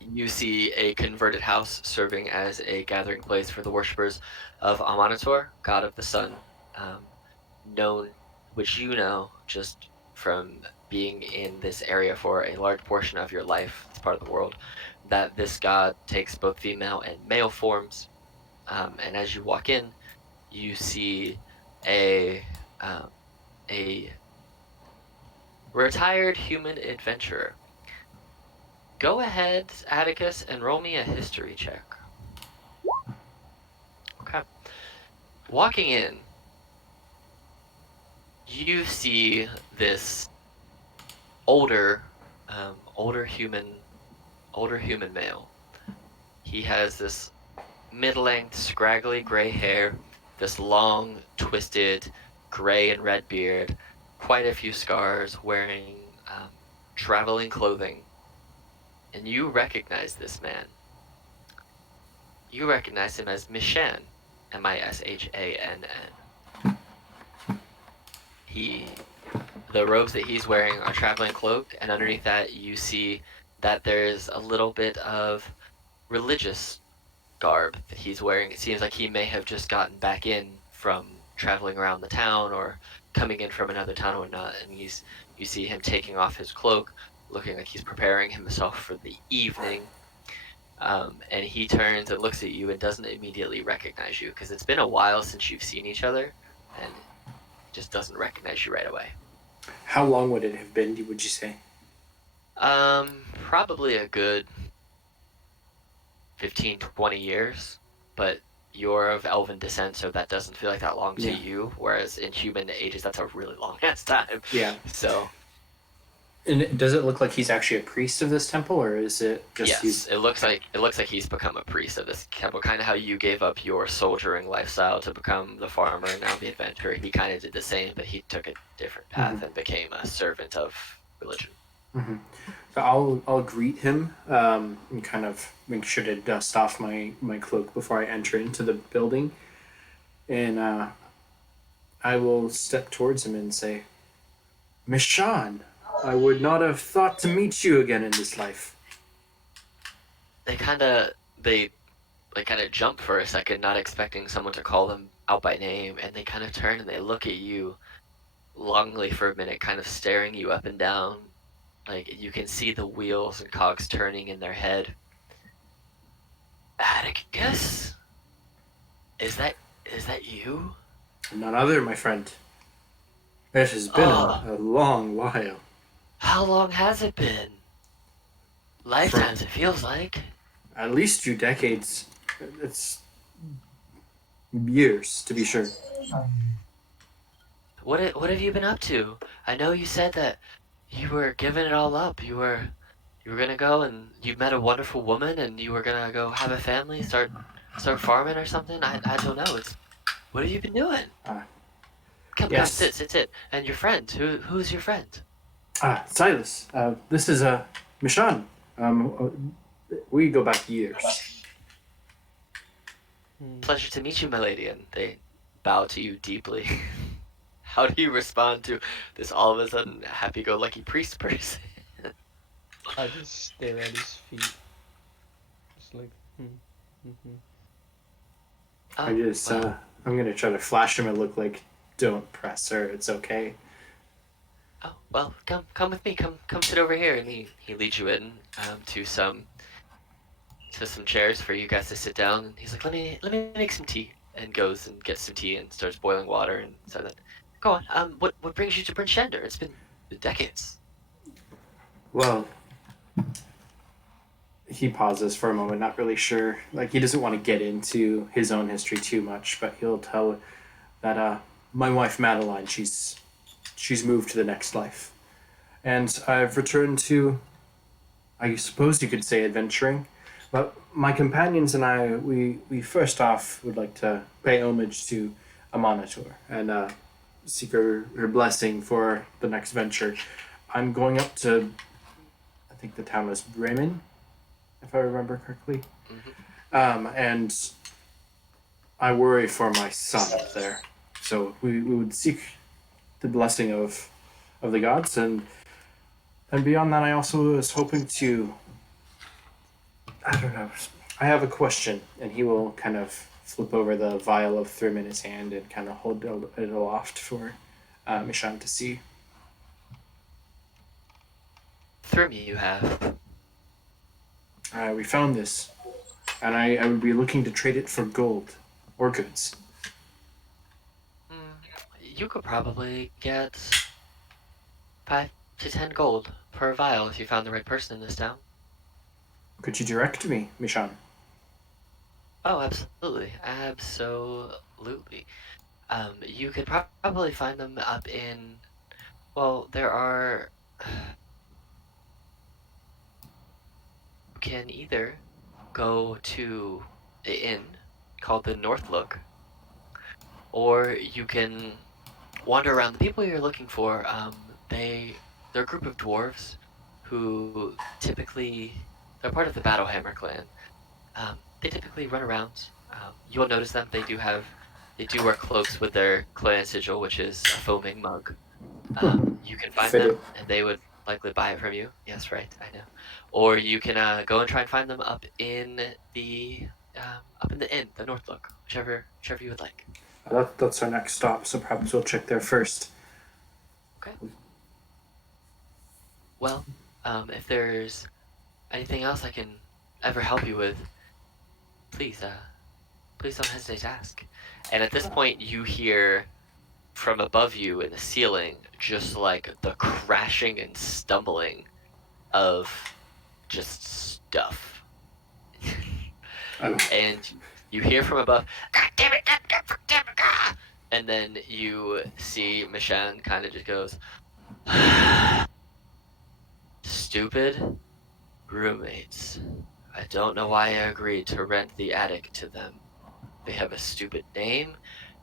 you see a converted house serving as a gathering place for the worshippers of Amanator, god of the sun, which you know just from being in this area for a large portion of your life, it's part of the world, that this god takes both female and male forms. And as you walk in, you see a retired human adventurer. Go ahead, Atticus, and roll me a history check. Okay. Walking in, you see this older, older human male. He has this mid-length, scraggly gray hair, this long, twisted gray and red beard, quite a few scars, wearing traveling clothing. And you recognize this man. You recognize him as Mishan, Mishann. The robes that he's wearing are traveling cloak, and underneath that you see that there's a little bit of religious garb that he's wearing. It seems like he may have just gotten back in from traveling around the town or coming in from another town or whatnot, and you see him taking off his cloak, looking like he's preparing himself for the evening. And he turns and looks at you and doesn't immediately recognize you because it's been a while since you've seen each other, and just doesn't recognize you right away. How long would it have been, would you say? Probably a good 15, 20 years, but you're of elven descent, so that doesn't feel like that long to you, whereas in human ages, that's a really long ass time. Yeah. So. And does it look like he's actually a priest of this temple, or is it just? Yes, it looks like he's become a priest of this temple. Kind of how you gave up your soldiering lifestyle to become the farmer and now the adventurer. He kind of did the same, but he took a different path and became a servant of religion. Mm-hmm. So I'll greet him and kind of make sure to dust off my cloak before I enter into the building, and I will step towards him and say, "Mishan, I would not have thought to meet you again in this life." They kind of jump for a second, not expecting someone to call them out by name, and they kind of turn and they look at you longingly for a minute, kind of staring you up and down. Like you can see the wheels and cogs turning in their head. Atticus? Is that you? None other, my friend. It has been a long while. How long has it been? Lifetimes, it feels like. At least 2 decades. It's years, to be sure. What have you been up to? I know you said that you were giving it all up. You were gonna go and you met a wonderful woman and you were gonna go have a family, start farming or something. I don't know. What have you been doing? Come, sit. And your friend, who's your friend? Silas. This is Mishan. We go back years. Pleasure to meet you, my lady. And they bow to you deeply. How do you respond to this all of a sudden happy-go-lucky priest person? I just stare at his feet. Just like, I'm gonna try to flash him and look like, "Don't press her, it's okay." Oh, well, come with me. Come sit over here. And he leads you in to some chairs for you guys to sit down. And he's like, let me make some tea. And goes and gets some tea and starts boiling water and so that. Go on. What brings you to Prince Shander? It's been decades. Well, he pauses for a moment, not really sure. Like, he doesn't want to get into his own history too much, but he'll tell that my wife Madeline, she's moved to the next life, and I've returned to, I suppose you could say, adventuring. But my companions and I, we first off would like to pay homage to Amanator and seek her blessing for the next venture. I'm going up to, I think the town was Bremen, if I remember correctly. Mm-hmm. And I worry for my son up there. So we would seek the blessing of the gods, and beyond that, I also was hoping to, I don't know, I have a question, and he will kind of flip over the vial of Thrym in his hand and kind of hold it aloft for Mishan to see. Thrym you have. We found this, and I would be looking to trade it for gold or goods. You could probably get 5 to 10 gold per vial if you found the right person in this town. Could you direct me, Mishan? Oh, absolutely. Absolutely. You could probably find them up in... Well, there are can either go to the inn called the North Look, or you can wander around. The people you're looking for, they're a group of dwarves who typically they're part of the Battlehammer clan. They typically run around. You will notice them. They do wear cloaks with their clan sigil, which is a foaming mug. You can find Fitting. them, and they would likely buy it from you. Yes, right, I know. Or you can go and try and find them up in the inn, the North Look, whichever you would like. That's our next stop, so perhaps we'll check there first. Okay. Well, if there's anything else I can ever help you with, please don't hesitate to ask. And at this point, you hear from above you in the ceiling just like the crashing and stumbling of just stuff. And you hear from above, God damn it, God damn it, God! And then you see Mishan kind of just goes, stupid roommates. I don't know why I agreed to rent the attic to them. They have a stupid name,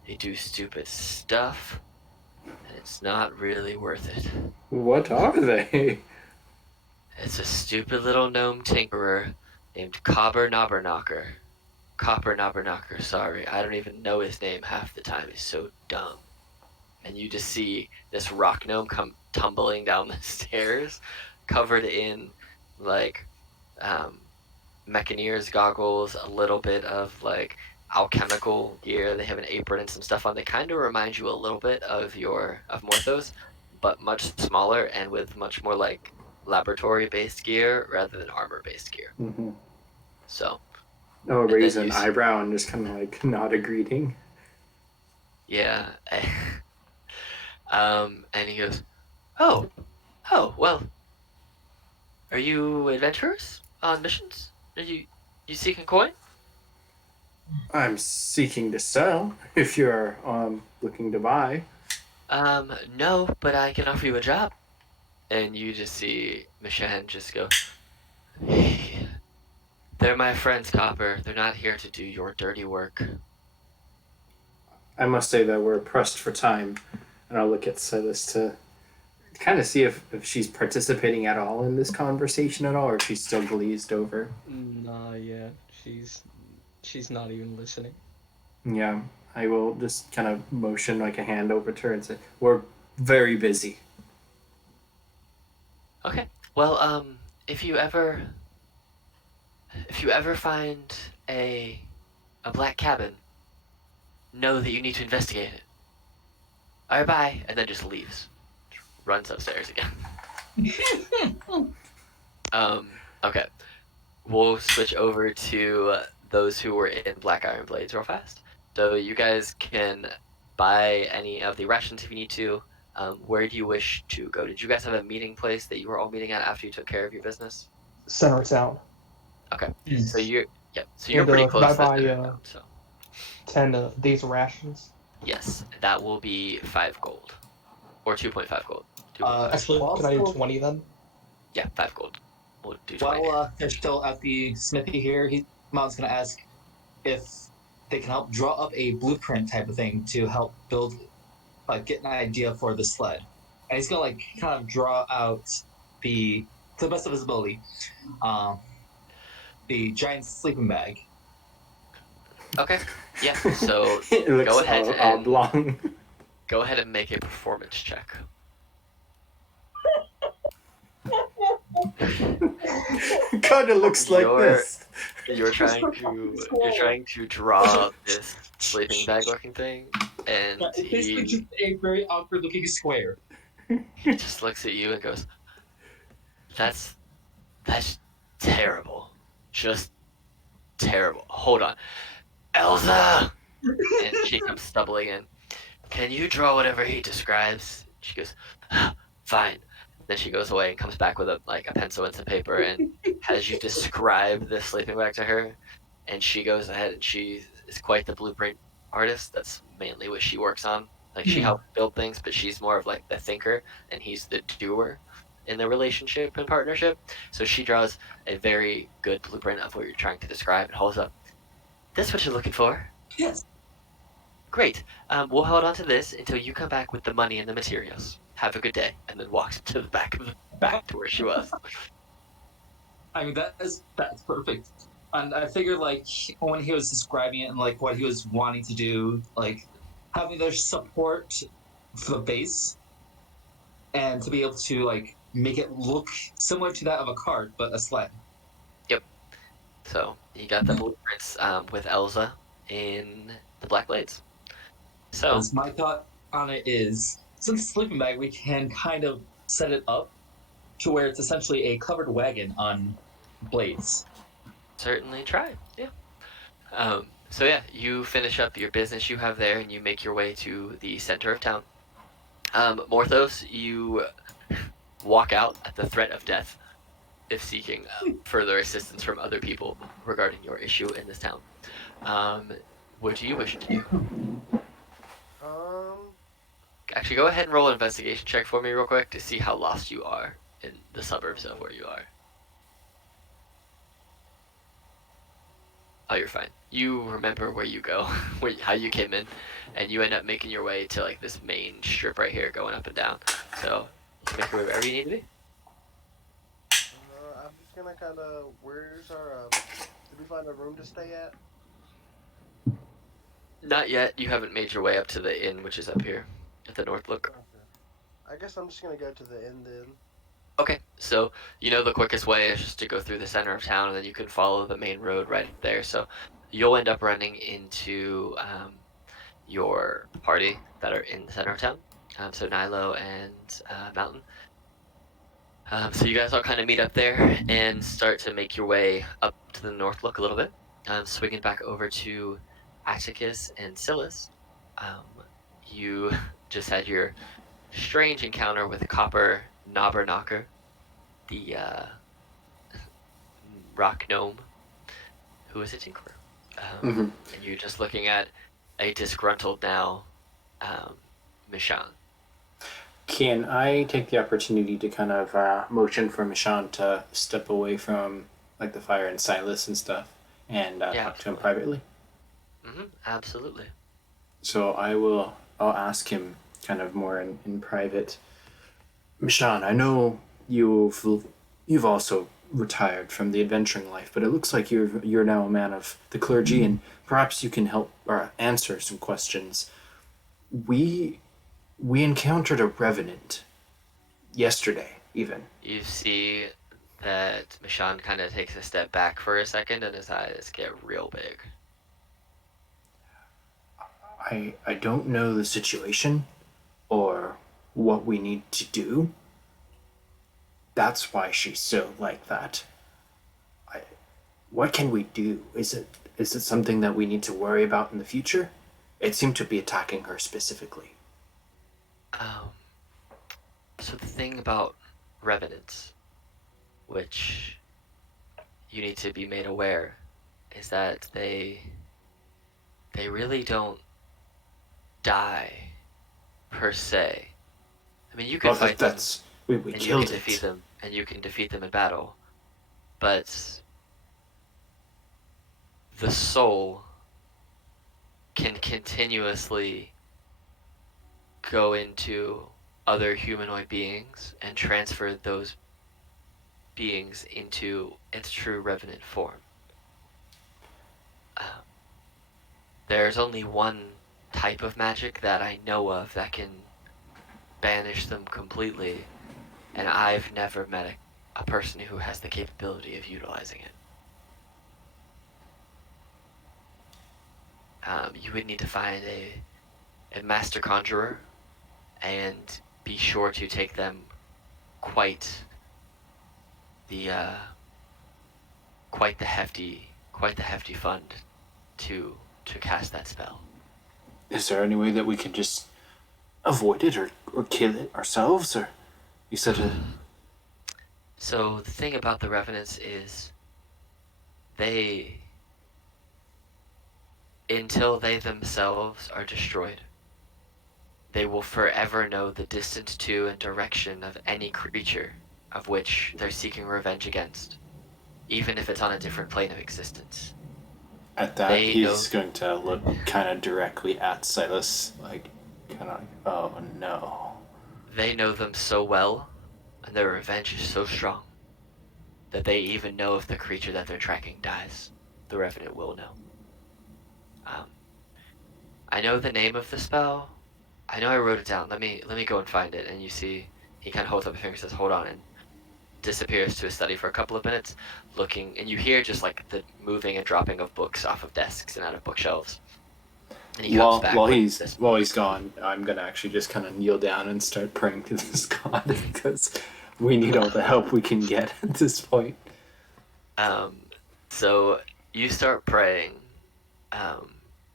they do stupid stuff, and it's not really worth it. What are they? It's a stupid little gnome tinkerer named Copper Knobberknocker. Copper Knobberknocker, sorry. I don't even know his name half the time. He's so dumb. And you just see this rock gnome come tumbling down the stairs, covered in, like, Mechaneer's goggles, a little bit of, like, alchemical gear. They have an apron and some stuff on. They kind of remind you a little bit of Morthos, but much smaller and with much more, like, laboratory-based gear rather than armor-based gear. Mm-hmm. So, Oh, then raise you an see- eyebrow and just kind of like nod a greeting. yeah. And he goes, oh, well, are you adventurers on missions? Are you seeking coin? I'm seeking to sell. If you're looking to buy, No, but I can offer you a job. And you just see Mishan just go, hey, they're my friends, Copper. They're not here to do your dirty work. I must say that we're pressed for time, and I'll look at Silas to kind of see if she's participating at all in this conversation at all, or if she's still glazed over. Nah, yeah, she's not even listening. Yeah, I will just kind of motion like a hand over to her and say, "We're very busy." Okay. Well, if you ever find a black cabin, know that you need to investigate it. Alright, bye, and then just leaves. Runs upstairs again. Okay. We'll switch over to those who were in Black Iron Blades real fast. So you guys can buy any of the rations if you need to. Where do you wish to go? Did you guys have a meeting place that you were all meeting at after you took care of your business? Center of town. Okay. Mm. So you're And, pretty can close I to the buy, center of town, so 10 days of rations. yes, that will be 5 gold. Or 2.5 gold. 2.5. Actually, Well, can I do so- 20 then? Yeah, 5 gold. We'll do 20. While they're still at the smithy here, Mountain's gonna ask if they can help draw up a blueprint type of thing to help build, like, get an idea for the sled. And he's gonna like kind of draw out to the best of his ability, the giant sleeping bag. Okay. Yeah. So It looks go ahead and oblong. go ahead and make a performance check. Kind of looks like You're- this. You're trying to draw this sleeping bag looking thing, and It's basically he just a very awkward looking square. just looks at you and goes, That's terrible. Just terrible. Hold on. Elsa! And she comes stumbling in. Can you draw whatever he describes? She goes, fine. Then she goes away and comes back with a pencil and some paper and has you describe the sleeping bag to her. And she goes ahead and she is quite the blueprint artist. That's mainly what she works on. Like, she helps build things, but she's more of like the thinker and he's the doer. in the relationship and partnership. So she draws a very good blueprint of what you're trying to describe and holds up. This is what you're looking for. Yes. Great. We'll hold on to this until you come back with the money and the materials. Have a good day. And then walks to the back to where she was. I mean, that's perfect. And I figured, like, when he was describing it and like what he was wanting to do, like having their support for the base and to be able to like make it look similar to that of a cart, but a sled. So you got the blueprints with Elsa in the Black Blades. So Because my thought on it is, since it's a sleeping bag, we can kind of set it up to where it's essentially a covered wagon on blades. certainly try. Yeah. So yeah, you finish up your business you have there, and you make your way to the center of town. Morthos, you walk out at the threat of death if seeking further assistance from other people regarding your issue in this town. What do you wish to do? Actually, go ahead and roll an investigation check for me real quick to see how lost you are in the suburbs of where you are. Oh, you're fine. You remember where you go, how you came in, and you end up making your way to like this main strip right here, going up and down. So you can make your way wherever you need to be. I'm just gonna kind of. Where's our? Did we find a room to stay at? Not yet. You haven't made your way up to the inn, which is up here at the North Look. Okay. I guess I'm just gonna go to the inn then. Okay, so you know the quickest way is just to go through the center of town, and then you can follow the main road right there. So you'll end up running into your party that are in the center of town. So Nilo and Mountain. So you guys all kind of meet up there and start to make your way up to the North Look a little bit. Swinging back over to Atticus and Silas. You just had your strange encounter with Copper Knobberknocker, the rock gnome, who is a tinkerer. And you're just looking at a disgruntled now Mishan. Can I take the opportunity to kind of motion for Mishan to step away from like the fire and Silas and stuff and talk to him privately? Absolutely. So I'll ask him kind of more in private. Mishan, I know you've also retired from the adventuring life, but it looks like you're now a man of the clergy, and perhaps you can help or answer some questions. We encountered a revenant yesterday, even. You see that Mishan kind of takes a step back for a second, and his eyes get real big. I don't know the situation or what we need to do. That's why she's so like that. What can we do? Is it something that we need to worry about in the future? It seemed to be attacking her specifically. So the thing about revenants, which you need to be made aware, is that they really don't die per se. I mean, you can fight them, we and killed you can defeat them, and you can defeat them in battle, but the soul can continuously go into other humanoid beings and transfer those beings into its true revenant form. There's only one type of magic that I know of that can banish them completely, and I've never met a person who has the capability of utilizing it. You would need to find a master conjurer and be sure to take them quite the hefty fund to cast that spell. Is there any way that we can just avoid it or kill it ourselves? Or you said it. So the thing about the revenants is until they themselves are destroyed, they will forever know the distance to and direction of any creature of which they're seeking revenge against, even if it's on a different plane of existence. At that, They know he's going to look kind of directly at Silas, like, kind of, oh no. they know them so well, and their revenge is so strong, that they even know if the creature that they're tracking dies, the Revenant will know. I know the name of the spell. I know I wrote it down. Let me go and find it. And you see, he kind of holds up a finger and says, "Hold on," and disappears to his study for a couple of minutes, looking. And you hear just like the moving and dropping of books off of desks and out of bookshelves. And he comes back While with this. he's gone, I'm gonna actually just kind of kneel down and start praying to this god because we need all the help we can get at this point. So you start praying.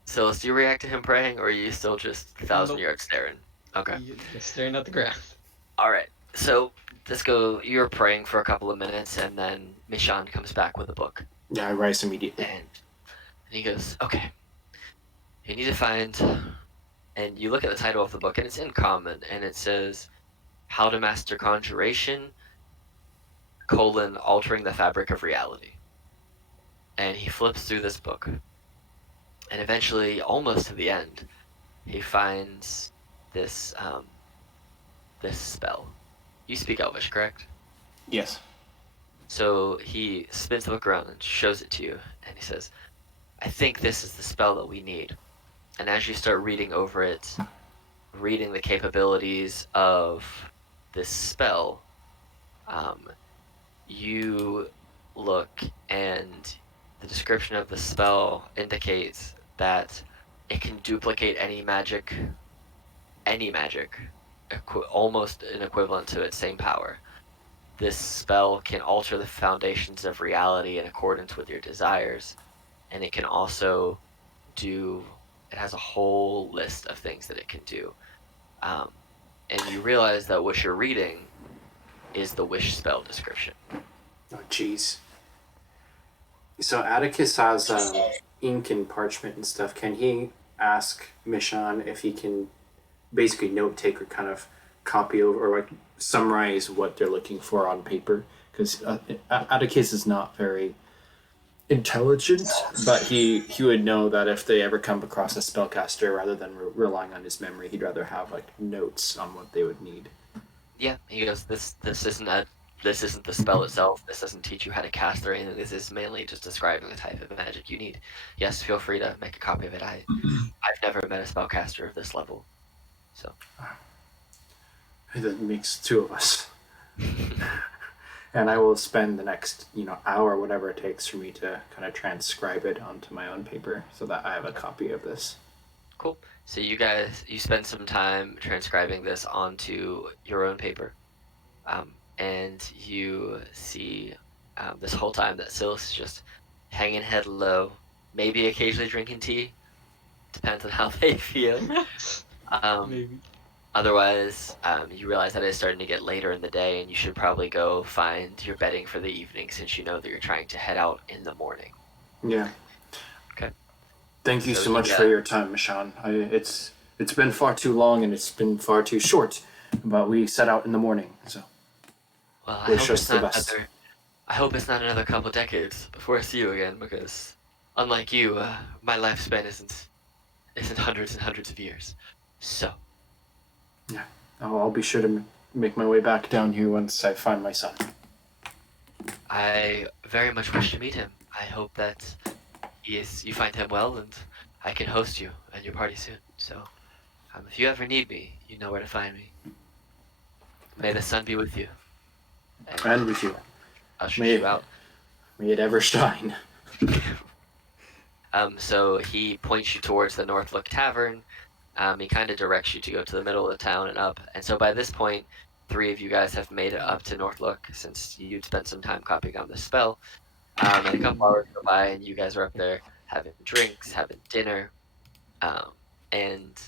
Silas, do you react to him praying, or are you still just 1,000 Nope. yards staring? Okay. You're staring at the ground. All right. So let's go. You're praying for a couple of minutes, and then Mishan comes back with a book, Yeah, I rise immediately. and he goes, "Okay, you need to find." And you look at the title of the book, and it's in common, and it says, "How to Master Conjuration: Altering the Fabric of Reality." And he flips through this book, and eventually, almost to the end, he finds this this spell. You speak Elvish, correct? Yes. So he spins the book around and shows it to you, and he says, "I think this is the spell that we need." And as you start reading over it, reading the capabilities of this spell, you look, and the description of the spell indicates that it can duplicate any magic, almost an equivalent to its same power. This spell can alter the foundations of reality in accordance with your desires, and it can also it has a whole list of things that it can do. And you realize that what you're reading is the wish spell description. Oh, jeez. So Atticus has ink and parchment and stuff. Can he ask Mishan if he can basically note take or kind of copy over or like summarize what they're looking for on paper? Because Atticus is not very intelligent, but he would know that if they ever come across a spellcaster, rather than relying on his memory, he'd rather have like notes on what they would need. Yeah, he goes, this isn't the spell itself. This doesn't teach you how to cast or anything. This is mainly just describing the type of magic you need. Yes, feel free to make a copy of it. I've never met a spellcaster of this level, so That makes two of us. And I will spend the next, hour, whatever it takes for me to kind of transcribe it onto my own paper so that I have a copy of this. cool. So you spend some time transcribing this onto your own paper, and you see this whole time that Silas is just hanging head low, maybe occasionally drinking tea, depends on how they feel. Maybe. Otherwise, you realize that it's starting to get later in the day, and you should probably go find your bedding for the evening since you know that you're trying to head out in the morning. Yeah. Okay. Thank you so much for your time, Mishan. It's been far too long and it's been far too short, but we set out in the morning, so Well, wish us the best. I hope it's not another couple decades before I see you again, because unlike you, my lifespan isn't hundreds and hundreds of years. So. Yeah, I'll be sure to make my way back down here once I find my son. I very much wish to meet him. I hope that you find him well, and I can host you and your party soon. So, if you ever need me, you know where to find me. May the sun be with you. And with you. I'll shoot you out. May it ever shine. So he points you towards the Northlook Tavern. He kind of directs you to go to the middle of the town and up. And so by this point, 3 of you guys have made it up to Northlook since you'd spent some time copying on this spell. And a couple hours go by, and you guys are up there having drinks, having dinner. And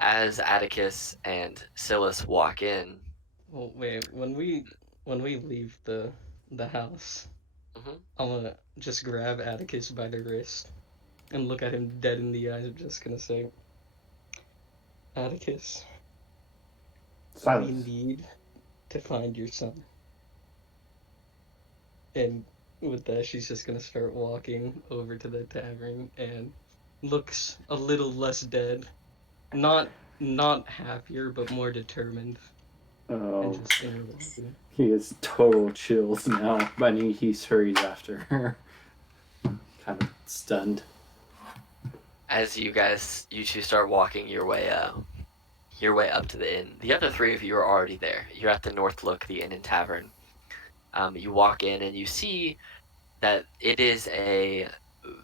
as Atticus and Silas walk in... Well, wait, when we leave the house, Mhm. I'm gonna just grab Atticus by the wrist and look at him dead in the eyes. I'm just gonna say, Atticus, we Silence. need to find your son. And with that, she's just gonna start walking over to the tavern and looks a little less dead. Not happier, but more determined. And Oh, just in the lobby. he is total chills now. But he hurries after her, kind of stunned. As you two start walking your way up to the inn. The other three of you are already there. You're at the North Look, the inn and tavern. You walk in and you see that it is a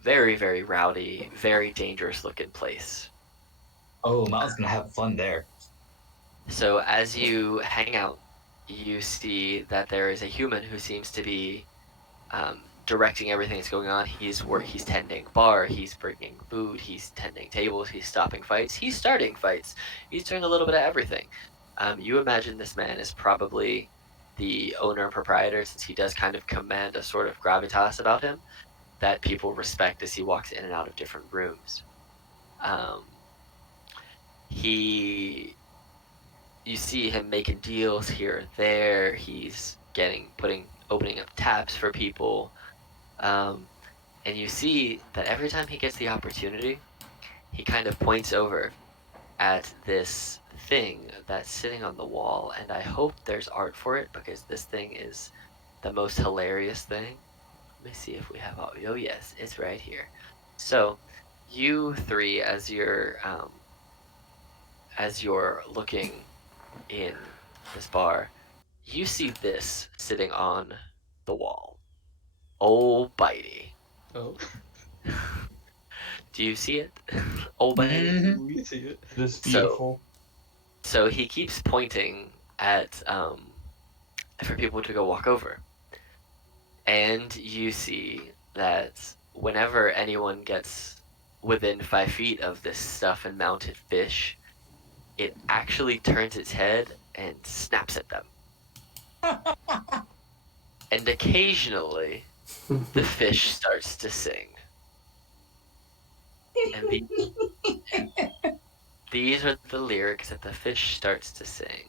very, very rowdy, very dangerous looking place. Oh, Mountain's gonna have fun there. So as you hang out, you see that there is a human who seems to be directing everything that's going on. He's tending bar, he's bringing food, he's tending tables, he's stopping fights, he's starting fights, he's doing a little bit of everything. You imagine this man is probably the owner and proprietor, since he does kind of command a sort of gravitas about him that people respect as he walks in and out of different rooms. Um, he you see him making deals here and there. He's opening up taps for people. And you see that every time he gets the opportunity, he kind of points over at this thing that's sitting on the wall. And I hope there's art for it, because this thing is the most hilarious thing. Let me see if we have audio. Oh, yes, it's right here. So, you three, as you're looking in this bar, you see this sitting on the wall. Oh, bitey. Oh, Do you see it? Oh, bitey. Mhm. we see it. This So- beautiful. So he keeps pointing at for people to go walk over. And you see that whenever anyone gets within 5 feet of this stuff and mounted fish, it actually turns its head and snaps at them. And occasionally, the fish starts to sing. And these are the lyrics that the fish starts to sing.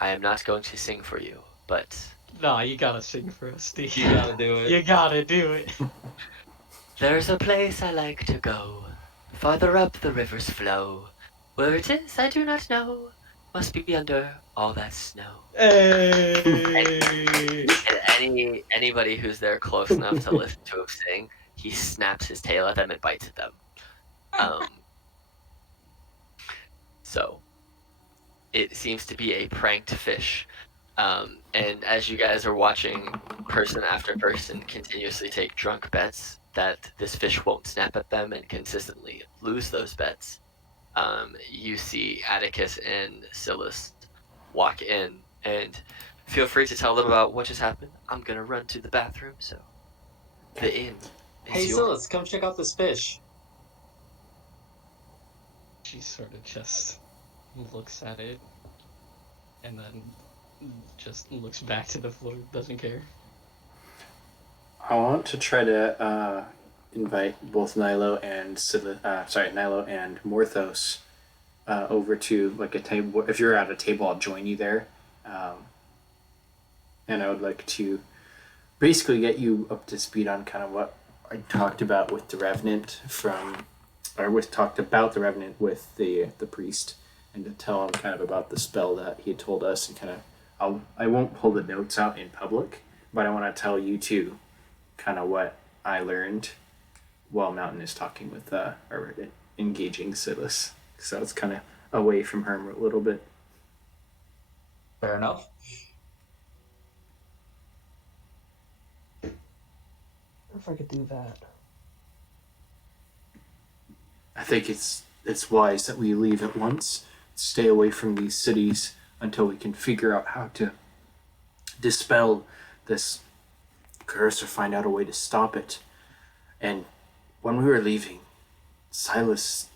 I am not going to sing for you, but Nah, you gotta sing for us, Steve. You gotta do it. You gotta do it. there's a place I like to go, farther up the river's flow. Where it is, I do not know. Must be under all that snow. Hey! And anybody who's there close enough to listen to him sing, he snaps his tail at them and bites at them. So it seems to be a pranked fish. And as you guys are watching person after person continuously take drunk bets that this fish won't snap at them and consistently lose those bets, you see Atticus and Silas walk in, and feel free to tell them about what just happened. I'm gonna run to the bathroom, so the inn is Hey, yours. Silas, come check out this fish. She sort of just looks at it and then just looks back to the floor, doesn't care. I want to try to invite both Nilo and Nilo and Morthos over to like a table. If you're at a table, I'll join you there. And I would like to basically get you up to speed on kind of what I talked about with the Revenant talked about the Revenant with the priest, and to tell him kind of about the spell that he had told us, and kind of I won't pull the notes out in public, but I want to tell you too, kind of what I learned while Mountain is talking with or engaging Silas, so it's kind of away from her a little bit. Fair enough. If I could do that. I think it's wise that we leave at once, stay away from these cities until we can figure out how to dispel this curse or find out a way to stop it. And when we were leaving, Silas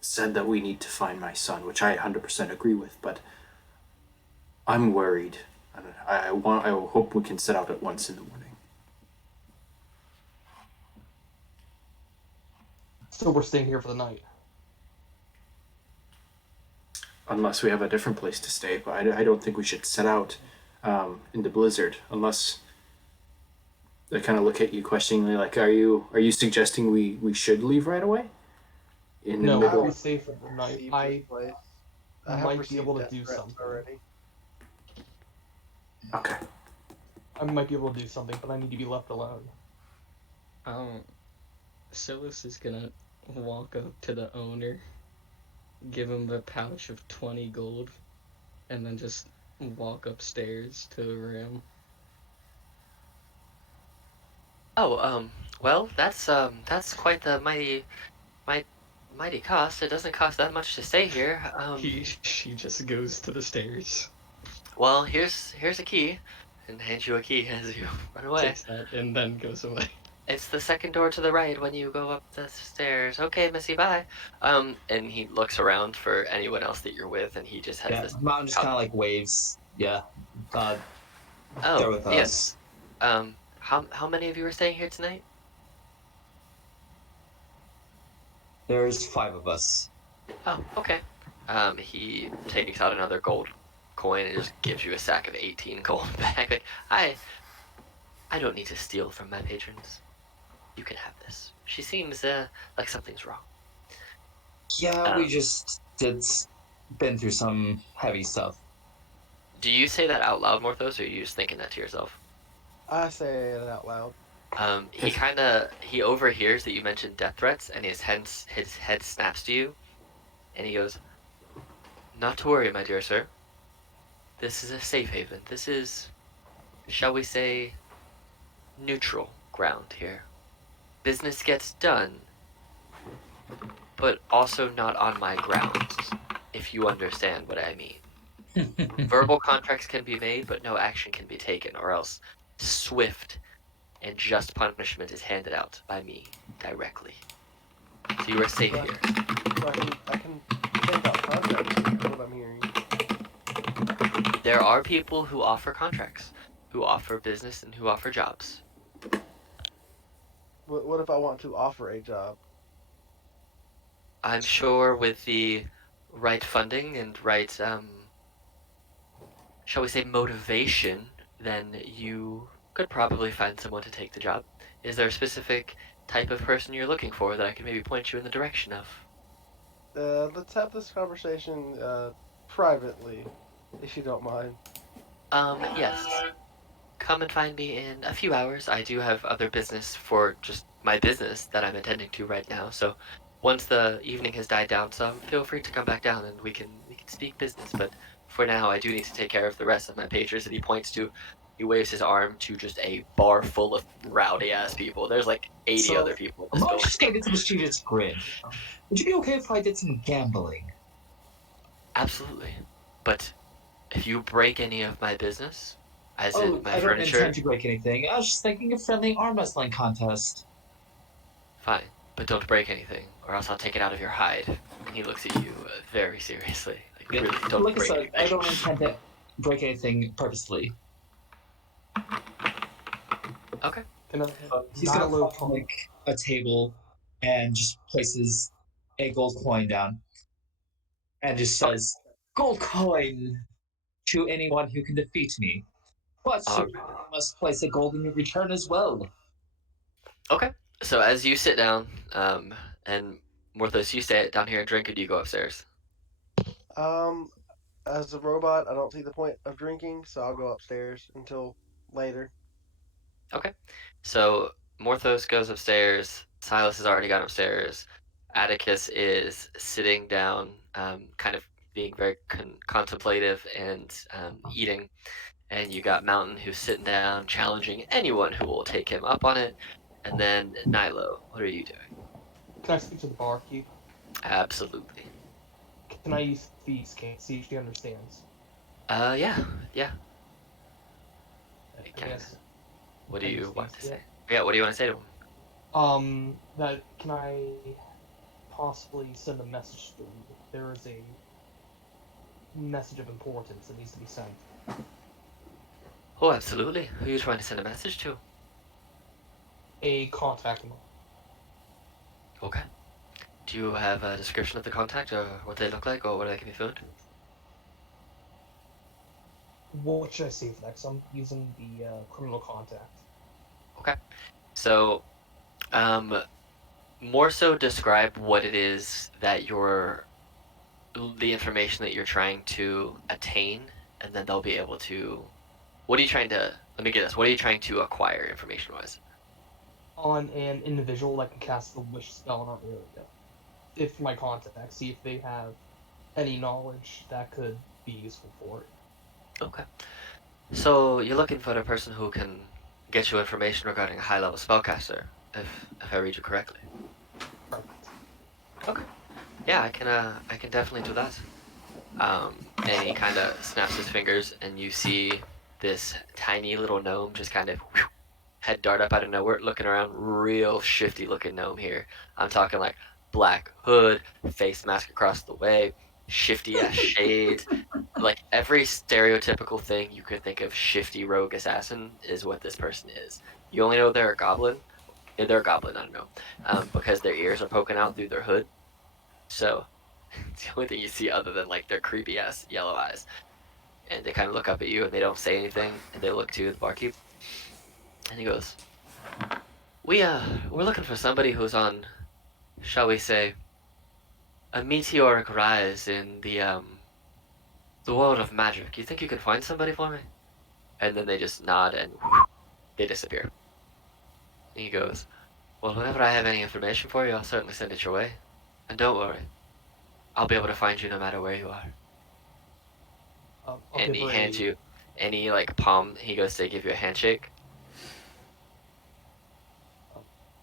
said that we need to find my son, which I 100% agree with, but I'm worried. I hope we can set out at once in the morning. So we're staying here for the night. unless we have a different place to stay. But I don't think we should set out in the blizzard unless they kind of look at you questioningly, like, are you suggesting we should leave right away? In the No, middle. we stay for the night. Received I this place. I have might be received able to death do threats something. already. Okay. I might be able to do something, but I need to be left alone. Silas is gonna walk up to the owner, give him the pouch of 20 gold, and then just walk upstairs to the room. Oh, well, that's quite the mighty cost. It doesn't cost that much to stay here. She just goes to the stairs, Well, here's a key, and hands you a key as you run away. takes that, and then goes away. It's the second door to the right when you go up the stairs. Okay, Missy, bye. And he looks around for anyone else that you're with, and he just has Yeah, this. Mountain just kind of like waves. Yeah. They're Oh, with us. yes. How many of you are staying here tonight? There's 5 of us. Oh, okay. He takes out another gold coin and just gives you a sack of 18 gold back. Like, I don't need to steal from my patrons. You can have this. She seems like something's wrong. Yeah, we just been through some heavy stuff. Do you say that out loud, Morthos, or are you just thinking that to yourself? I say it out loud. He overhears that you mentioned death threats, and his head snaps to you, and he goes, "Not to worry, my dear sir. This is a safe haven. This is, shall we say, neutral ground here. Business gets done, but also not on my grounds, if you understand what I mean. Verbal contracts can be made, but no action can be taken, or else swift and just punishment is handed out by me directly. So you are safe Right. here. So I can take out contracts. Is what I'm hearing. There are people who offer contracts, who offer business, and who offer jobs. What if I want to offer a job? I'm sure with the right funding and right, shall we say, motivation, then you could probably find someone to take the job. Is there a specific type of person you're looking for that I can maybe point you in the direction of? Let's have this conversation privately, if you don't mind. Yes. Come and find me in a few hours. I do have other business for just my business that I'm attending to right now. So once the evening has died down some, feel free to come back down and we can speak business. But for now, I do need to take care of the rest of my patrons. And he waves his arm to just a bar full of rowdy ass people. There's like 80 So, other people in I'm this always just gonna building. get some mischievous grin. Would you be okay if I did some gambling? Absolutely. But if you break any of my business, as Oh, in my I don't furniture, intend to break anything. I was just thinking a friendly arm wrestling contest. fine, but don't break anything, or else I'll take it out of your hide. And he looks at you very seriously. Like, Yeah, really, don't like I break said, anything. I don't intend to break anything purposely. Okay. Can I, He's gonna Nilo find like a table and just places a gold coin down and just says, "Gold coin to anyone who can defeat me." But you Alright. must place a gold in return as well. Okay. So as you sit down, and Morthos, you stay down here and drink, or do you go upstairs? Um, as a robot, I don't see the point of drinking, so I'll go upstairs until later. Okay. So Morthos goes upstairs. Silas has already gone upstairs. Atticus is sitting down, kind of being very contemplative and eating. And you got Mountain who's sitting down, challenging anyone who will take him up on it. And then Nilo, what are you doing? can I speak to the barkeep? Absolutely. Can I use the scan see if she understands? Yeah. I Can. guess. What do I you use want to these, say? Yeah, what do you want to say to him? That can I possibly send a message to him? There is a message of importance that needs to be sent. Oh, absolutely. Who are you trying to send a message to? A contact. Okay. Do you have a description of the contact, or what they look like, or where they can be found? What should I say for next? I'm using the criminal contact. Okay. So, more so describe what it is that the information that you're trying to attain, and then they'll be able to. What are you trying to? Let me get this. What are you trying to acquire information-wise? On an individual, I can cast the wish spell in our area. If my contact, see if they have any knowledge that could be useful for it. Okay. So you're looking for a person who can get you information regarding a high-level spellcaster, if I read you correctly. Perfect. Okay. Yeah, I can definitely do that. And he kind of snaps his fingers, and you see this tiny little gnome just kind of head dart up out of nowhere, looking around. Real shifty looking gnome here. I'm talking like black hood, face mask across the way, shifty ass shades. Like every stereotypical thing you could think of shifty rogue assassin is what this person is. You only know they're a goblin. They're a goblin, I don't know, because their ears are poking out through their hood. So it's the only thing you see other than like their creepy ass yellow eyes. And they kind of look up at you and they don't say anything. And they look to the barkeep. And he goes, we're looking for somebody who's on, shall we say, a meteoric rise in the world of magic. You think you can find somebody for me? And then they just nod and they disappear. And he goes, well, whenever I have any information for you, I'll certainly send it your way. And don't worry, I'll be able to find you no matter where you are. I'll And give he her hands a. you any like palm. He goes to give you a handshake.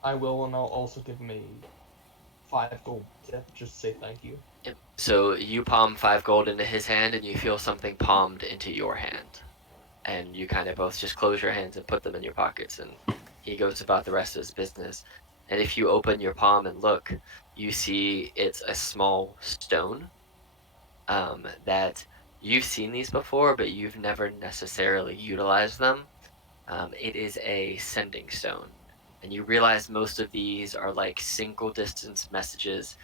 I will, and I'll also give him a 5 gold tip just to say thank you. Yep. So you palm 5 gold into his hand, and you feel something palmed into your hand. And you kind of both just close your hands and put them in your pockets, and he goes about the rest of his business. And if you open your palm and look, you see it's a small stone that you've seen these before, but you've never necessarily utilized them. It is a sending stone. And you realize most of these are like single distance messages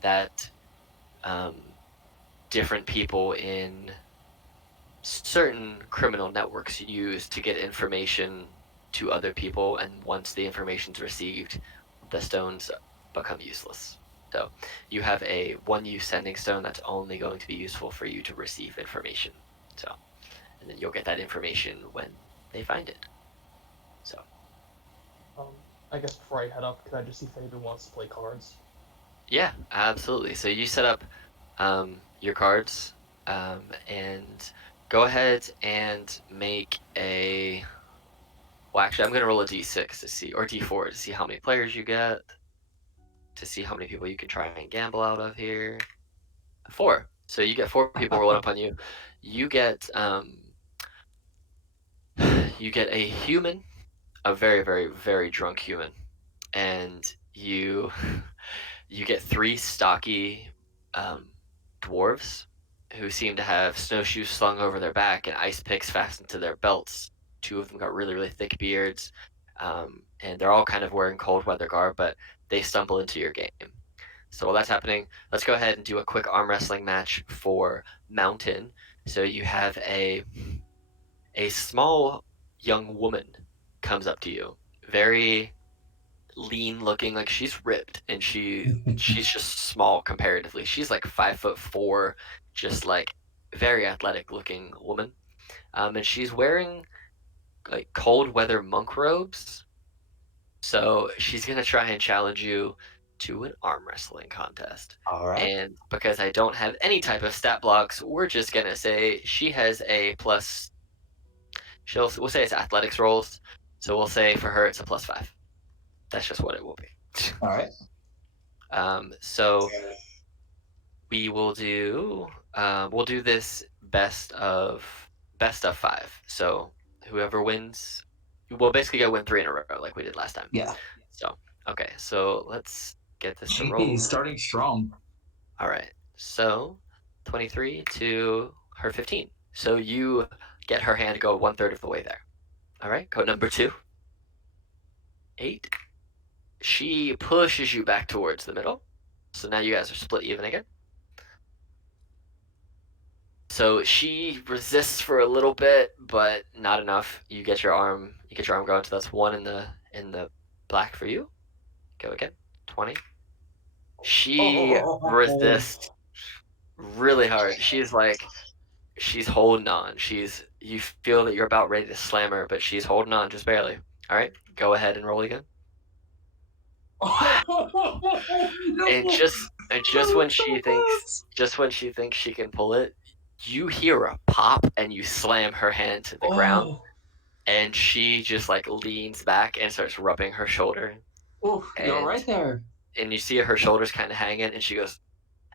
that um, different people in certain criminal networks use to get information to other people, and once the information's received, the stones become useless. So you have a one-use sending stone that's only going to be useful for you to receive information. So, and then you'll get that information when they find it. So, Um, I guess before I head up, can I just see if anybody wants to play cards? yeah, absolutely. So you set up your cards and go ahead and make a. Well, actually, I'm going to roll a d6 to see, or d4 to see how many players you get, to see how many people you can try and gamble out of here. 4. So you get 4 people rolling up on you. You get you get a human, a very, very, very drunk human, and you get 3 stocky um, dwarves who seem to have snowshoes slung over their back and ice picks fastened to their belts. 2 of them got really, really thick beards, and they're all kind of wearing cold weather garb, but they stumble into your game. So while that's happening, let's go ahead and do a quick arm wrestling match for Mountain. So you have a small young woman comes up to you, very lean looking, like she's ripped, and she's just small comparatively. She's like 5'4", just like very athletic looking woman. And she's wearing like cold weather monk robes. So she's gonna try and challenge you to an arm wrestling contest. All right. And because I don't have any type of stat blocks, we're just gonna say she has a plus. We'll say it's athletics rolls. So we'll say for her it's a +5. That's just what it will be. All right. So we will do we'll do this best of 5. So whoever wins, we'll basically go win 3 in a row like we did last time. Yeah. So okay, so let's get this to GP roll. starting strong. All right, so 23 to her 15. So you get her hand to go 1/3 of the way there. All right, code number 2. 8. She pushes you back towards the middle. So now you guys are split even again. So she resists for a little bit, but not enough. You get your arm going. So that's 1 in the black for you. Go again. 20. She resists really hard. She's holding on. You feel that you're about ready to slam her, but she's holding on just barely. All right, go ahead and roll again. And just when she thinks she can pull it, you hear a pop and you slam her hand to the ground, and she just like leans back and starts rubbing her shoulder, Oh, you're and right there. and you see her shoulders kind of hanging, and she goes,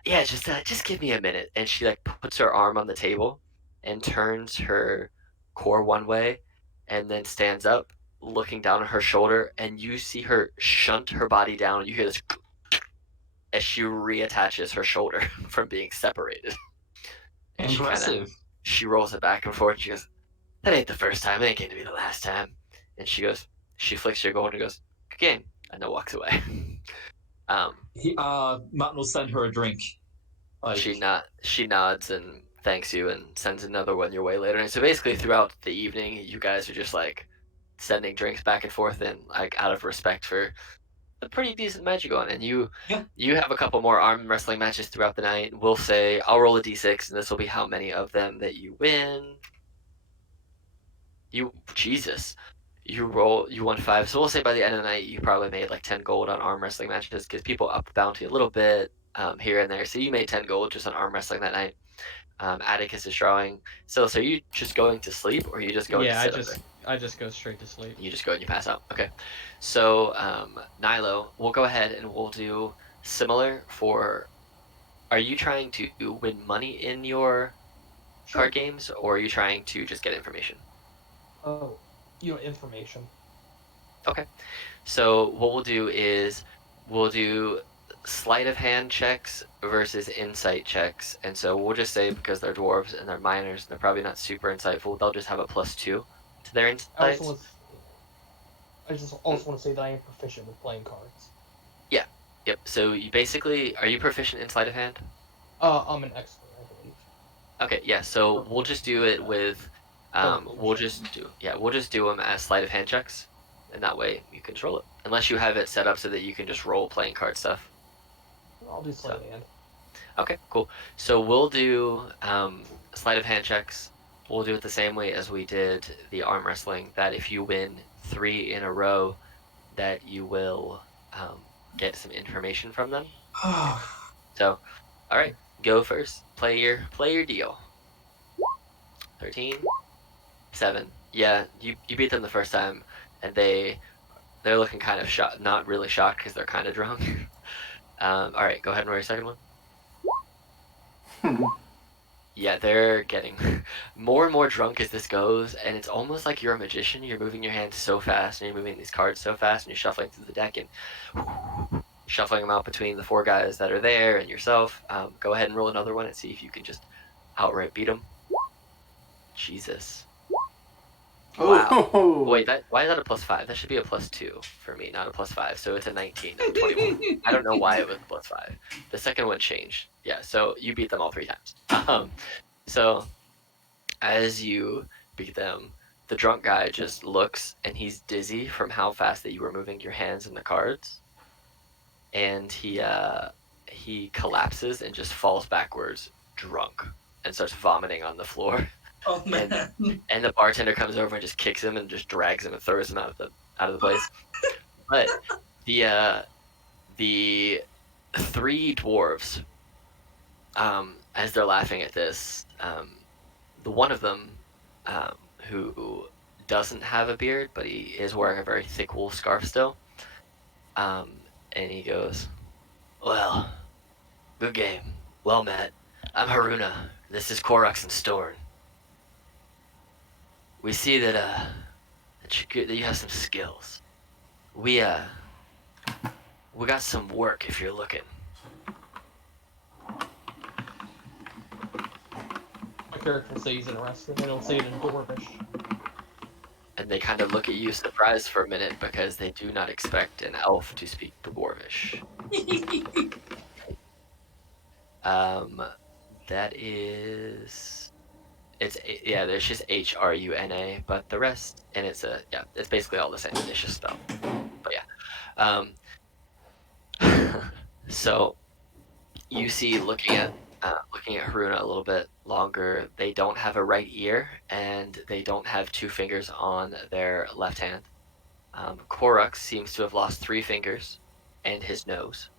"Yeah, just give me a minute." And she like puts her arm on the table and turns her core one way, and then stands up, looking down at her shoulder, and you see her shunt her body down. You hear this as she reattaches her shoulder from being separated. And Impressive. she rolls it back and forth. And she goes, "That ain't the first time. It ain't going to be the last time." And she flicks your gold and goes, "Good game," and then walks away. Mountain will send her a drink. Like, She nods and thanks you and sends another one your way later. And so basically throughout the evening, you guys are just like sending drinks back and forth, and like out of respect for a pretty decent match going. And you have a couple more arm wrestling matches throughout the night. We'll say I'll roll a d6, and this will be how many of them that you win. You won 5. So we'll say by the end of the night you probably made like 10 gold on arm wrestling matches because people upped the bounty a little bit here and there. So you made 10 gold just on arm wrestling that night. Atticus is drawing. So are you just going to sleep, or are you just going to sit up there? I just go straight to sleep. You just go and you pass out. Okay. So Nilo, we'll go ahead and we'll do similar for. Are you trying to win money in your card games, or are you trying to just get information? Oh, information. Okay. So what we'll do is we'll do sleight of hand checks versus insight checks. And so we'll just say because they're dwarves and they're minors, and they're probably not super insightful, they'll just have a +2 to their insights. I just also want to say that I am proficient with playing cards. Yeah. Yep. So you basically, are you proficient in sleight of hand? I'm an expert, I believe. Okay. Yeah. So we'll just do it with, we'll just do them as sleight of hand checks, and that way you control it. Unless you have it set up so that you can just roll playing card stuff. I'll do sleight of hand. Okay, cool. So we'll do sleight of hand checks. We'll do it the same way as we did the arm wrestling, that if you win 3 in a row, that you will get some information from them. So, all right, go first. Play your deal. 13, 7. Yeah, you beat them the first time, and they're looking kind of shocked. Not really shocked because they're kind of drunk. All right, go ahead and roll your second one. Yeah, they're getting more and more drunk as this goes, and it's almost like you're a magician. You're moving your hands so fast, and you're moving these cards so fast, and you're shuffling through the deck and shuffling them out between the 4 guys that are there and yourself. Go ahead and roll another one and see if you can just outright beat them. Jesus. Wow. Wait, why is that a +5? That should be a +2 for me, not a +5. So it's a 19, not a 21. I don't know why it was a +5. The second one changed. Yeah, so you beat them all 3 times. So as you beat them, the drunk guy just looks, and he's dizzy from how fast that you were moving your hands in the cards. And he collapses and just falls backwards, drunk, and starts vomiting on the floor. Oh man! And the bartender comes over and just kicks him and just drags him and throws him out of the place. But the 3 dwarves, as they're laughing at this, the one of them who doesn't have a beard, but he is wearing a very thick wool scarf still, and he goes, "Well, good game. Well met. I'm Haruna. This is Korax and Storn. We see that you have some skills. We got some work if you're looking." My character says he's interested. They don't say it in Dwarvish. And they kind of look at you surprised for a minute because they do not expect an elf to speak Dwarvish. That is, there's just HRUNA, but the rest, and it's basically all the same. It's just spelled. But yeah. So you see, looking at Haruna a little bit longer, they don't have a right ear and they don't have 2 fingers on their left hand. Korux seems to have lost 3 fingers and his nose.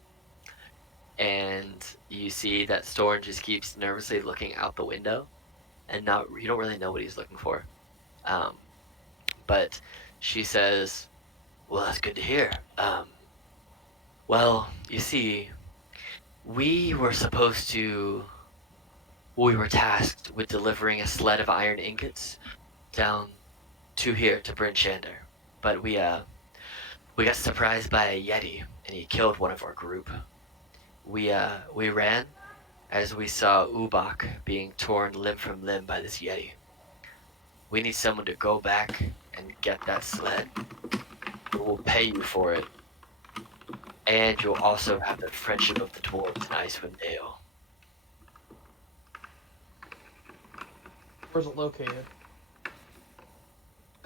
And you see that Storm just keeps nervously looking out the window, and you don't really know what he's looking for. But she says, "Well, that's good to hear. Well, you see, we were tasked with delivering a sled of iron ingots down to here to Bryn Shander, but we got surprised by a Yeti, and he killed one of our group. We ran as we saw Ubak being torn limb from limb by this Yeti. We need someone to go back and get that sled. We'll pay you for it, and you'll also have the friendship of the dwarves in Icewind Dale." Where's it located?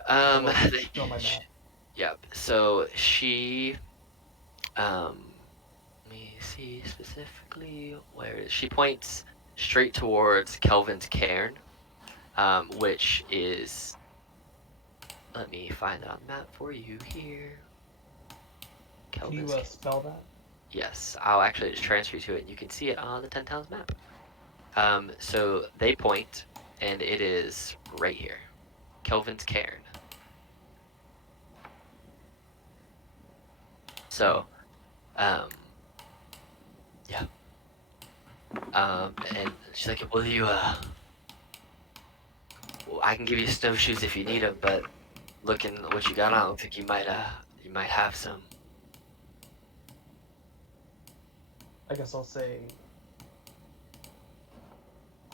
They- On my map. Yep. So she, let me see specifically where it is. She points straight towards Kelvin's cairn, which is. Let me find it on the map for you here. Can you Kelvin's cairn. spell that? Yes, I'll actually just transfer you to it, and you can see it on the 10 Towns map. So they point, and it is right here, Kelvin's cairn. So, yeah. And she's like, "Well, well, I can give you snowshoes if you need them, but looking at what you got on, I don't think you might have some." I guess I'll say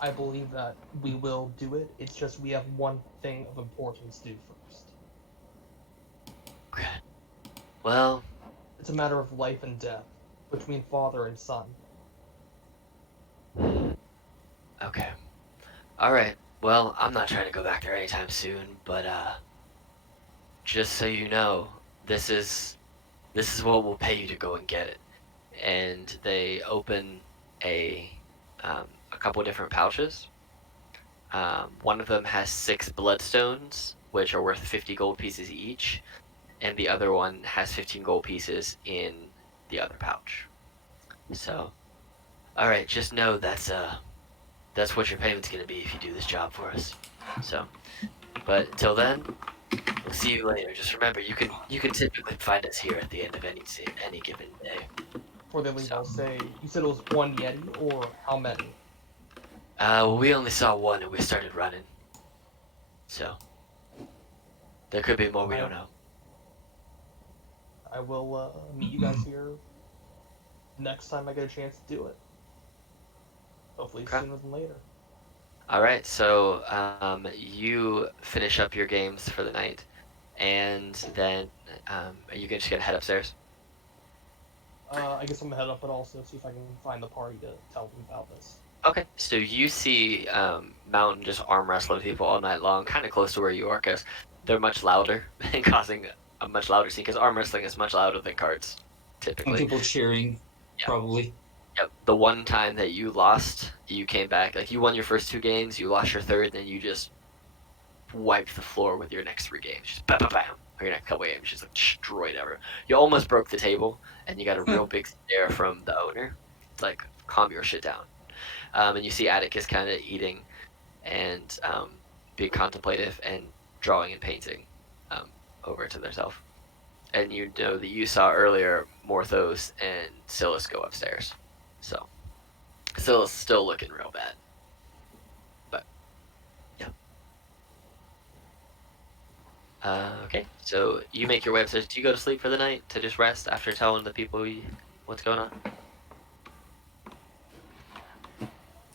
I believe that we will do it. It's just we have one thing of importance to do first. Okay. Well, It's a matter of life and death between father and son. okay. All right. Well, I'm not trying to go back there anytime soon, but just so you know, this is what we'll pay you to go and get it. And they open a couple different pouches. One of them has 6 bloodstones, which are worth 50 gold pieces each, and the other one has 15 gold pieces in the other pouch. So, all right, just know that's what your payment's gonna be if you do this job for us. So, but until then, we'll see you later. Just remember, you can typically find us here at the end of any given day. Before they leave, I'll say, you said it was one Yeti, or how many? Well, we only saw one and we started running. So, there could be more we don't know. I will meet you guys here next time I get a chance to do it. Hopefully Okay. sooner than later. All right, so you finish up your games for the night, and then are you just gonna head upstairs? I guess I'm gonna head up, but also see if I can find the party to tell them about this. Okay, so you see Mountain just arm wrestling people all night long, kind of close to where you are, because they're much louder and causing a much louder scene, because arm wrestling is much louder than cards, And typically. people cheering, Yeah. probably. Yep. The one time that you lost, you came back. Like, you won your first 2 games, you lost your third, and then you just wiped the floor with your next 3 games. Just bam, bam, bam. Or your next couple games, just like destroyed everyone. You almost broke the table, and you got a real big stare from the owner. It's like, calm your shit down. And you see Atticus kind of eating and being contemplative and drawing and painting over to themselves. And you know that you saw earlier Morthos and Silas go upstairs. So, Silas still looking real bad. But, yeah. Okay, so you make your way upstairs. Do you go to sleep for the night to just rest after telling the people what's going on?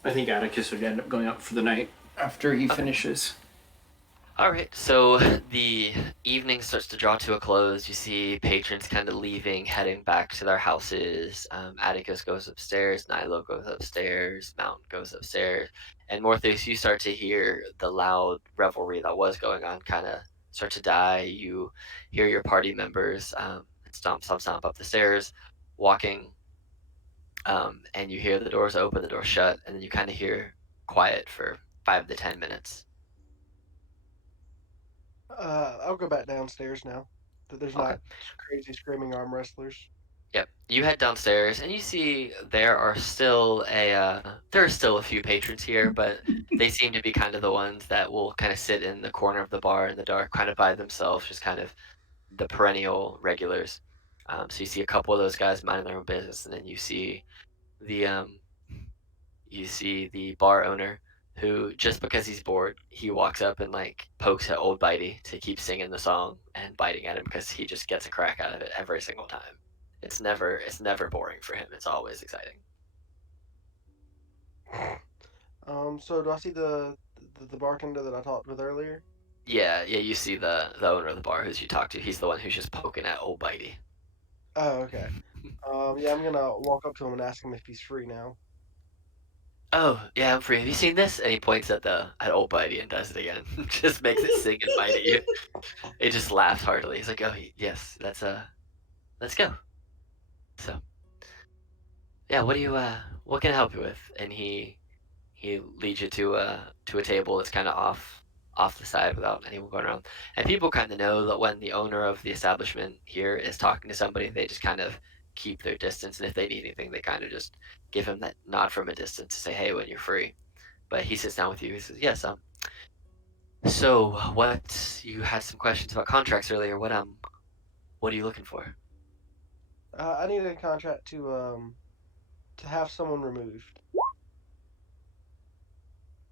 I think Atticus would end up going up for the night after he finishes. All right, so the evening starts to draw to a close. You see patrons kind of leaving, heading back to their houses. Atticus goes upstairs, Nilo goes upstairs, Mountain goes upstairs, and Morpheus, you start to hear the loud revelry that was going on kind of start to die. You hear your party members stomp, stomp, stomp up the stairs, walking, and you hear the doors open, the doors shut, and then you kind of hear quiet for 5 to 10 minutes. I'll go back downstairs now. That there's Okay. not crazy screaming arm wrestlers. Yep. You head downstairs and you see there are still a few patrons here, but they seem to be kind of the ones that will kind of sit in the corner of the bar in the dark, kind of by themselves, just kind of the perennial regulars. So you see a couple of those guys minding their own business, and then the um, you see the bar owner who, just because he's bored, he walks up and like pokes at old Bitey to keep singing the song and biting at him because he just gets a crack out of it every single time. It's never boring for him. It's always exciting. So do I see the bartender that I talked with earlier? Yeah, yeah. You see the owner of the bar who's you talk to. He's the one who's just poking at old Bitey. Oh, okay. Yeah, I'm gonna walk up to him and ask him if he's free now. Oh yeah, I'm free. Have you seen this? And he points at old Bitey and does it again. Just makes it sing and bite at you. It just laughs heartily. He's like, oh yes, let's go. So yeah, what can I help you with? And he leads you to a table that's kind of off the side without anyone going around. And people kind of know that when the owner of the establishment here is talking to somebody, they just kind of keep their distance. And if they need anything, they kind of just give him that nod from a distance to say, "Hey, when you're free." But he sits down with you. He says, "Yes, so what? You had some questions about contracts earlier. What are you looking for?" I need a contract to have someone removed.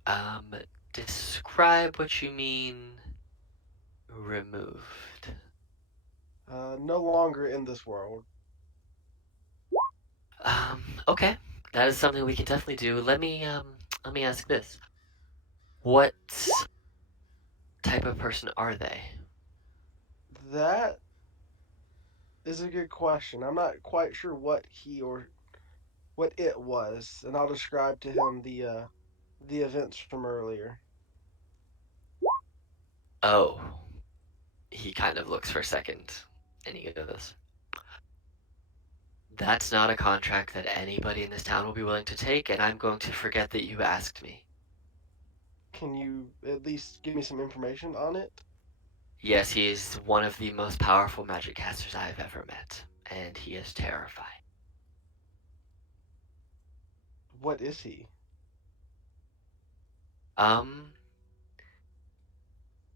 Um, Describe what you mean removed. No longer in this world. Okay. That is something we can definitely do. Let me ask this. What type of person are they? That is a good question. I'm not quite sure what he or what it was, and I'll describe to him the events from earlier. Oh, he kind of looks for a second, and he goes, "That's not a contract that anybody in this town will be willing to take, and I'm going to forget that you asked me." Can you at least give me some information on it? Yes, he is one of the most powerful magic casters I have ever met, and he is terrifying. What is he? Um,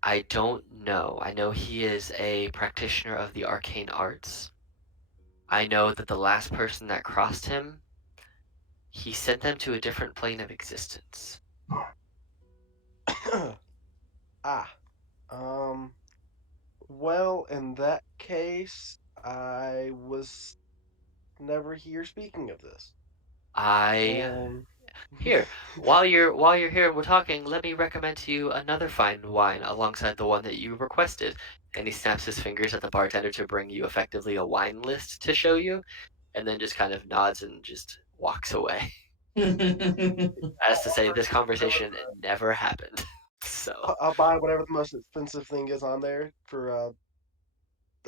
I don't know. I know he is a practitioner of the arcane arts. I know that the last person that crossed him, he sent them to a different plane of existence. Ah, um, well, in that case, I was never here speaking of this. I And Here, while you're here and we're talking, let me recommend to you another fine wine alongside the one that you requested. And he snaps his fingers at the bartender to bring you effectively a wine list to show you, and then just kind of nods and just walks away. As to say, this conversation never happened. So I'll buy whatever the most expensive thing is on there for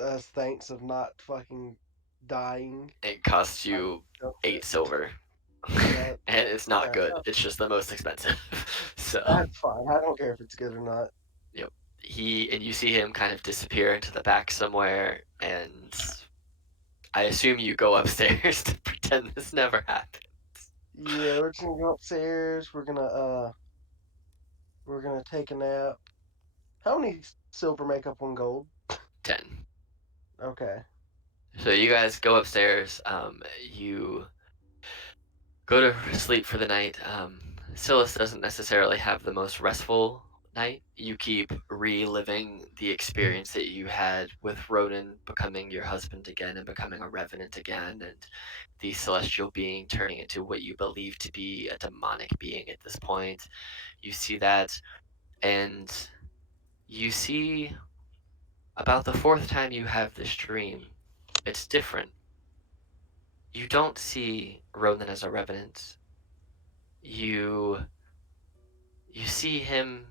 as thanks of not fucking dying. it costs you Don't 8 fit. silver. That, And it's not yeah, good. It's just the most expensive. So, that's fine. I don't care if it's good or not. yep. You see him kind of disappear into the back somewhere, and I assume you go upstairs to pretend this never happened. Yeah, we're just gonna go upstairs. We're gonna take a nap. How many silver make up one gold? 10. Okay. So you guys go upstairs. You go to sleep for the night. Silas doesn't necessarily have the most restful night. You keep reliving the experience that you had with Ronan becoming your husband again and becoming a revenant again, and the celestial being turning into what you believe to be a demonic being at this point. You see that, and You see, about the fourth time you have this dream, it's different. You don't see Ronan as a revenant. You you see him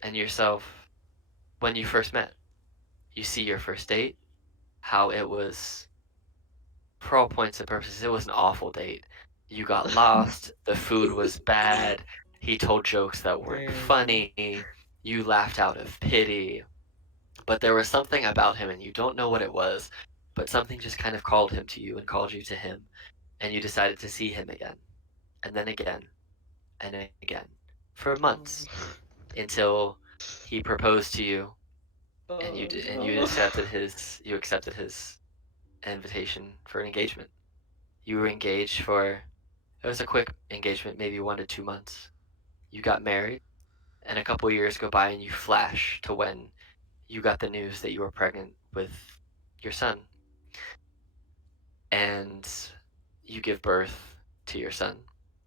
and yourself when you first met. You see your first date, how it was, for all points and purposes, it was an awful date. You got lost, the food was bad, he told jokes that weren't Dang. funny, you laughed out of pity, but there was something about him and you don't know what it was, but something just kind of called him to you and called you to him, and you decided to see him again, and then again, and again, for months, until he proposed to you and Oh you no. accepted his invitation for an engagement. You were engaged for it was a quick engagement, maybe 1 to 2 months. You got married, and a couple years go by, and you flash to when you got the news that you were pregnant with your son, and you give birth to your son.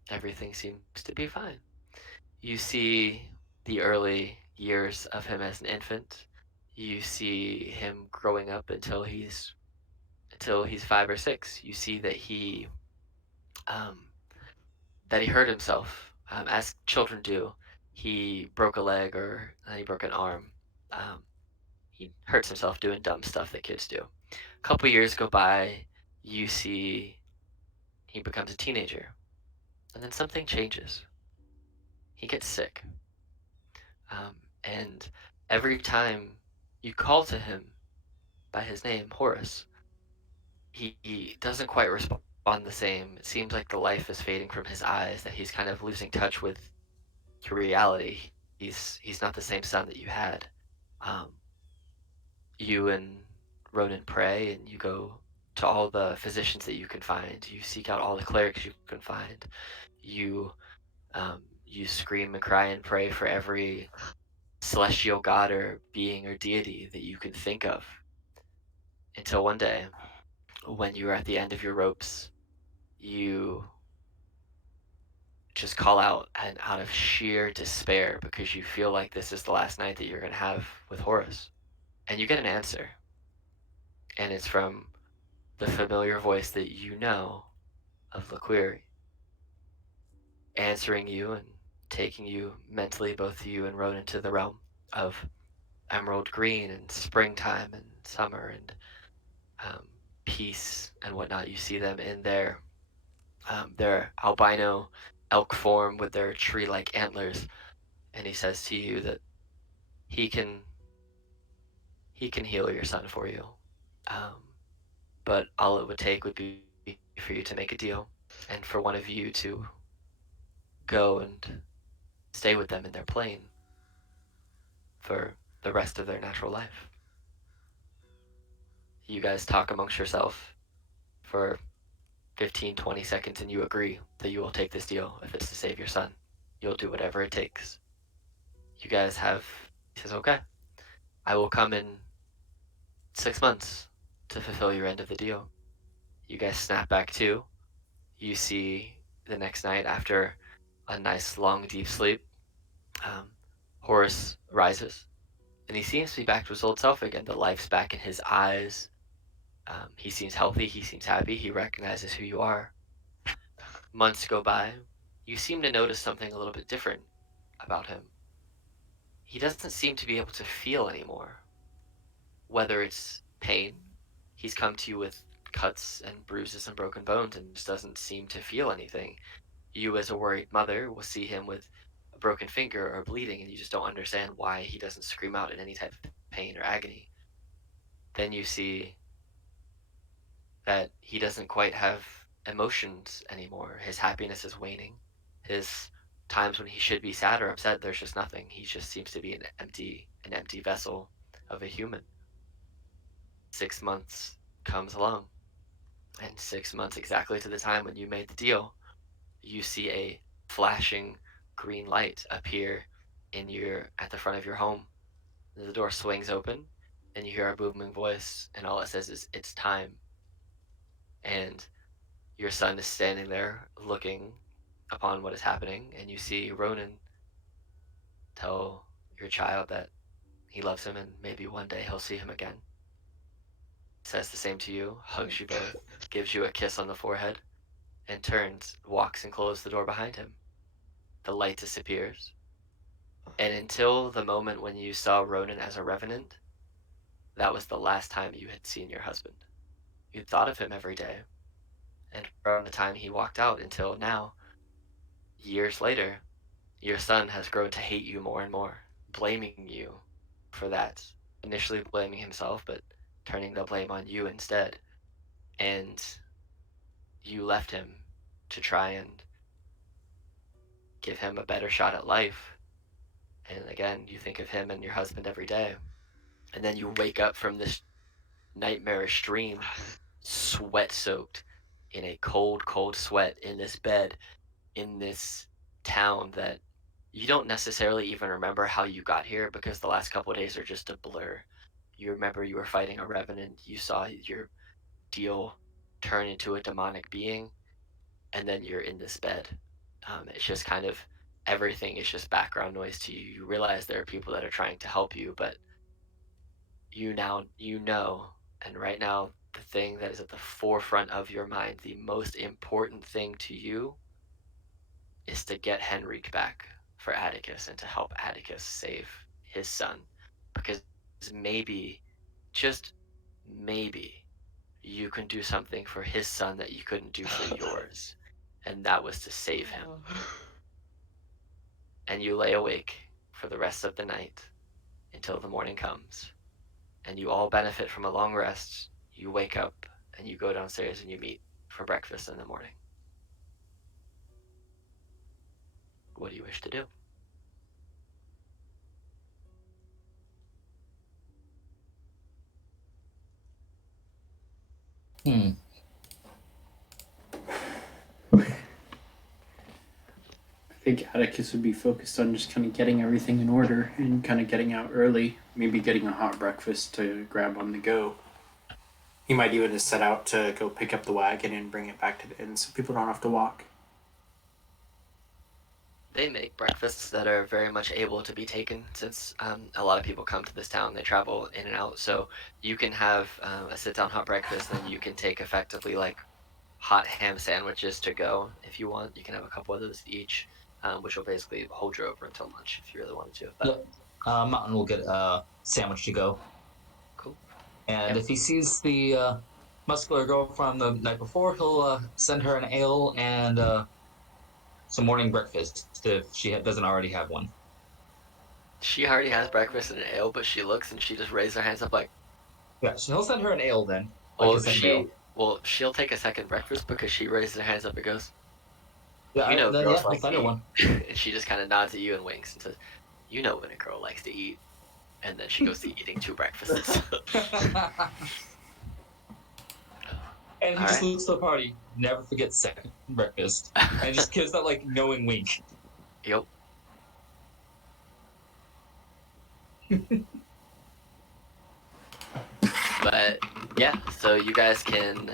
Everything seems to be fine. You see the early years of him as an infant. You see him growing up until he's 5 or 6. You see um, that he hurt himself, as children do. He broke a leg or he broke an arm. Um, he hurts himself doing dumb stuff that kids do. A couple years go by. You see he becomes a teenager, and then something changes. He gets sick, um, and every time you call to him by his name, Horace, he doesn't quite respond the same. It seems like the life is fading from his eyes, that he's kind of losing touch with your reality. He's not the same son that you had. Um, you and Ronan pray, and you go to all the physicians that you can find. You seek out all the clerics you can find. You you scream and cry and pray for every celestial god or being or deity that you can think of. Until one day, when you are at the end of your ropes, you just call out, and out of sheer despair, because you feel like this is the last night that you're going to have with Horus. And you get an answer, and it's from the familiar voice that you know of Laquiri, answering you and taking you mentally, both you and Ronan, to the realm of emerald green and springtime and summer and um, peace and whatnot. You see them in their albino elk form with their tree-like antlers, and he says to you that he can he can heal your son for you, um, but all it would take would be for you to make a deal, and for one of you to go and stay with them in their plane for the rest of their natural life. You guys talk amongst yourself for 15, 20 seconds, and you agree that you will take this deal if it's to save your son. You'll do whatever it takes. You guys have, he says, okay, I will come in 6 months to fulfill your end of the deal. You guys snap back to. You see the next night, after a nice long deep sleep, um, Horace rises, and he seems to be back to his old self again. The life's back in his eyes. He seems healthy. He seems happy. He recognizes who you are. Months go by. You seem to notice something a little bit different about him. He doesn't seem to be able to feel anymore. Whether it's pain, he's come to you with cuts and bruises and broken bones and just doesn't seem to feel anything. You, as a worried mother, will see him with a broken finger or bleeding, and you just don't understand why he doesn't scream out in any type of pain or agony. Then you see that he doesn't quite have emotions anymore. His happiness is waning. His times when he should be sad or upset, there's just nothing. He just seems to be an empty vessel of a human. 6 months comes along, and 6 months exactly to the time when you made the deal, you see a flashing green light appear at the front of your home. The door swings open, and you hear a booming voice, and all it says is, "It's time." And your son is standing there looking upon what is happening, and you see Ronan tell your child that he loves him, and maybe one day he'll see him again. Says the same to you, hugs you both, gives you a kiss on the forehead, and turns, walks and closes the door behind him. The light disappears. And until the moment when you saw Ronan as a revenant, that was the last time you had seen your husband. You thought of him every day. And from the time he walked out until now, years later, your son has grown to hate you more and more, blaming you for that. Initially blaming himself, but turning the blame on you instead. And you left him to try and give him a better shot at life. And again, you think of him and your husband every day. And then you wake up from this nightmarish dream, sweat soaked, in a cold, cold sweat, in this bed, in this town that you don't necessarily even remember how you got here because the last couple of days are just a blur. You remember you were fighting a revenant, you saw your deal turn into a demonic being, and then you're in this bed. It's just kind of everything is just background noise to you. You realize there are people that are trying to help you, but you know, and right now the thing that is at the forefront of your mind, the most important thing to you, is to get Henrik back for Atticus and to help Atticus save his son, because maybe, just maybe, you can do something for his son that you couldn't do for yours, and that was to save him. And you lay awake for the rest of the night until the morning comes, and you all benefit from a long rest. You wake up and you go downstairs and you meet for breakfast in the morning. What do you wish to do? Hmm. I think Atticus would be focused on just kind of getting everything in order and kind of getting out early, maybe getting a hot breakfast to grab on the go. He might even just set out to go pick up the wagon and bring it back to the inn so people don't have to walk. They make breakfasts that are very much able to be taken since a lot of people come to this town. They travel in and out, so you can have a sit-down hot breakfast, and you can take effectively like hot ham sandwiches to go if you want. You can have a couple of those each, which will basically hold you over until lunch if you really wanted to. But Yep. Mountain will get a sandwich to go. cool. And Yep. if he sees the muscular girl from the night before, he'll send her an ale and some morning breakfast if she doesn't already have one. She already has breakfast and an ale, but she looks and she just raises her hands up like, Yeah, so he'll send her an ale then. Like well, a second ale. she'll take a second breakfast because she raises her hands up and goes, Yeah, you know, then girls I'll like send to her eat. one. And she just kind of nods at you and winks and says, you know when a girl likes to eat. And then she goes to eating 2 breakfasts. And he All just right. looks to the party, never forgets second breakfast, and just gives that like knowing wink. Yep. But yeah, so you guys can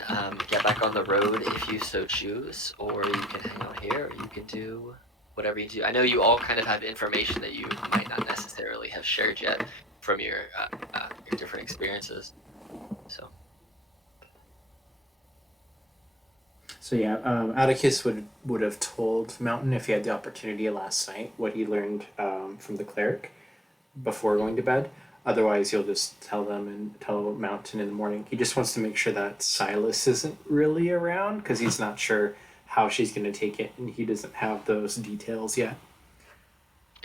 get back on the road if you so choose, or you can hang out here, or you can do whatever you do. I know you all kind of have information that you might not necessarily have shared yet from your different experiences. So yeah, Atticus would have told Mountain if he had the opportunity last night what he learned from the cleric before going to bed. Otherwise, he'll just tell them and tell Mountain in the morning. He just wants to make sure that Silas isn't really around because he's not sure how she's going to take it, and he doesn't have those details yet.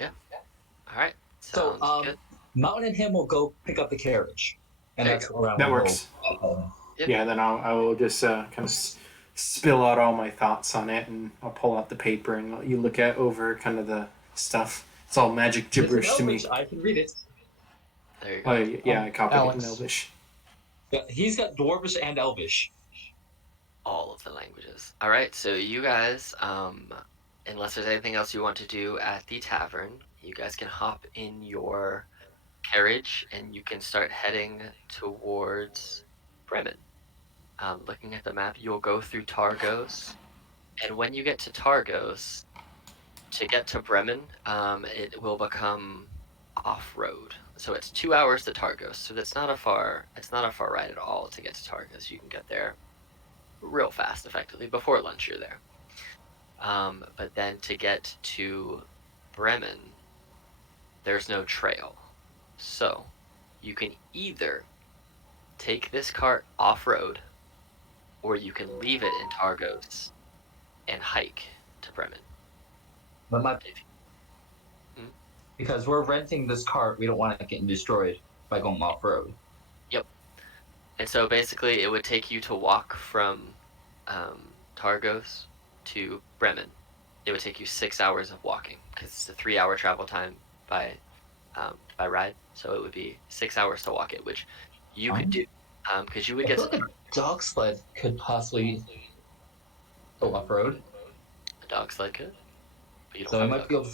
All right. So Sounds good. Mountain and him will go pick up the carriage, and There you that's go. around That when works. Yep. Yeah, then I will just kind of spill out all my thoughts on it, and I'll pull out the paper and let you look at over kind of the stuff. It's all magic gibberish to me. I can read it. There you go. Oh yeah, I copied it in Alex. Elvish. Yeah, he's got Dwarvish and Elvish. All of the languages. All right. So you guys, unless there's anything else you want to do at the tavern, you guys can hop in your carriage and you can start heading towards Bremen. Looking at the map, you'll go through Targos, and when you get to Targos, to get to Bremen, it will become off-road. so it's 2 hours to Targos. So it's not a far ride at all to get to Targos. You can get there real fast, effectively. Before lunch, you're there. But then to get to Bremen, there's no trail. So you can either take this cart off-road, or you can leave it in Targos and hike to Bremen. But my, Hmm? because we're renting this cart, we don't want it getting destroyed by going off road. Yep. And so basically, it would take you to walk from Targos to Bremen. It would take you 6 hours of walking because it's a 3-hour travel time by ride. So it would be 6 hours to walk it, which you could do because you would I get feel like a dog sled could possibly go off road. a dog sled could, but you don't So we have a might dog. be able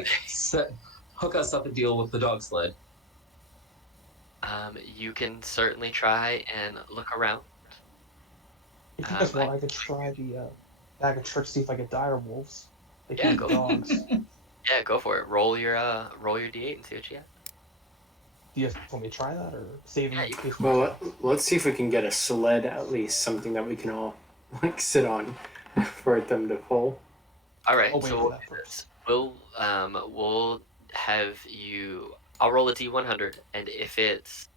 to hook us up a deal with the dog sled. You can certainly try and look around. If you guys want, I could try the bag of tricks, see if I get dire wolves. They Yeah, can go. eat dogs. Yeah, go for it. Roll your d8 and see what you get. Do you guys want me to try that, or save Yeah, in you case? Well, let's see if we can get a sled at least, something that we can all like sit on for them to pull. All right. I'll wait So for we'll that do first. this. We'll have you. I'll roll a d100, and if it's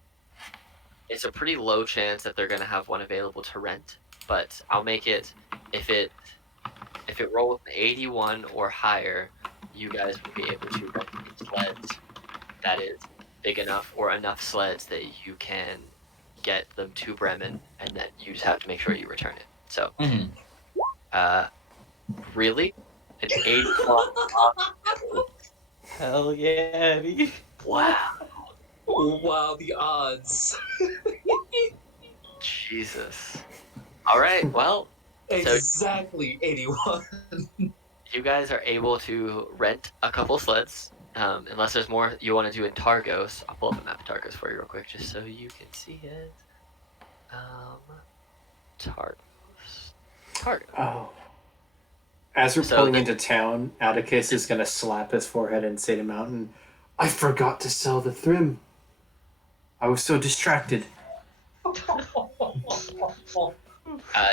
a pretty low chance that they're gonna have one available to rent, but I'll make it if it rolls an 81 or higher, you guys will be able to rent a sled that is big enough or enough sleds that you can get them to Bremen, and then you just have to make sure you return it. So, really, an 81? Hell yeah, Eddie. Wow, Wow, the odds. Jesus. All right, well, so Exactly 81. you guys are able to rent a couple sleds. Unless there's more you want to do in Targos. I'll pull up a map of Targos for you real quick, just so you can see it. Targos. Oh. As we're So pulling the- into town, Atticus is going to slap his forehead and say to Mountain, I forgot to sell the Thrym. I was so distracted.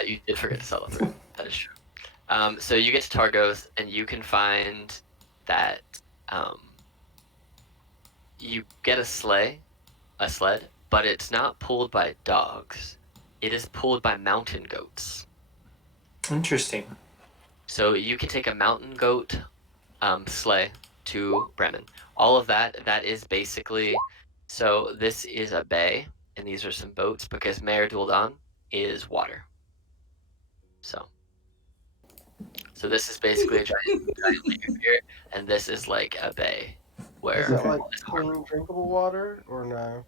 You did forget to sell the through. That is true. So you get to Targos, and you can find that you get a sled, but it's not pulled by dogs. It is pulled by mountain goats. Interesting. So you can take a mountain goat sleigh to Bremen. All of that is basically. So this is a bay, and these are some boats because Mayor Duldan is water. So this is basically a giant lake up here, and this is like a bay where Is that like it's hard. clean, drinkable water or no?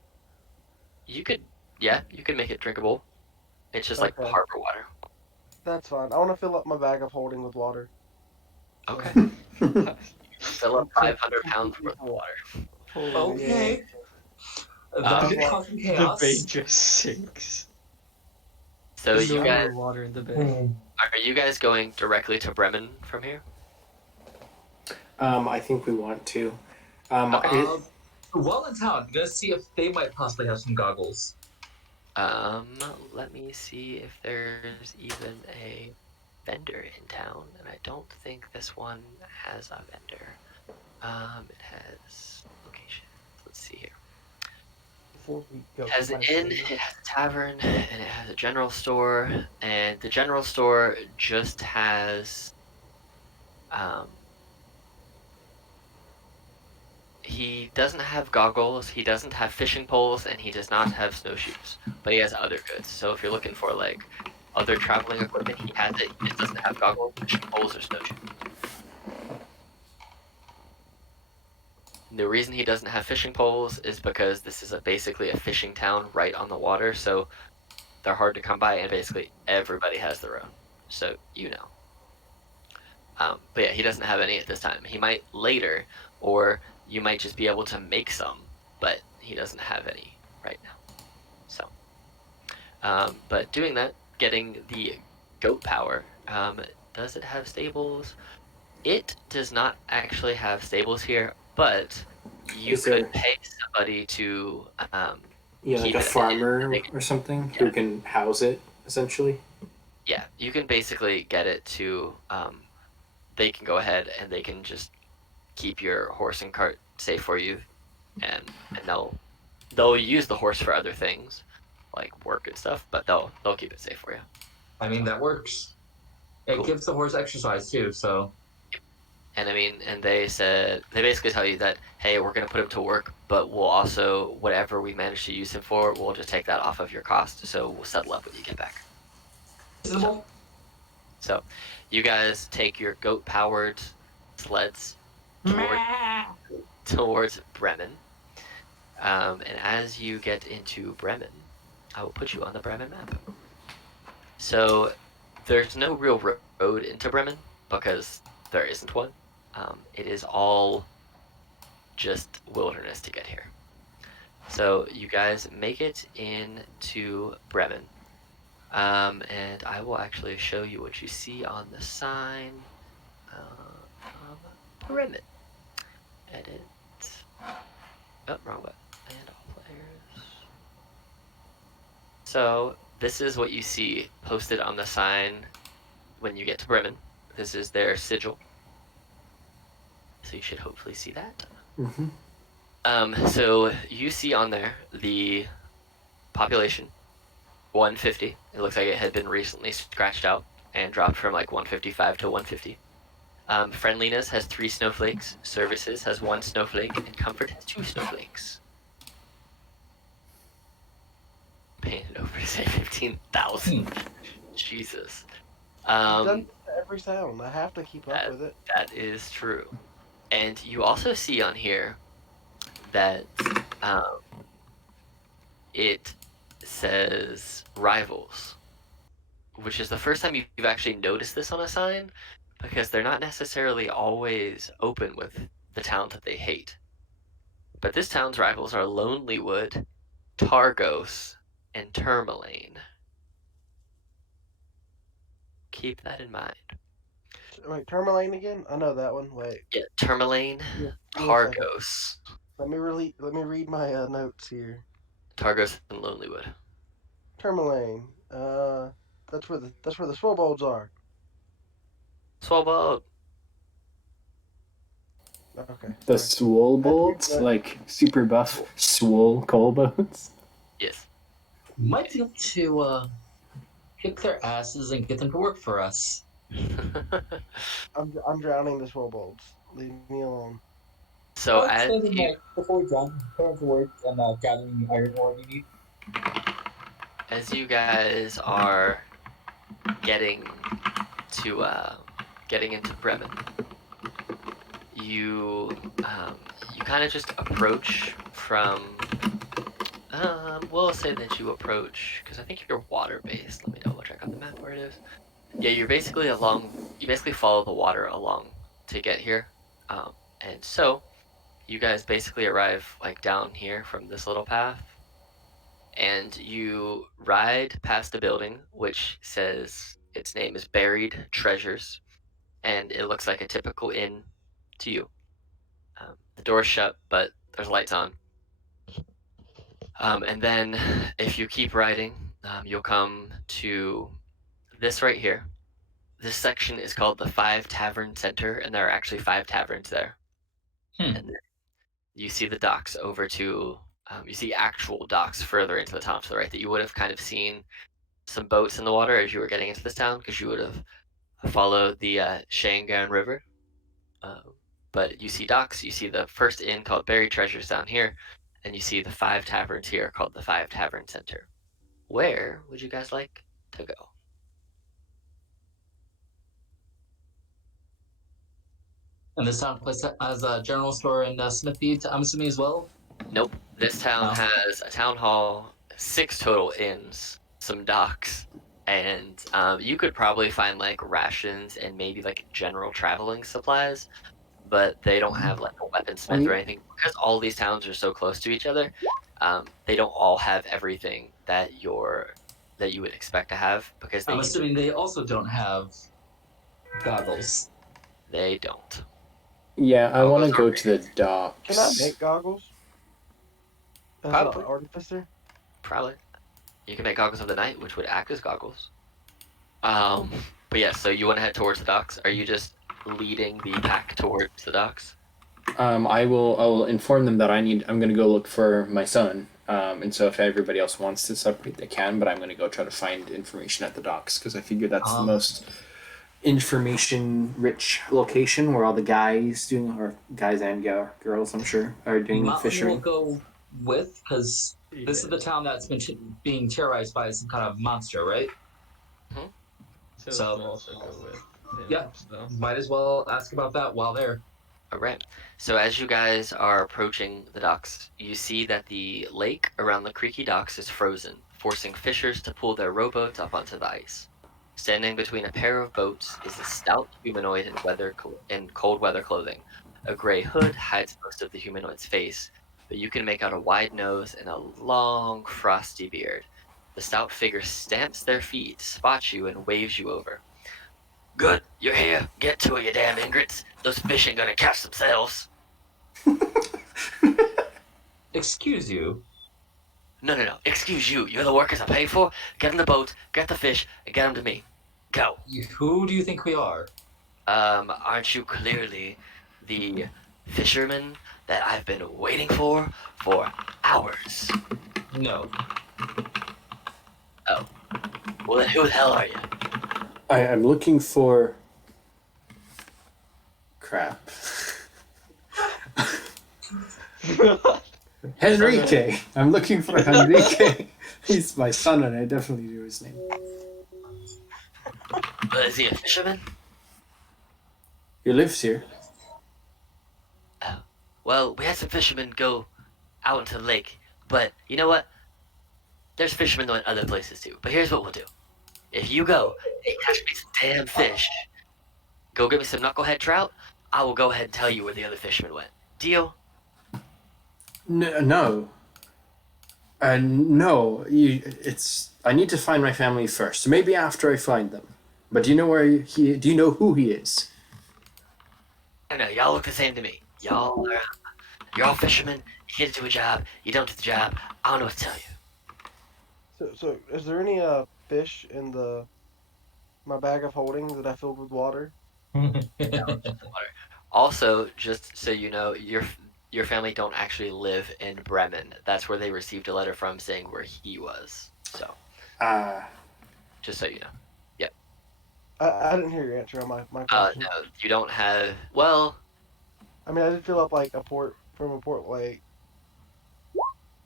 You could make it drinkable. It's just like Okay, harbor water. that's fine. I want to fill up my bag of holding with water. So, Okay. Fill up so 500 pounds completely worth of full. water. Holy Okay. That could cause some The chaos. bay just sinks. So There's you no guys more water in the bay. are you guys going directly to Bremen from here? I think we want to. Okay. While in town, I'm gonna see if they might possibly have some goggles. Let me see if there's even a vendor in town, and I don't think this one has a vendor. It has location. Let's see here. Before we go, It has an can I inn, it has a tavern, and it has a general store. And the general store just has, he doesn't have goggles, he doesn't have fishing poles, and he does not have snowshoes. But he has other goods. So if you're looking for like other traveling equipment, he has it. He just doesn't have goggles, fishing poles, or snowshoes. The reason he doesn't have fishing poles is because this is basically a fishing town right on the water, so they're hard to come by, and basically everybody has their own. So you know. But yeah, he doesn't have any at this time. He might later, or you might just be able to make some, but he doesn't have any right now. So, but doing that, getting the goat power, does it have stables? It does not actually have stables here, but you Is could there pay somebody to like keep a it. farmer They, or something yeah, who can house it essentially? yeah, you can basically get it to. They can go ahead and they can just keep your horse and cart safe for you, and they'll use the horse for other things, like work and stuff, but they'll keep it safe for you. I mean, So, that works. It cool. gives the horse exercise too, so. And I mean, and they basically tell you that, hey, we're gonna put him to work, but we'll also whatever we manage to use him for, we'll just take that off of your cost. So we'll settle up when you get back. So, Reasonable? so you guys take your goat-powered sleds towards Bremen. And as you get into Bremen, I will put you on the Bremen map. So there's no real road into Bremen because there isn't one. It is all just wilderness to get here. So you guys make it into Bremen. And I will actually show you what you see on the sign of Bremen. Edit. Oh, wrong button. And all players. So this is what you see posted on the sign when you get to Bremen. This is their sigil. So you should hopefully see that. Mm-hmm. So you see on there the population 150. It looks like it had been recently scratched out and dropped from like 155 to 150. Friendliness has 3 snowflakes, services has 1 snowflake, and comfort has 2 snowflakes. Painted over to say 15,000. Jesus. I've done every sound. I have to keep up with it. That is true. And you also see on here that it says rivals, which is the first time you've actually noticed this on a sign, because they're not necessarily always open with the towns that they hate. But this town's rivals are Lonelywood, Targos, and Tourmaline. Keep that in mind. Wait, Tourmaline again? I know that one. Wait. Yeah, Tourmaline, Give me a second. Targos. Let me read my notes here. Targos and Lonelywood. Tourmaline. That's where the swobolds are. Swobald. Okay. The Sorry. swole I had to read bolts, my- like super buff swole coal boats. Yes. Might be able to kick their asses and get them to work for us. I'm drowning the swobolds. Leave me alone. So I'd as say that, you like, before John going to work and gathering iron ore you need. as you guys are getting to getting into Bremen, you you kind of just approach from. We'll say that you approach because I think you're water based. Let me double check on the map where it is. Yeah, you're basically along. You basically follow the water along to get here, and so you guys basically arrive like down here from this little path, and you ride past a building which says its name is Buried Treasures, and it looks like a typical inn to you. The door's shut, but there's lights on. And then if you keep riding, you'll come to this right here. This section is called the 5 Tavern Center, and there are actually 5 taverns there. And then you see the docks over to, you see actual docks further into the town to the right that you would have kind of seen some boats in the water as you were getting into this town because you would have followed the Shangan River. But you see docks, you see the first inn called Buried Treasures down here, and you see the 5 taverns here called the 5 Tavern Center. Where would you guys like to go? And this town place has a general store and smithy, I'm assuming, as well? Nope. This town No. has a town hall, 6 total inns, some docks, and you could probably find like rations and maybe like general traveling supplies, but they don't have like a weaponsmith or anything because all these towns are so close to each other. They don't all have everything that you would expect to have because I'm assuming they also don't have goggles. they don't. Yeah, I want to Goggles go are to the Can I docks. make goggles as an Probably. artificer? Probably. You can make goggles of the night, which would act as goggles. Um, but yeah, so you want to head towards the docks. Are you just leading the pack towards the docks? I will inform them that I'm going to go look for my son. And so if everybody else wants to separate, they can. But I'm going to go try to find information at the docks because I figure that's the most information-rich location where all the guys doing, or guys and girls, I'm sure, are doing Mountain will fishing. go with, because this is the Yeah. town that's been being terrorized by some kind of monster, right? So will also go with him. Yeah. So. Might as well ask about that while there. All right. So as you guys are approaching the docks, you see that the lake around the creaky docks is frozen, forcing fishers to pull their rowboats up onto the ice. Standing between a pair of boats is a stout humanoid in cold weather clothing. A gray hood hides most of the humanoid's face, but you can make out a wide nose and a long, frosty beard. The stout figure stamps their feet, spots you, and waves you over. Good, you're here. Get to it, you damn ingrates. Those fish ain't gonna catch themselves. Excuse you. No. Excuse you. You're the workers I pay for. Get in the boat, get the fish, and get them to me. Go. Who do you think we are? Aren't you clearly the fisherman that I've been waiting for hours? No. Oh. Well, then who the hell are you? I'm looking for. Crap. Henrique. I'm looking for Henrique. He's my son, and I definitely knew his name. Is he a fisherman? He lives here. Well, we had some fishermen go out into the lake, but you know what? There's fishermen in other places too. But here's what we'll do. If you go and catch me some damn fish, go get me some knucklehead trout, I will go ahead and tell you where the other fishermen went. Deal? No. No. It's. I need to find my family first. So maybe after I find them. But do you know where he? Do you know who he is? I know, y'all look the same to me. You're all fishermen, you get to do a job, you don't do the job, I don't know what to tell you. So is there any fish in my bag of holding that I filled with water? Also, just so you know, your family don't actually live in Bremen. That's where they received a letter from saying where he was. So, just so you know. I didn't hear your answer on my question. No, you don't have. Well, I mean, I did fill up like a port lake.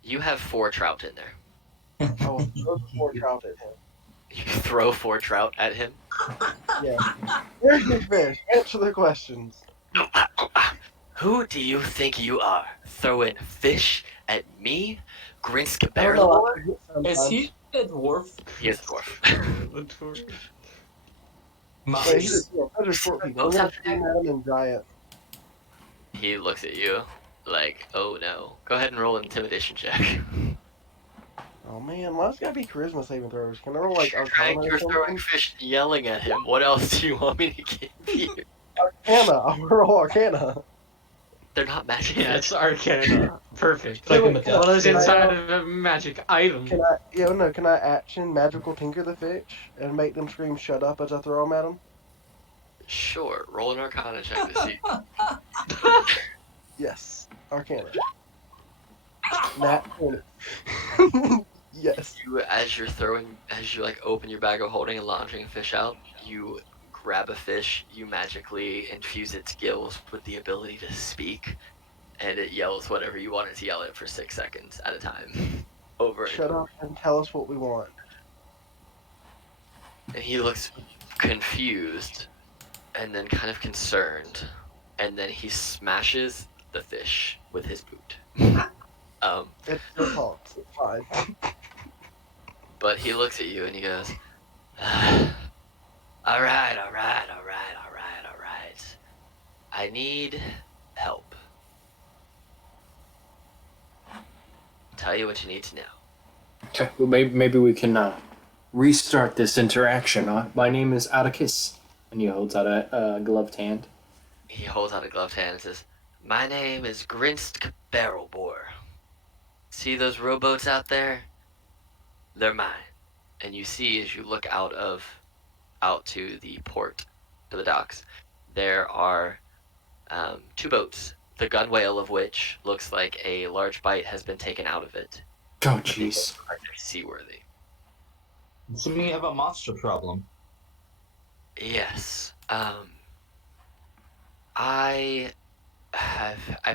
you have 4 trout in there. I will throw the 4 trout at him. You throw 4 trout at him. Yeah. Where's your fish? Answer the questions. Who do you think you are? Throwing fish at me? Grinsk I don't know. Barrel? I forget Is sometimes. he a dwarf? He is a dwarf. Latour. Yeah, he's a dwarf. Those are short people. Both We have have to do. Madam and Giant. He looks at you like, oh no. Go ahead and roll an intimidation check. Oh man, why's gotta be charisma saving throws? Can I roll like You're trying, Arcana or you're throwing something? fish and yelling at him. What else do you want me to give you? Arcana. I'll roll Arcana. They're not magic. Yeah, it's Arcana. Perfect. It's like Wait, a can I- What is can I- inside of a magic item? Can I action magical tinker the fish and make them scream shut up as I throw them at them? Sure. Roll an Arcana check to see. Yes. Arcana. Nat 20. Yes. As you like open your bag of holding and launching a fish out, you grab a fish, you magically infuse its gills with the ability to speak, and it yells whatever you want it to yell at for 6 seconds at a time. Over and Shut over. up and tell us what we want. And he looks confused and then kind of concerned, and then he smashes the fish with his boot. It's your fault. It's fine. But he looks at you and he goes, all right. I need help. Tell you what you need to know. Okay, well, maybe we can restart this interaction. My name is Atticus, and he holds out a gloved hand. He holds out a gloved hand and says, "My name is Grinsk Barrelbore. See those rowboats out there? They're mine." And you see as you look out to the port, to the docks, there are two boats. The gunwale of which looks like a large bite has been taken out of it, Oh, but they both jeez. look like they're seaworthy. So we have a monster problem. Yes. I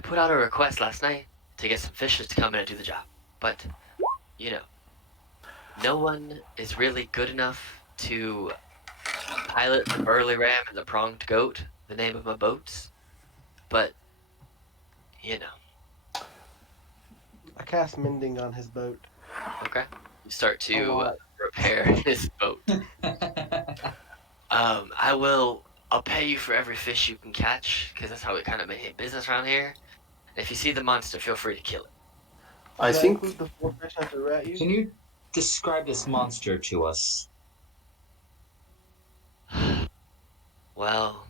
put out a request last night to get some fishers to come in and do the job, but you know, no one is really good enough to pilot the burly ram and the pronged goat, the name of my boats. But you know, I cast mending on his boat. okay. You start A to lot. repair his boat. I'll pay you for every fish you can catch, because that's how we kind of make business around here. And if you see the monster, feel free to kill it. I Does that think include the 4 fish I threw at you? Can you describe this monster to us? Well,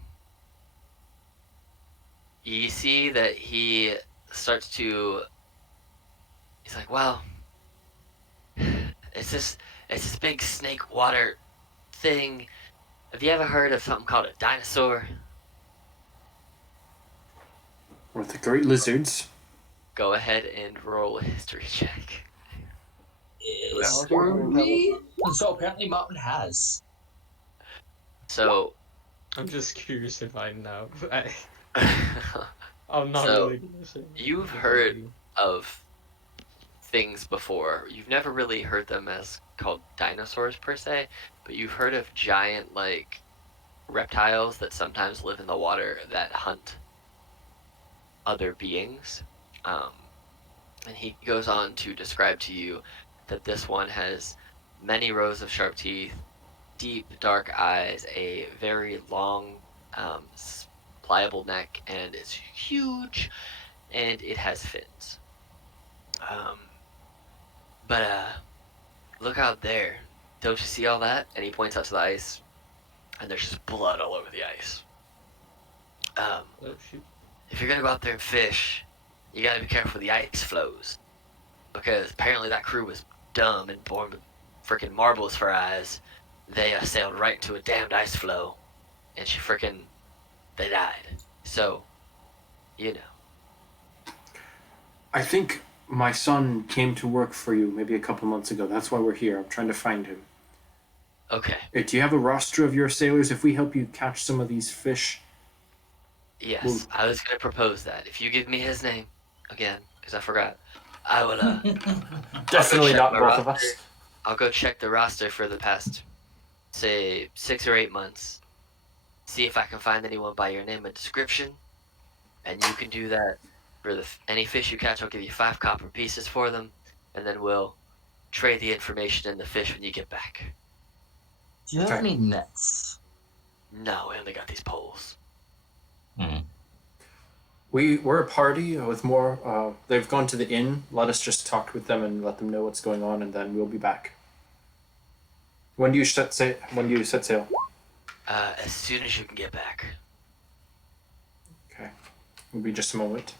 you see that he starts to. He's like, well, it's this big snake water thing. Have you ever heard of something called a dinosaur? with the great lizards. Go ahead and roll a history check. I'll shoot your intelligence. And so apparently Mountain has. So, I'm just curious if I know. I'm not So, really gonna say. you've heard of things before. You've never really heard them as called dinosaurs per se, but you've heard of giant like reptiles that sometimes live in the water that hunt other beings. Um, and he goes on to describe to you that this one has many rows of sharp teeth, deep dark eyes, a very long, pliable neck, and it's huge, and it has fins. Um, but look out there. Don't you see all that? And he points out to the ice, and there's just blood all over the ice. Um, Oh shoot. if you're gonna go out there and fish, you gotta be careful with the ice flows, because apparently that crew was dumb and born with freaking marbles for eyes. They sailed right into a damned ice flow, and they died. So, you know. I think my son came to work for you maybe a couple months ago. That's why we're here. I'm trying to find him. Okay. Do you have a roster of your sailors? If we help you catch some of these fish, Yes, Well- I was gonna propose that. If you give me his name again, because I forgot, I will. definitely check not my both of roster. us. I'll go check the roster for the past, say, 6 or 8 months. See if I can find anyone by your name and description, and you can do that for any fish you catch. I'll give you 5 copper pieces for them, and then we'll trade the information and the fish when you get back. Do you have Okay. any nets? No, we only got these poles. We're a party with more. They've gone to the inn. Let us just talk with them and let them know what's going on, and then we'll be back. When do you set sail? As soon as you can get back. Okay, it'll be just a moment.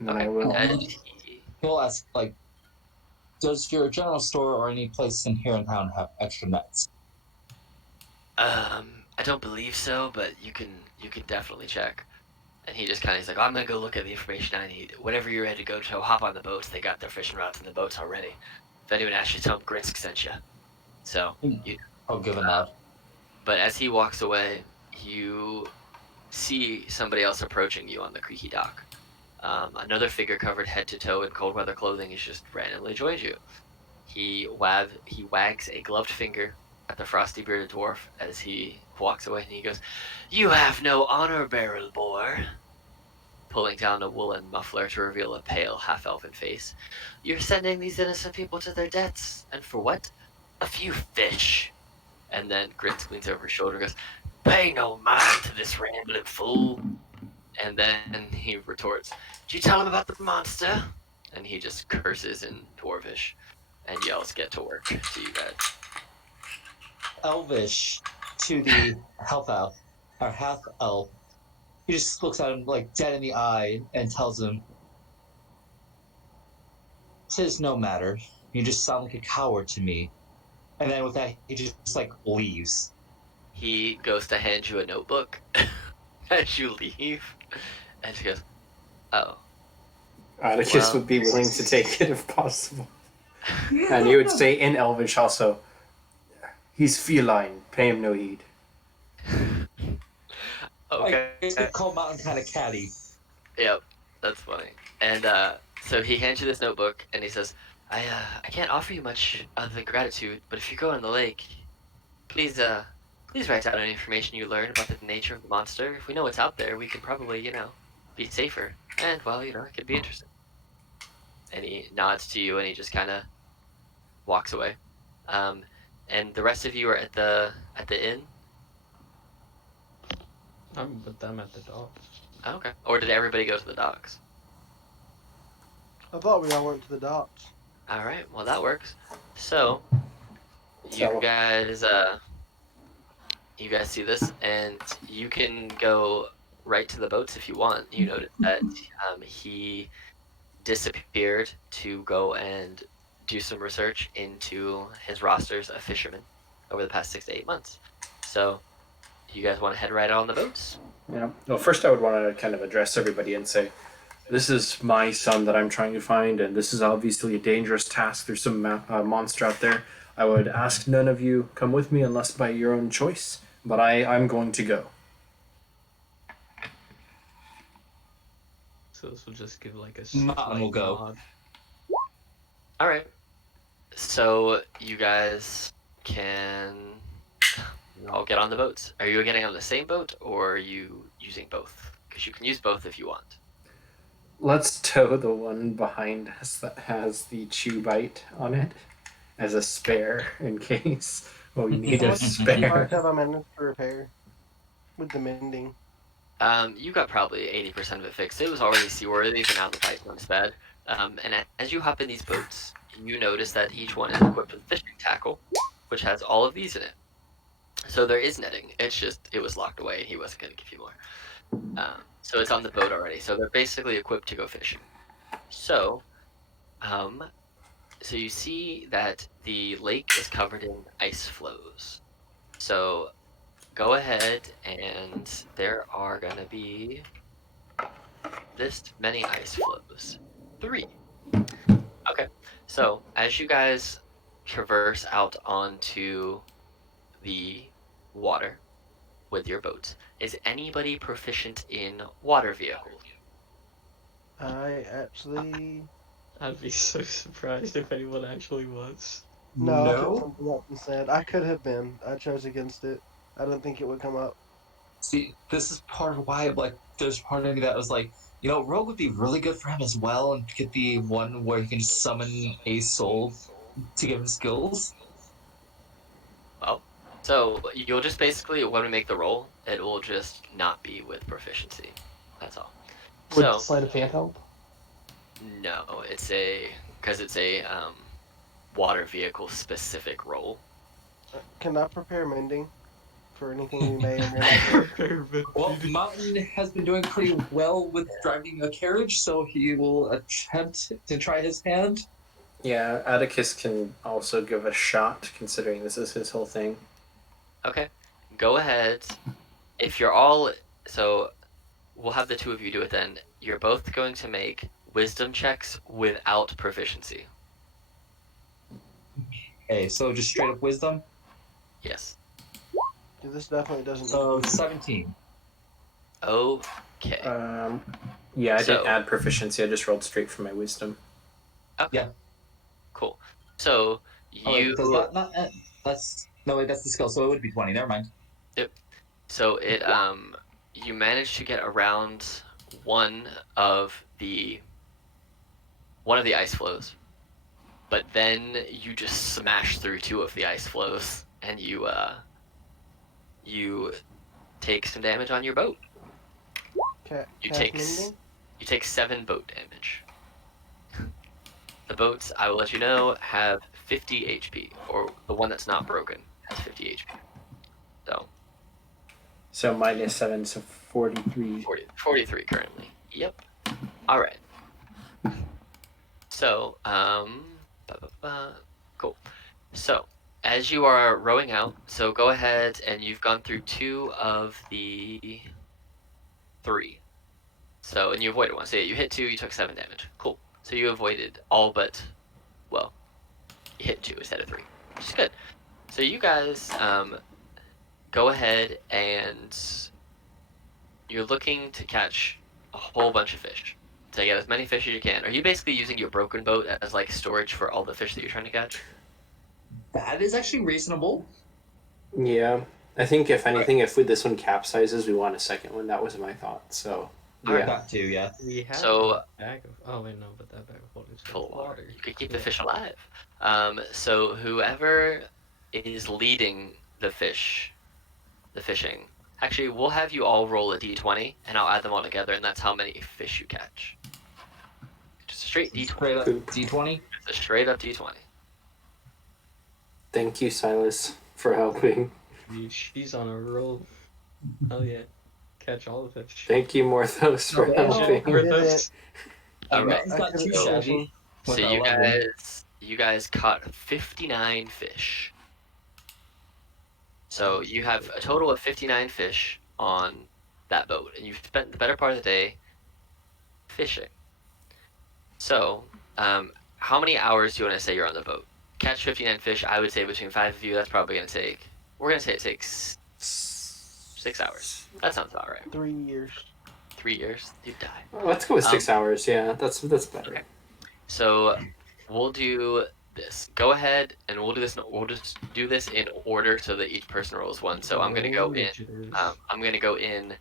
And then Okay. I will. And He'll ask, like, does your general store or any place in here in town have extra nets? I don't believe so, but you can definitely check. And he just kind of is like, I'm gonna go look at the information I need. Whenever you're ready to go to, hop on the boats. They got their fishing routes in the boats already. If anyone asks you, tell them Grinsk sent you. So, I'll give a nod. but as he walks away, you see somebody else approaching you on the creaky dock. Another figure covered head to toe in cold weather clothing has just randomly joined you. He wags a gloved finger at the frosty bearded dwarf as he walks away, and he goes, "You have no honor, barrel boar," pulling down a woolen muffler to reveal a pale half-elven face. "You're sending these innocent people to their deaths, and for what? A few fish." And then Grins leans over his shoulder and goes, "Pay no mind to this rambling fool." And then he retorts, "Did you tell him about the monster?" And he just curses in Dwarvish and yells, "Get to work," to you guys. Elvish to the half elf, or half elf, He just looks at him like dead in the eye and tells him, "'Tis no matter. You just sound like a coward to me." And then with that, he just like leaves. He goes to hand you a notebook as you leave, and she goes, "Oh, Atticus well." would be willing to take it if possible. And he would say in Elvish also, "He's feline, pay him no heed." Okay. I could call Mountain kind of catty. Yep, that's funny. And so he hands you this notebook, and he says, I can't offer you much other than gratitude, but if you go in the lake, please, please write down any information you learn about the nature of the monster. If we know what's out there, we can probably, be safer. And, well, it could be interesting." And he nods to you, and he just kind of walks away. Um, and the rest of you are at the inn. I'm with them at the dock. Oh, okay. Or did everybody go to the docks? I thought we all went to the docks. All right. Well, that works. So you So- guys, you guys see this, and you can go right to the boats if you want. You notice that he disappeared to go and do some research into his rosters of fishermen over the past 6 to 8 months. So you guys want to head right on the boats? Yeah. Well, first I would want to kind of address everybody and say, this is my son that I'm trying to find, and this is obviously a dangerous task. There's some monster out there. I would ask none of you come with me unless by your own choice, but I'm going to go. So this will just give like a Mountain will slight go. nod. All right. So you guys can all get on the boats. Are you getting on the same boat, or are you using both? Because you can use both if you want. Let's tow the one behind us that has the chew bite on it as a spare in case we need How a much spare. have I managed to repair with the mending? You got probably 80% of it fixed. It was already seaworthy, so now the bite's not as bad. And as you hop in these boats, you notice that each one is equipped with fishing tackle, which has all of these in it. So there is netting. It's just it was locked away. He wasn't going to give you more. So it's on the boat already. So they're basically equipped to go fishing. So, so you see that the lake is covered in ice floes. So go ahead, and there are gonna be this many ice floes. 3. Okay. So as you guys traverse out onto the water with your boats, is anybody proficient in water vehicles? I actually I'd be so surprised if anyone actually was. no, I took No. something else instead. I could have been. I chose against it. I didn't think it would come up. See, this is part of why, like, there's part of me that was like, Rogue would be really good for him as well, and get the one where he can just summon a soul to give him skills. Well, so you'll just basically, when we make the roll, it will just not be with proficiency. That's all. Would So sleight of hand help? no, because it's a water vehicle specific roll. Can I prepare mending for anything we may or may not do? Well, Mountain has been doing pretty well with driving a carriage, so he will attempt to try his hand. Yeah, Atticus can also give a shot, considering this is his whole thing. Okay, go ahead. If you're all, so we'll have the two of you do it then. You're both going to make wisdom checks without proficiency. Okay, so just straight up wisdom. Yes. This definitely doesn't. So 17. Okay. Yeah, I So- didn't add proficiency. I just rolled straight from my wisdom. Okay. Yeah. Cool. So Oh, wait, you. does that not? That's no wait. That's the skill. So it would be 20. Never mind. So it you managed to get around one of the ice floes, but then you just smash through 2 of the ice floes, and you take some damage on your boat. You Cast take mending? you take 7 boat damage. The boats, I will let you know, have 50 HP, or the one that's not broken has 50 HP. So So -7, so 43. 43 currently. Yep. All right. So, cool. So, as you are rowing out, so go ahead and you've gone through 2 of the 3. So, and you avoided 1. So, yeah, you hit 2, you took 7 damage. Cool. So, you avoided all but, well, you hit 2 instead of 3, which is good. So, you guys go ahead and you're looking to catch a whole bunch of fish. To get as many fish as you can. Are you basically using your broken boat as like storage for all the fish that you're trying to catch? That is actually reasonable. Yeah. I think if anything, if this one capsizes, we want a second one. That was my thought. So All right. That too, yeah. We have So- a bag of. Oh wait, no, but that bag of holding is Full of water. water. You could keep the fish alive. So whoever is leading the fishing. Actually, we'll have you all roll a d20, and I'll add them all together, and that's how many fish you catch. Just a straight d20. Straight up Poop. D20. It's a straight up d20. Thank you, Silas, for helping. She's on a roll. Oh yeah, catch all the fish. Thank you, Morthos, for Okay. helping. With did us. All right. It's not too couldn't shabby. finish So with our level. you guys caught 59 fish. So you have a total of 59 fish on that boat, and you've spent the better part of the day fishing. So, how many hours do you want to say you're on the boat? Catch 59 fish, I would say between 5 of you, that's probably going to take, we're going to say it takes 6 hours. That sounds about right. 3 years. 3 years, you'd die. Let's go with 6 hours. Yeah, that's better. Okay. So, we'll do this. Go ahead, and we'll do this. We'll just do this in order so that each person rolls one. So I'm gonna go in. I'm gonna go in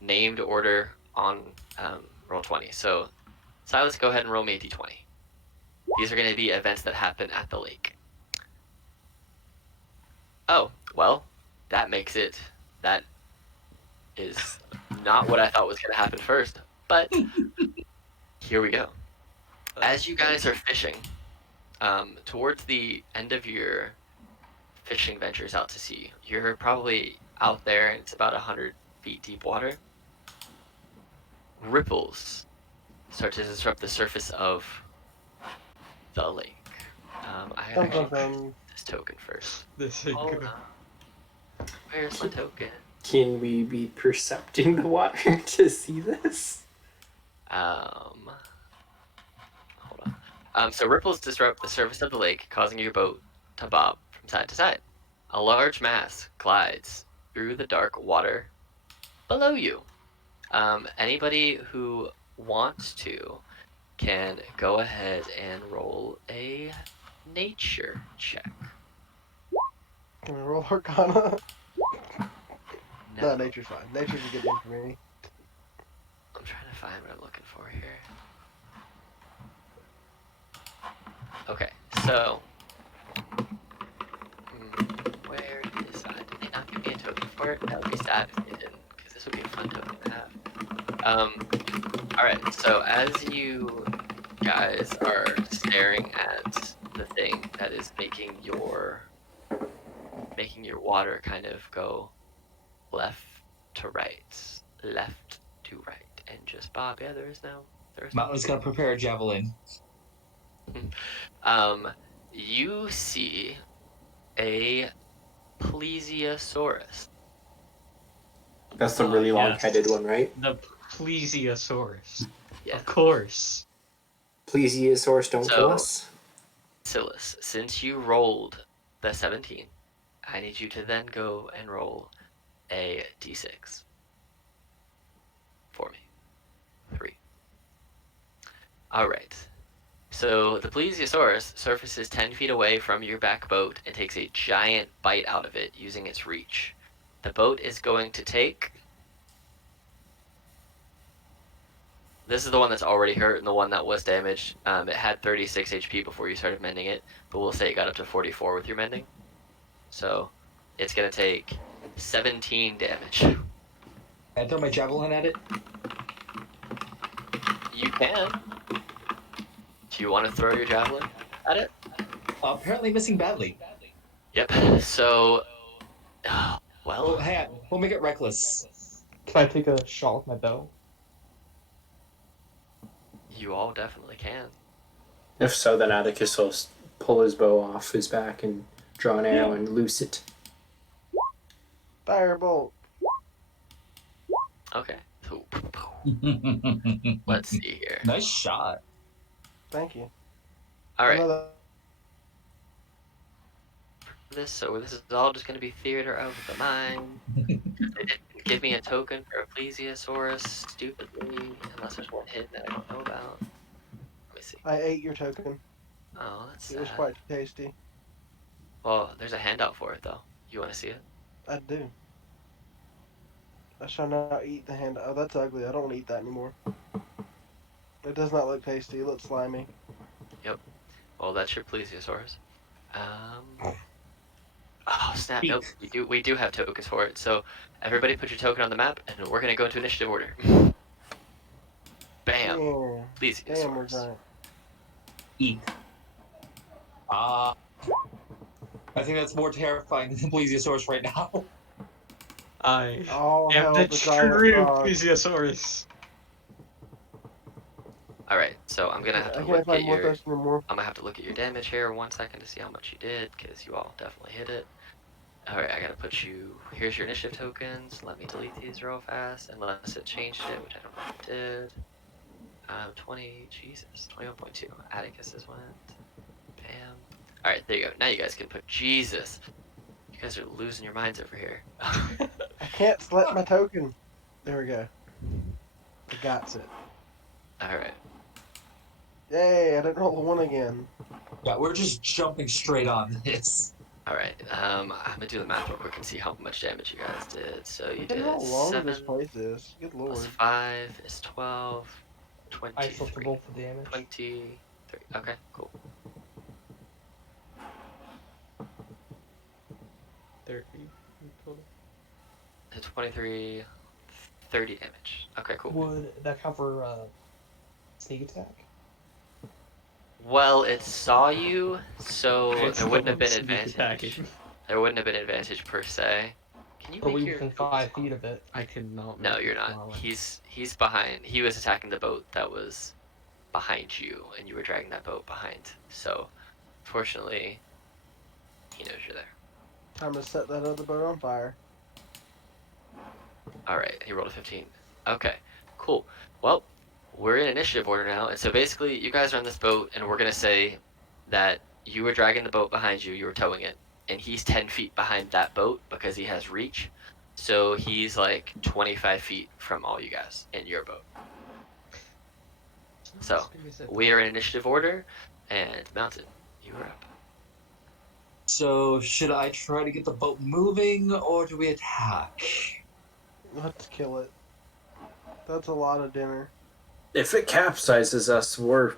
named order on roll 20. So Silas, go ahead and roll me a d20. These are gonna be events that happen at the lake. Oh well, that makes it. That is not what I thought was gonna happen first, but here we go. As you guys are fishing, towards the end of your fishing ventures out to sea, you're probably out there and it's about 100 feet deep water. Ripples start to disrupt the surface of the lake. I Dum, actually dum, dum. this token first. This is Hold good. on. Where's my token? Can we be percepting the water to see this? Hold on. So ripples disrupt the surface of the lake, causing your boat to bob from side to side. A large mass glides through the dark water below you. Anybody who wants to can go ahead and roll a nature check. Can we roll Arcana? No, No, nature's fine. Nature's a good name for me. I'm trying to find what I'm looking for here. Okay, so where is that? Did they not give me a token for it? That would be sad if they didn't, because this would be a fun token to have. Alright, so as you guys are staring at the thing that is making your water kind of go left to right, and just bob. Yeah, there is no. Mountain's gonna prepare a javelin. You see a plesiosaurus. That's the really yes. long-headed one, right? The plesiosaurus. Yeah. Of course. Plesiosaurus, don't kill us. Silas, since you rolled the 17, I need you to then go and roll a d6 for me. 3. Alright. So the plesiosaurus surfaces 10 feet away from your back boat and takes a giant bite out of it using its reach. The boat is going to take... This is the one that's already hurt and the one that was damaged. It had 36 HP before you started mending it, but we'll say it got up to 44 with your mending. So it's going to take 17 damage. Can I throw my javelin at it? You can. Do you want to throw your javelin at it? Apparently missing badly. Yep. So Oh, Well, hang on. We'll make it reckless. Can I take a shot with my bow? you all definitely can. If so, then Atticus will pull his bow off his back and draw an arrow and loose it. Firebolt. Okay. So, let's see here. Nice shot. Thank you. All right. Another. So this is all just going to be theater of the mind. They didn't give me a token for a plesiosaurus, stupidly, unless there's one hidden that I don't know about. Let me see. I ate your token. Oh, that's It was sad. quite tasty. Well, there's a handout for it, though. You want to see it? I do. I shall not eat the hand. Oh, that's ugly. I don't want to eat that anymore. It does not look tasty. It looks slimy. Well, that's your plesiosaurus. Oh snap! Nope. We do have tokens for it. So everybody, put your token on the map, and we're gonna go into initiative order. Bam. Yeah. Damn, we're Plesiosaurus. giant. Eek. I think that's more terrifying than the plesiosaurus right now. I Oh, am hell, the the giant true frog. plesiosaurus. All right. So I'm gonna have I to can't look find at more your. thirst anymore. I'm gonna have to look at your damage here 1 second to see how much you did, because you all definitely hit it. All right, I gotta put you. Here's your initiative tokens. Let me delete these real fast, unless it changed it, which I don't know if it did. 20. Jesus, 21.2. Atticus's went. Bam. All right, there you go. Now you guys can put Jesus. You guys are losing your minds over here. I can't select my token. There we go. I got it. All right. Yay, I didn't roll a 1 again. Yeah, we're just jumping straight on this. All right. I'm gonna do the math real quick and see how much damage you guys did. So you Look at did how long 7 this place is. Good plus lord. 5 is 12. I still have to 23. roll for damage. 23. Okay, cool. 30 in total. 23, 30 damage. Okay, cool. Would that cover sneak attack? Well, it saw you, so It's there wouldn't have been sneak advantage. attacking. There wouldn't have been advantage per se. Can you Are make we your within focus 5 call? feet of it? I cannot. No, make you're it not. flower. He's behind. He was attacking the boat that was behind you, and you were dragging that boat behind. So, fortunately, he knows you're there. Time to set that other boat on fire. All right, he rolled a 15. Okay, cool. Well, we're in initiative order now, and so basically, you guys are on this boat, and we're gonna say that you were dragging the boat behind you. You were towing it, and he's 10 feet behind that boat because he has reach. So he's like 25 feet from all you guys in your boat. So we are in initiative order, and Mountain, you are up. So, should I try to get the boat moving, or do we attack? Let's kill it. That's a lot of dinner. If it capsizes us, we're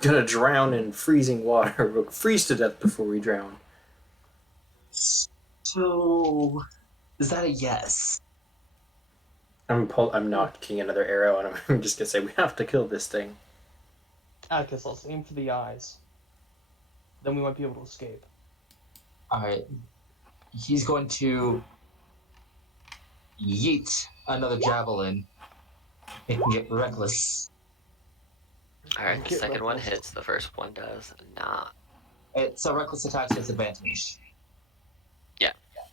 gonna drown in freezing water. We'll freeze to death before we drown. So, is that a yes? I'm knocking another arrow, and I'm just gonna say we have to kill this thing. Atticus, let's aim for the eyes. Then we might be able to escape. Alright. He's going to yeet another javelin. It can get reckless. All right, the Get second one reckless. hits. The first one does not. It's a reckless attack with advantage.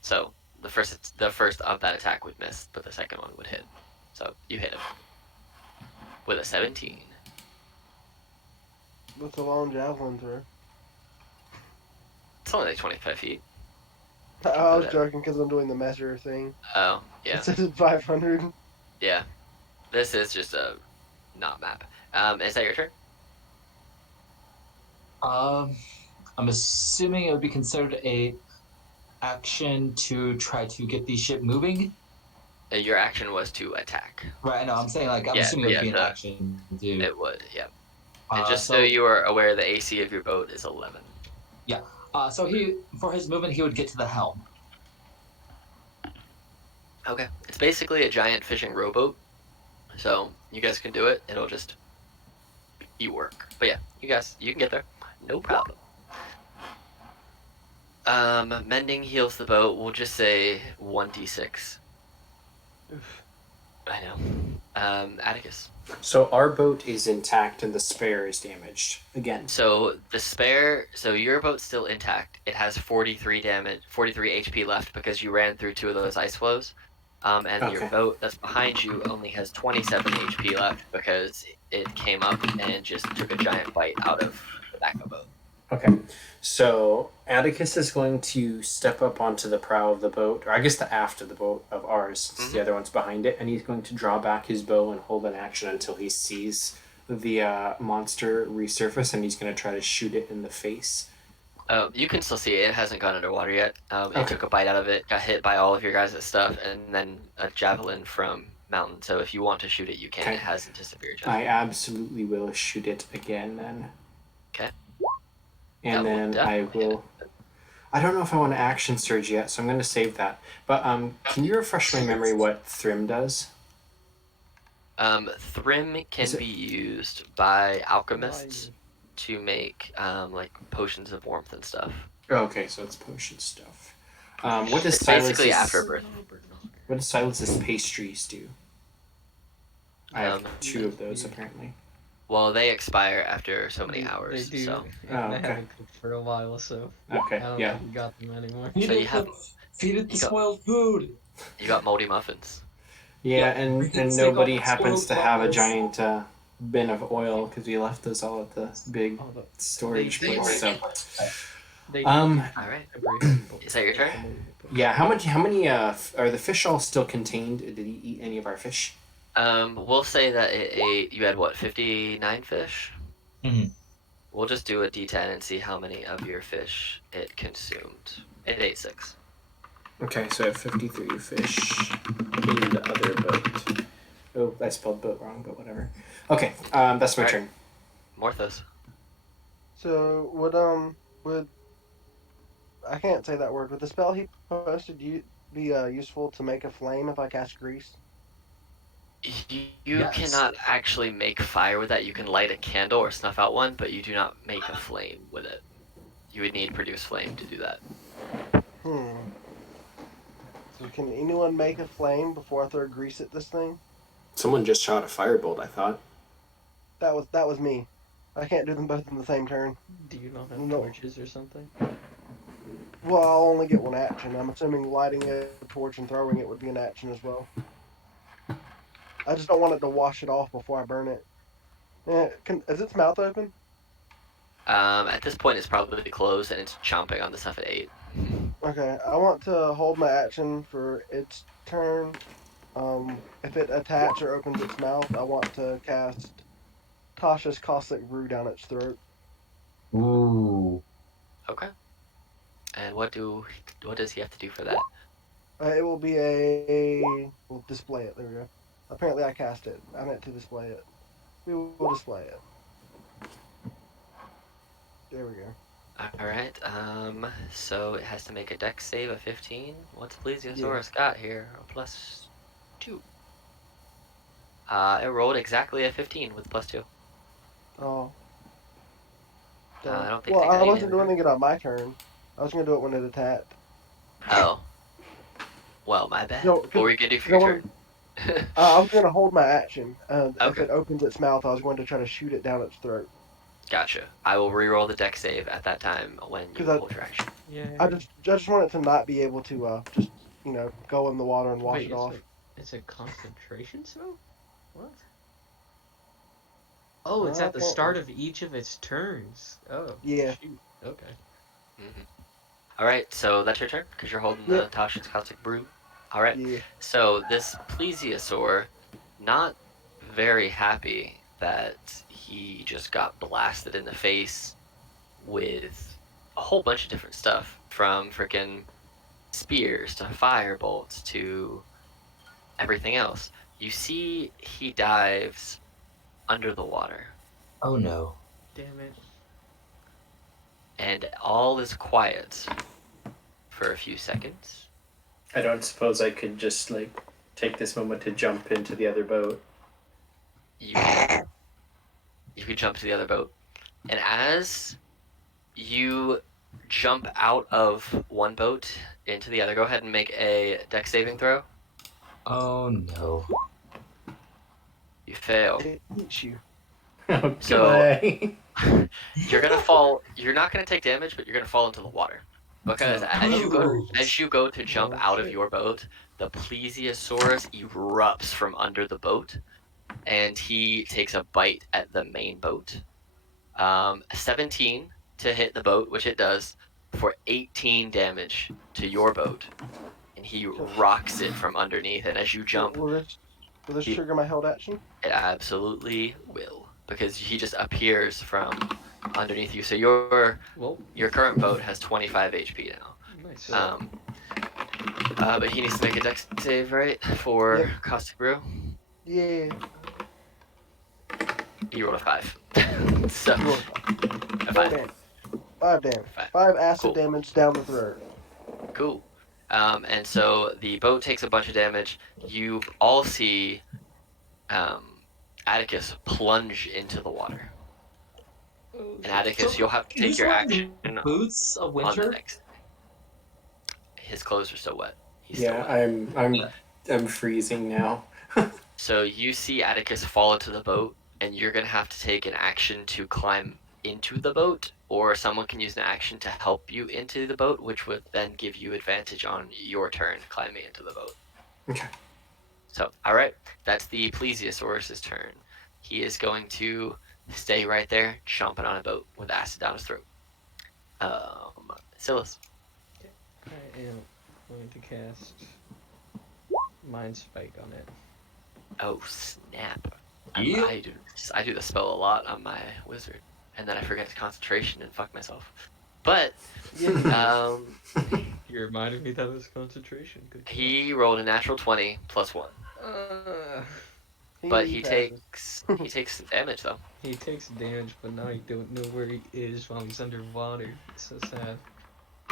So the first of that attack would miss, but the second one would hit. So you hit him with a 17. That's a long javelin through. It's only like 25 feet. I was joking because I'm doing the measure thing. Oh, yeah. It says 500. Yeah. This is just a not map. Is that your turn? I'm assuming it would be considered a action to try to get the ship moving. Your action was to attack. Right, I know. I'm saying I'm Yeah, assuming it would be an the- action to. It would, yeah. And just so so you are aware, the AC of your boat is 11. so he for his movement he would get to the helm. Okay. It's basically a giant fishing rowboat. So you guys can do it. It'll just be work. But yeah, you can get there. No problem. Mending heals the boat. We'll just say 1d6. Oof. I know. Atticus. So our boat is intact and the spare is damaged again. So your boat's still intact. It has 43 HP left because you ran through 2 of those ice flows. And your Okay. boat that's behind you only has 27 HP left because it came up and just took a giant bite out of the backup boat. Okay. So Atticus is going to step up onto the prow of the boat, or I guess the aft of the boat of ours, since the other one's behind it, and he's going to draw back his bow and hold an action until he sees the monster resurface, and he's going to try to shoot it in the face. You can still see it. It hasn't gone underwater yet. It Okay. took a bite out of it, got hit by all of your guys' stuff, and then a javelin from Mountain. So if you want to shoot it, you can. Okay. It hasn't disappeared I yet. absolutely will shoot it again then. Okay. And That will then I definitely will. I don't know if I want to action surge yet, so I'm going to save that. But can you refresh my memory what Thrym does? Thrym can Is it- be used by alchemists to make like potions of warmth and stuff. Oh, okay, so it's potion stuff. What does It's basically Silas's afterbirth. What does Silas's pastries do? I have Um, 2 of those apparently. Well, they expire after so many hours. They do. So And Oh, they okay. haven't cooked for a while, so Okay, I don't yeah. think we got them anymore. Feed So it you have- feed it the you got- spoiled food. you got moldy muffins. Yeah, Yeah, and we can take nobody all the happens to spoiled have a waffles. giant bin of oil because we left those all at the big Oh, the, storage they- place. So, they All right. Is that your turn? yeah. How many are the fish all still contained? Did he eat any of our fish? We'll say that it ate. You had what, 59 fish? Mhm. We'll just do a D10 and see how many of your fish it consumed. It ate 6. Okay, so I have 53 fish in the other boat. Oh, I spelled boat wrong, but whatever. Okay, that's my Alright. turn. Morthos. So would I can't say that word. Would the spell he posted be useful to make a flame if I cast grease? You Yes. cannot actually make fire with that. You can light a candle or snuff out one, but you do not make a flame with it. You would need produce flame to do that. So can anyone make a flame before I throw grease at this thing? Someone just shot a firebolt, I thought. That was me. I can't do them both in the same turn. Do you not have No. torches or something? Well, I'll only get one action. I'm assuming lighting a torch and throwing it would be an action as well. I just don't want it to wash it off before I burn it. Is its mouth open? At this point, it's probably closed and it's chomping on the stuff it ate. Okay, I want to hold my action for its turn. If it attacks or opens its mouth, I want to cast Tasha's Caustic Brew down its throat. Ooh. Okay. And what does he have to do for that? It will be we'll display it. There we go. Apparently I cast it. I meant to display it. We will display it. There we go. All right. So it has to make a dex save of 15. What's Plesiosaurus got here? A +2. It rolled exactly a 15 with +2. Oh. I don't think Well, they got I wasn't either. doing it on my turn. I was gonna do it when it attacked. Oh. Well, my bad. No, What were you gonna do for no your one- turn? I was gonna hold my action. If Okay. it opens its mouth, I was going to try to shoot it down its throat. Gotcha. I will re-roll the dex save at that time when you 'Cause I- hold your action. Yeah. I just want it to not be able to just go in the water and wash Wait, it off. It's a concentration spell? What? Oh, it's at the Okay. start of each of its turns. Oh. Yeah. Shoot. Okay. All right. So that's your turn because you're holding the Tasha's Caustic Brew. All right. Yeah. So this plesiosaur, not very happy that he just got blasted in the face with a whole bunch of different stuff, from freaking spears to fire bolts to everything else. You see he dives under the water, Oh no. Damn it. and all is quiet for a few seconds. I don't suppose I could just take this moment to jump into the other boat. You could jump to the other boat, and as you jump out of one boat into the other. Go ahead and make a dex saving throw. Oh no. You fail. It eats you. Oh, So- goodbye. You're gonna fall. You're not gonna take damage, but you're gonna fall into the water because Oh. as you go to jump Oh, out of shit. your boat, the plesiosaurus erupts from under the boat, and he takes a bite at the main boat. 17 to hit the boat, which it does, for 18 damage to your boat, and he rocks it from underneath. And as you jump, Will this he- trigger my held action? it absolutely will because he just appears from underneath you. So your Well, current boat has 25 HP now. nice. But he needs to make a dex save, right, for Yep. Caustic Brew. Yeah. You rolled a 5. So, You rolled a 5. 4 damage. 5 damage. Five. 5 acid Cool. damage down the throat. Cool. And so the boat takes a bunch of damage. You all see Atticus plunge into the water. And Atticus, So, you'll have to take he's your wearing action boots of on the winter. next. His clothes are still wet. He's Yeah, still wet. I'm freezing now. So you see Atticus fall into the boat, and you're gonna have to take an action to climb into the boat, or someone can use an action to help you into the boat, which would then give you advantage on your turn climbing into the boat. Okay. So, all right, that's the Plesiosaurus's turn. He is going to stay right there, chomping on a boat with acid down his throat. Silas. I am going to cast Mind Spike on it. Oh snap! Yep. I do the spell a lot on my wizard, and then I forget the concentration and fuck myself. But You reminded me that was concentration. Good job. he rolled a natural 20 plus 1, but he takes some damage though. He takes damage, but now I don't know where he is while he's underwater. It's so sad.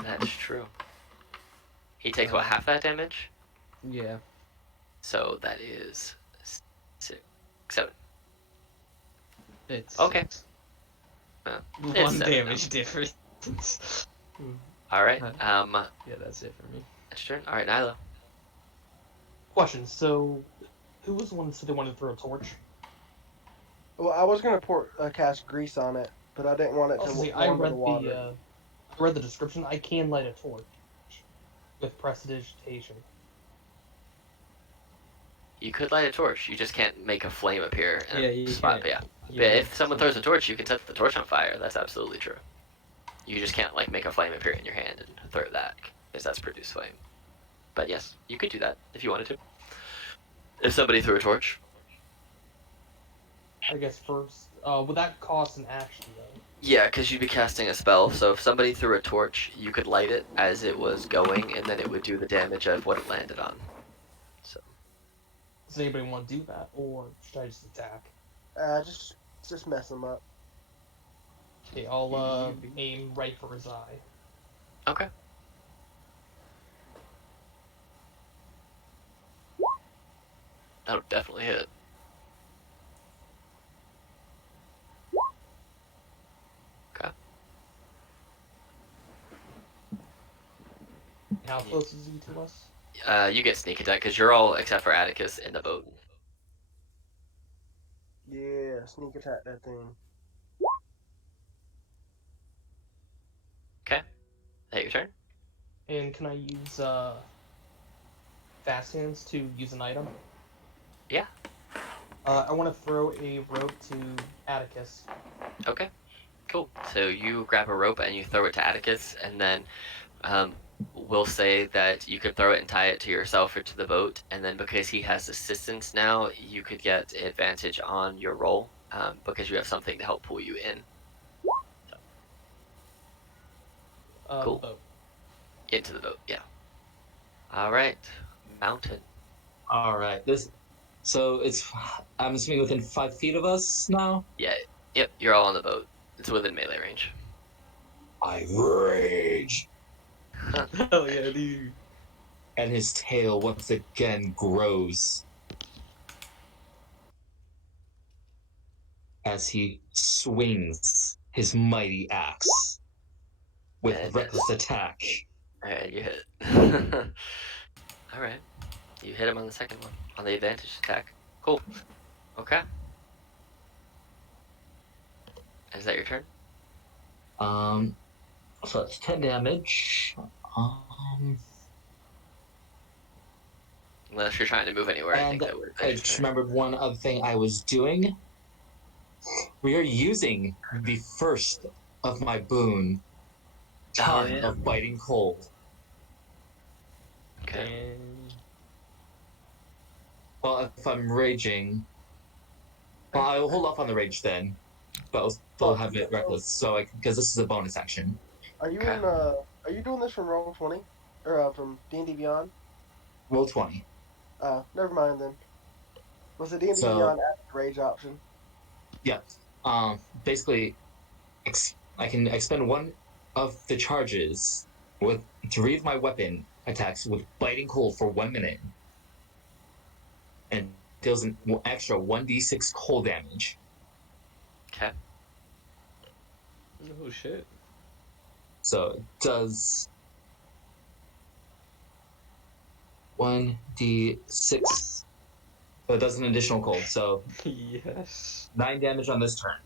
That's true. He takes what, half that damage? Yeah. So that is 6, 7. It's Okay. six. It's One 7 damage difference. All right. Yeah, that's it for me. That's your turn. All right, Nyla. Question. So, who was the one that said they wanted to throw a torch? Well, I was gonna cast grease on it, but I didn't want it to Also, see, wander the water. I read the description. I can light a torch with prestidigitation. You could light a torch. You just can't make a flame appear in Yeah, a you spot. can't. But yeah. Yeah, But if someone throws a torch, you can set the torch on fire. That's absolutely true. You just can't like make a flame appear in your hand and throw it back, because that's produce flame. But yes, you could do that if you wanted to. If somebody threw a torch. I guess first. Would that cost an action though? Yeah, because you'd be casting a spell. So if somebody threw a torch, you could light it as it was going, and then it would do the damage of what it landed on. So Does anybody want to do that, or should I just attack? Just mess them up. Okay, I'll aim right for his eye. okay. That'll definitely hit. Okay. How close is he to us? You get sneak attack because you're all except for Atticus in the boat. Yeah, sneak attack that thing. Okay. Is that your turn? And can I use fast hands to use an item? Yeah. I want to throw a rope to Atticus. Okay. Cool. So you grab a rope and you throw it to Atticus, and then we'll say that you could throw it and tie it to yourself or to the boat, and then because he has assistance now, you could get advantage on your roll because you have something to help pull you in. Cool. The boat. Into the boat, yeah. All right. Mountain. All right. So it's. I'm assuming within 5 feet of us now. Yeah. Yep. You're all on the boat. It's within melee range. I rage, Hell yeah, dude. and his tail once again grows as he swings his mighty axe. with And- reckless attack. Alright, you hit. Alright. You hit him on the second one. On the advantage attack. Cool. Okay. Is that your turn? So that's 10 damage. Unless you're trying to move anywhere, I think And that would I just remembered one other thing I was doing. We are using the first of my boon, Tongue yeah. of Biting Cold. Okay. And Well, if I'm raging, well, I will hold off on the rage then, but I'll still have it reckless. So, because this is a bonus action. Are you Okay. in? Are you doing this from Roll20 or from D&D Beyond? Roll 20. Never mind then. Was it D&D So- Beyond after the rage option? Basically, I can expend one of the charges to read my weapon attacks with Biting Cold for 1 minute, and deals an extra 1d6 cold damage. Okay. oh shit. So it does 1d6. So it does an additional cold. So Yes. 9 damage on this turn.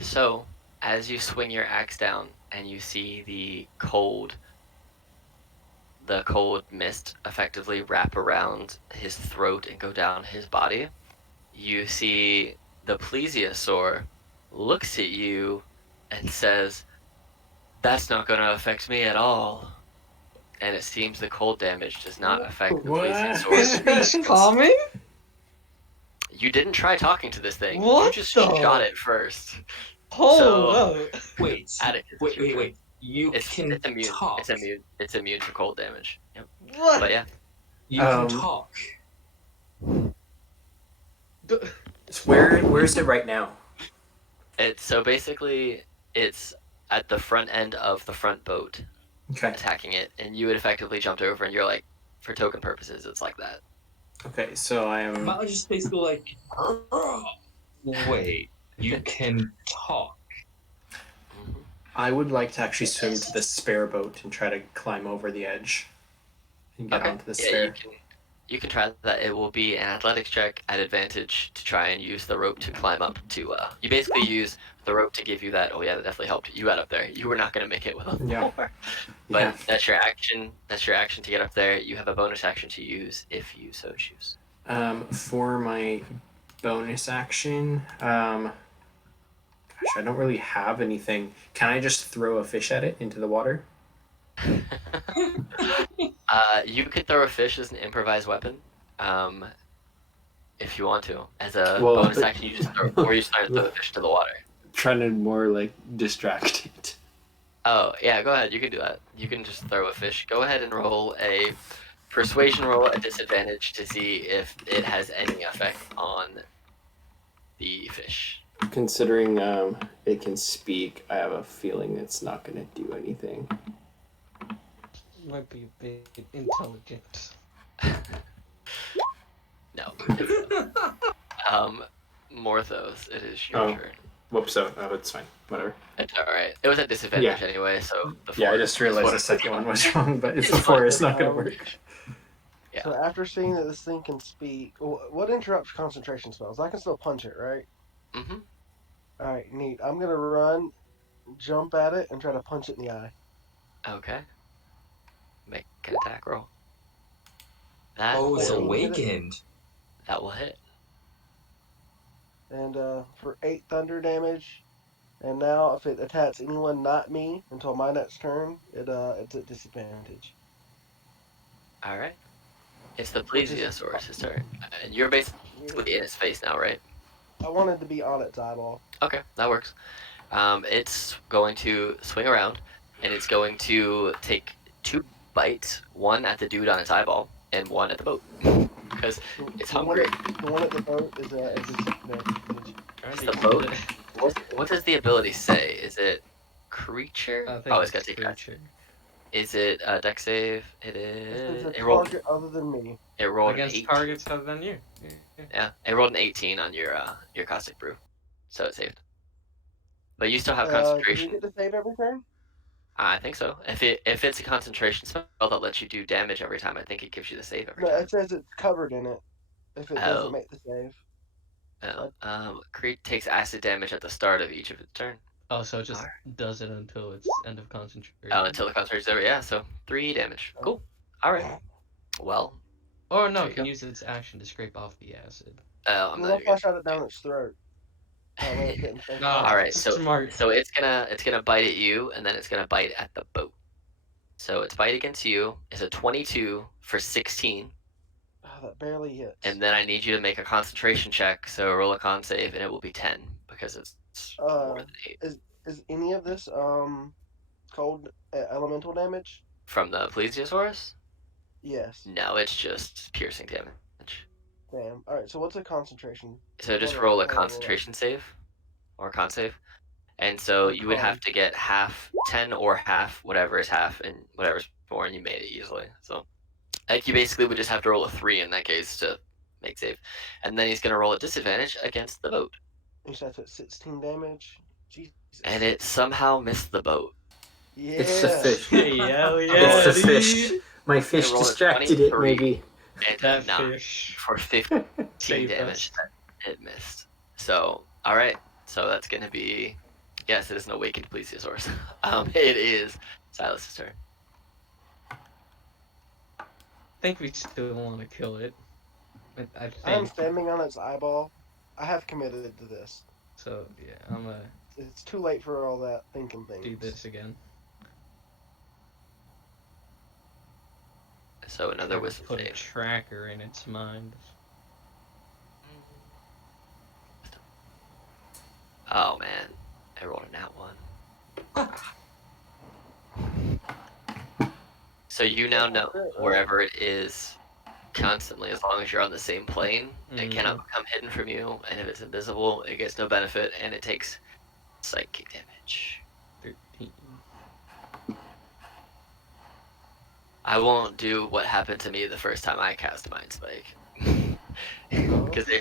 So, as you swing your axe down and you see the cold mist effectively wrap around his throat and go down his body, you see the plesiosaur looks at you and says, "That's not going to affect me at all." And it seems the cold damage does not affect the What? plesiosaur. Speech calming? You didn't try talking to this thing. What You just the- shot it first. Hold up. Wait, Atticus, it's your turn. wait. You can It's immune. talk. It's immune to cold damage. Yep. What? But yeah, You can talk. Where is it right now? so basically it's at the front end of the front boat Okay. attacking it, and you had effectively jumped over, and you're like, for token purposes, it's like that. Okay, so I am. I was just basically like, wait, you can talk. I would like to actually swim to the spare boat and try to climb over the edge and get onto the spare. You can try that. It will be an athletics check at advantage to try and use the rope to climb up to. You basically use the rope to give you that. Oh yeah, that definitely helped. You got up there. You were not going to make it with a Yeah. four. But Yeah. that's your action. That's your action to get up there. You have a bonus action to use if you so choose. For my bonus action, gosh, I don't really have anything. Can I just throw a fish at it into the water? You could throw a fish as an improvised weapon, if you want to. As a Well, bonus action, you just throw, or you just throw the fish to the water. Trying to more like distract it. Oh yeah, go ahead. You can do that. You can just throw a fish. Go ahead and roll a persuasion roll at disadvantage to see if it has any effect on the fish. Considering it can speak, I have a feeling it's not going to do anything. Might be a bit intelligent. No. Morthos, it is your Oh. turn. Whoops, oh, it's fine. Whatever. It's alright. It was at disadvantage anyway, so the Yeah, I four just is realized what the it second would one be. was wrong, but it's It's before fine. it's not going to work. Yeah. So after seeing that this thing can speak, what interrupts concentration spells? I can still punch it, right? Mm-hmm. All right, neat. I'm gonna run, jump at it, and try to punch it in the eye. Okay. Make an attack roll. That Oh, it's will, awakened. that will hit. And for 8 thunder damage. And now, if it attacks anyone not me until my next turn, it's at disadvantage. All right. It's the Which is- plesiosaurus' turn, and you're basically in its face now, right? I wanted to be on its eyeball. Okay, that works. It's going to swing around, and it's going to take 2 bites, one at the dude on its eyeball, and one at the boat, because it's hungry. The one at the boat is at disadvantage. It's the boat. What does the ability say? Is it creature? I think Oh, it's got to take that. creature. Is it deck save? It It's is. a It rolled. target other than me. It rolled an Against 8. targets other than you. Yeah, it rolled an 18 on your caustic brew, so it saved. But you still have Do you concentration. get to save every turn? I think so. If it's a concentration spell that lets you do damage every time, I think it gives you the save every No, time. it says it's covered in it if it doesn't Oh, make the save. oh. Create takes acid damage at the start of each of its turn. Oh, so it just Alright. does it until it's end of concentration. Oh, until the concentration's over. Yeah, so 3 damage. Oh. Cool. All right. Well, Or no, there it you can go. use its action to scrape off the acid. I'm What not if even I shot it down its throat? That way it couldn't take Ah, All right, smart. so it's gonna bite at you, and then it's gonna bite at the boat. So its bite against you is a 22 for 16, Oh, that barely hits. and then I need you to make a concentration check. So roll a con save, and it will be 10 because it's more than 8 Is any of this cold elemental damage? from the plesiosaurus. Yes. No, it's just piercing damage. Damn. All right. So what's a concentration? So just Hold on, roll a hold on, hold on. concentration save or con save. And so Or you would have con. to get half 10 or half, whatever is half, and whatever's more, and you made it easily. So, like, you basically would just have to roll a 3 in that case to make save. And then he's going to roll a disadvantage against the boat. You said that's 16 damage. Jesus. And it somehow missed the boat. Yeah. It's the fish. Hell It's yeah, the dude. fish. My fish rolled a distracted it, 23. maybe. And That not fish. for 15 Saved damage us. that it missed. So, alright. So that's going to be... Yes, it is an awakened plesiosaurus. It is Silas's turn. I think we still want to kill it. I I'm think. standing on its eyeball. I have committed to this. So, yeah, I'm going It's too late for all that thinking things. to do this again. So another wisdom Put a save. tracker in its mind. Oh man, I rolled a nat 1. So you now know wherever it is constantly, as long as you're on the same plane, it cannot become hidden from you, and if it's invisible, it gets no benefit, and it takes psychic damage. 13. I won't do what happened to me the first time I cast Mind Spike. Because they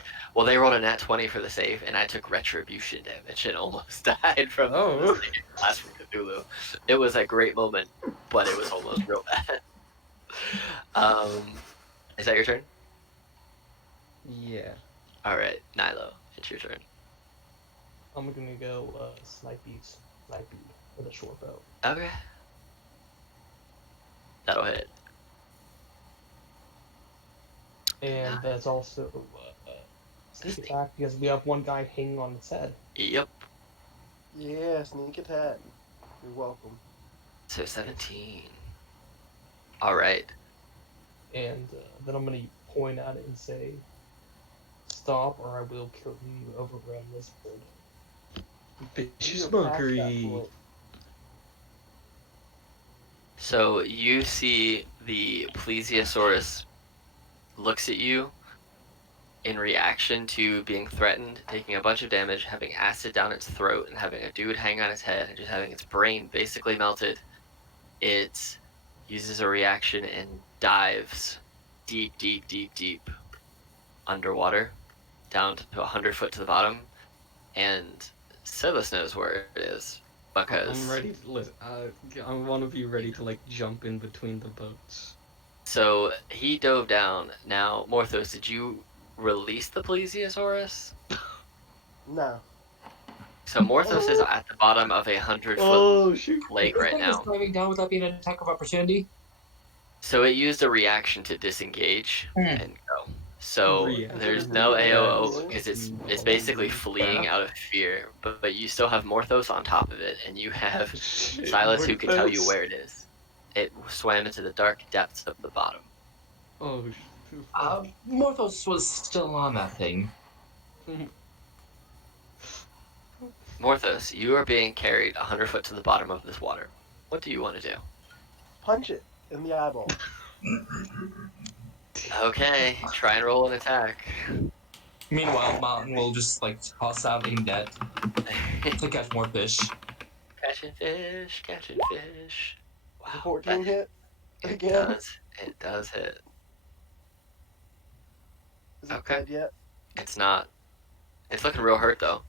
rolled a nat 20 for the save, and I took retribution damage and almost died from the second class from Cthulhu. It was a great moment, but it was almost real bad. Is that your turn? Yeah. Alright, Nilo, it's your turn. I'm gonna go snipey with a short bow. Okay. That'll hit. And that's also sneak attack because we have one guy hanging on its head. Yep. Yeah, sneak attack. You're welcome. So 17. Alright. And then I'm gonna point at it and say, "Stop, or I will kill you, overgrown wizard." Vicious You're past that mockery. point. So you see the plesiosaurus looks at you in reaction to being threatened, taking a bunch of damage, having acid down its throat, and having a dude hang on its head, and just having its brain basically melted. It uses a reaction and dives deep, deep, deep, deep underwater, down to 100 foot to the bottom, and Silas knows where it is. Because I'm ready to listen. I want to be ready to like jump in between the boats. So he dove down. Now, Morthos, did you release the plesiosaurus? No. So Morthos is at the bottom of a 100-foot Oh shoot! lake right now. Diving down without being an attack of opportunity. So it used a reaction to disengage and go. So Reaction. there's no AOO Yeah. because it's basically fleeing out of fear. But you still have Morthos on top of it, and you have Shit, Silas who can tell you Morthos. where it is. It swam into the dark depths of the bottom. Oh. Morthos was still on that thing. Morthos, you are being carried 100 foot to the bottom of this water. What do you want to do? Punch it in the eyeball. Okay, try and roll an attack. Meanwhile, Mountain will just like toss out a net to catch more fish. Catching fish, catching fish. Is a Wow, 14 hit it again? it does hit. Is it Okay. dead yet? It's not. It's looking real hurt though.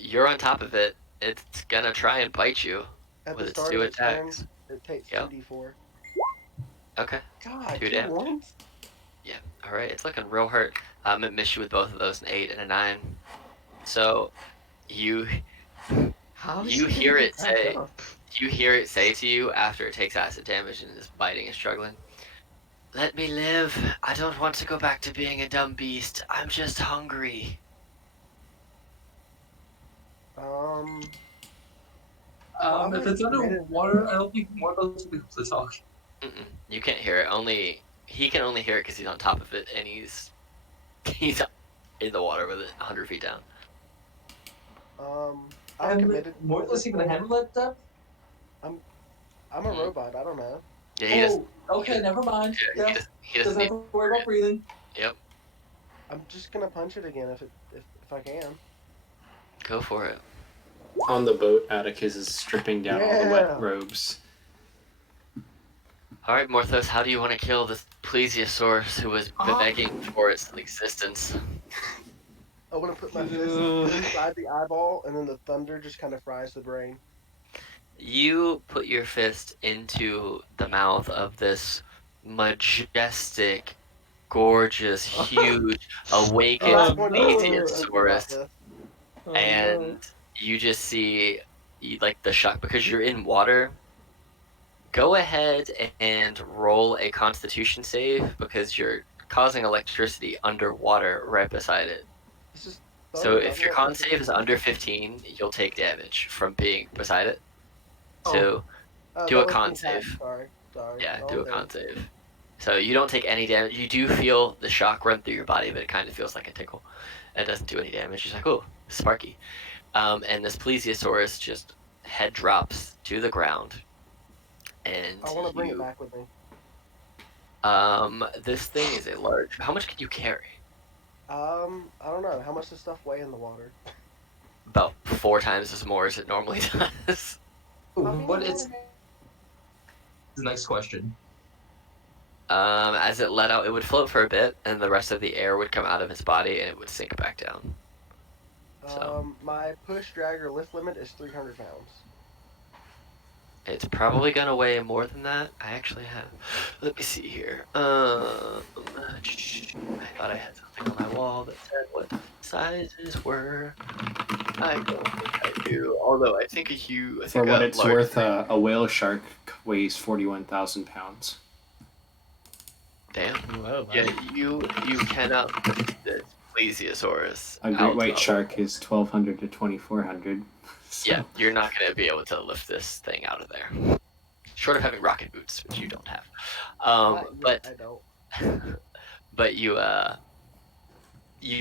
You're on top of it. It's gonna try and bite you. At with the its start 2 of its turn, attacks. it takes Yep. 2d4. Okay. God, 2 two damage. ones? Yeah. All right. It's looking real hurt. It missed you with both of those, an 8 and a 9. So you How is you he gonna hear get it back say up? you hear it say to you after it takes acid damage and is biting and struggling. Let me live. I don't want to go back to being a dumb beast. I'm just hungry. Well, I'm If gonna it's commit it. underwater, I don't think Morthos will be able to talk. Mm-mm. You can't hear it. Only he can only hear it because he's on top of it and he's in the water with it 100 feet down. I'm And committed at Morthos this even point. handle that depth? I'm a Hmm. robot. I don't know. Yeah, he doesn't. Oh, okay, never mind. Yeah, Yeah, he doesn't doesn't have need. to worry about breathing. Yep. I'm just gonna punch it again if I can. Go for it. On the boat, Atticus is stripping down all the wet Yeah. robes. All right, Morthos. How do you want to kill this plesiosaurus who was begging for its existence? I want to put my fist inside the eyeball, and then the thunder just kind of fries the brain. You put your fist into the mouth of this majestic, gorgeous, huge, awakened Last Oh point of the game. no! Tell me about plesiosaurus, this. Oh and no! you just see like the shock because you're in water. Go ahead and roll a Constitution save because you're causing electricity underwater right beside it. This is So thunder. I if your want con something save is to under 15, you'll take damage from being beside it. Oh. So do that a was con the attack. save. Sorry. Yeah, Wrong do a thing. con save. So you don't take any damage. You do feel the shock run through your body, but it kind of feels like a tickle. It doesn't do any damage. You're like, oh, sparky. And this plesiosaurus just head drops to the ground, and I want to bring it back with me. this thing is a large. How much can you carry? I don't know. How much does stuff weigh in the water? About 4 times as more as it normally does. What is the next question? As it let out, it would float for a bit, and the rest of the air would come out of its body, and it would sink back down. So My push, drag, or lift limit is 300 pounds. it's probably gonna weigh more than that. I actually have. Let me see here. I thought I had something on my wall that said what sizes were. I don't think I do. Although I think For what a it's large. worth, a whale shark weighs 41,000 pounds. Damn. Well, Yeah, you cannot put this plesiosaurus. A great out white of- shark is 1,200 to 2,400. So, Yeah, you're not going to be able to lift this thing out of there. Short of having rocket boots, which you don't have. But I don't. but you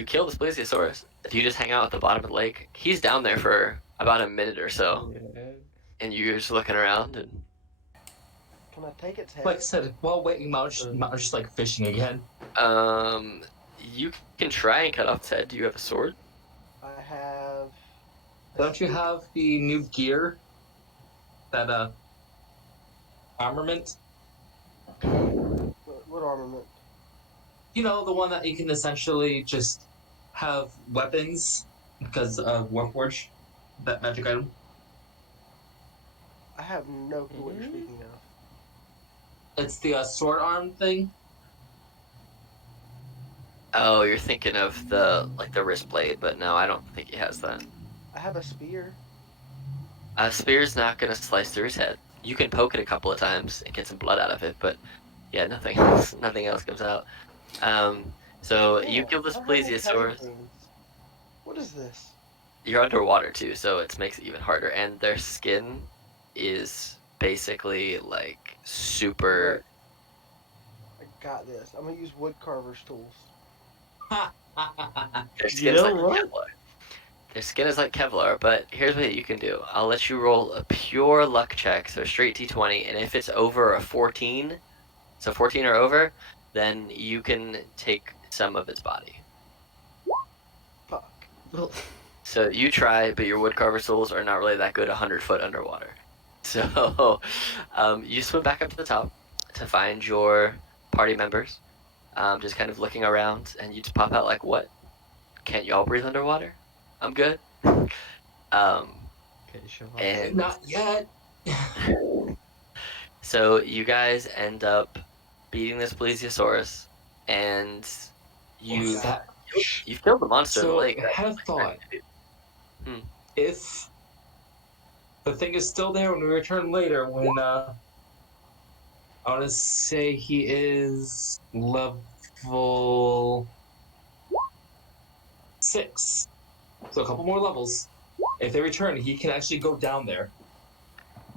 kill this plesiosaurus. Do you just hang out at the bottom of the lake? He's down there for about a minute or so, yeah. and you're just looking around. And Can I take its head? Like I said, while waiting, Mount's just like fishing again. you can try and cut off its head. Do you have a sword? I have. Don't you have the new gear? That armament? What armament? You know, the one that you can essentially just have weapons because of Warforge, that magic item. I have no clue what you're speaking of. It's the sword arm thing. Oh, you're thinking of the wrist blade, but no, I don't think he has that. I have a spear. A spear's not gonna slice through his head. You can poke it a couple of times and get some blood out of it, but yeah, nothing else comes out. So you Man, kill this I don't have any cutting plesiosaurus. things. What is this? You're underwater too, so it makes it even harder. And their skin is basically like super. I got this. I'm gonna use wood carver's tools. Their skin You is know like what? Kevlar. Their skin is like Kevlar, but here's what you can do. I'll let you roll a pure luck check, so straight D20, and if it's over a 14, so 14 or over, then you can take some of its body. Fuck. So you try, but your woodcarver tools are not really that good 100 foot underwater. So you swim back up to the top to find your party members, just kind of looking around, and you just pop out like, what? Can't y'all breathe underwater? I'm good. Okay, sure. And Not yet. So you guys end up beating this plesiosaurus, and What's you've that? you've killed the monster in the So lake. I had a thought. Hmm. If the thing is still there when we return later, when I want to say he is level 6, so a couple more levels. If they return, he can actually go down there.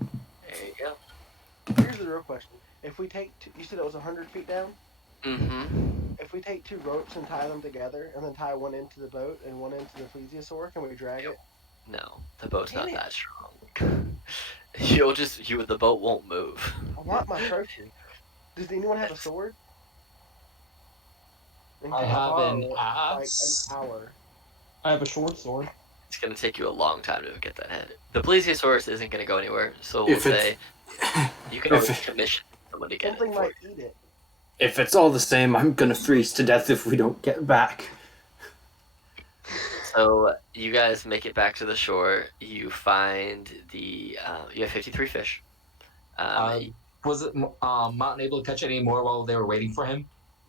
There you go. Here's the real question: If we take, you said it was 100 feet down. Mm-hmm. If we take 2 ropes and tie them together, and then tie one into the boat and one into the plesiosaur, can we drag it? No, the boat's Damn not it! that strong. The boat won't move. I want my trophy. Does anyone have a sword? And I can I have borrow an it for like an axe. hour? I have a short sword. It's gonna take you a long time to get that head. The plesiosaurus isn't gonna go anywhere, so we'll If it's say you can always if commission someone to get Something it for might you. eat it. if it's all the same, I'm gonna freeze to death if we don't get back. So you guys make it back to the shore. You find you have 53 fish. Uh, was it Mountain able to catch any more while they were waiting for him?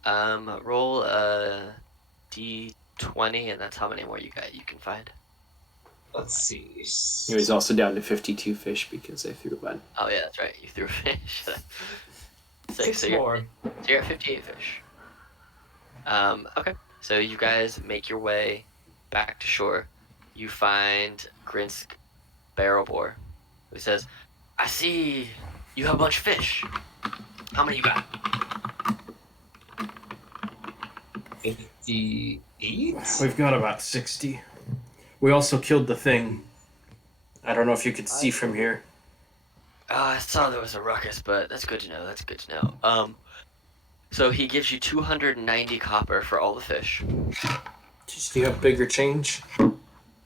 Roll a d20, and that's how many more you can find. Let's see. He was also down to 52 fish because I threw one. Oh yeah, that's right. You threw a fish. Six So more. you're at 58 fish. Okay. So you guys make your way back to shore. You find Grinsk Barrel Boar, who says, "I see you have a bunch of fish. How many you got?" 58? We've got about 60. We also killed the thing. I don't know if you could see from here. I saw there was a ruckus, but that's good to know. That's good to know. So he gives you 290 copper for all the fish. Do you have bigger change?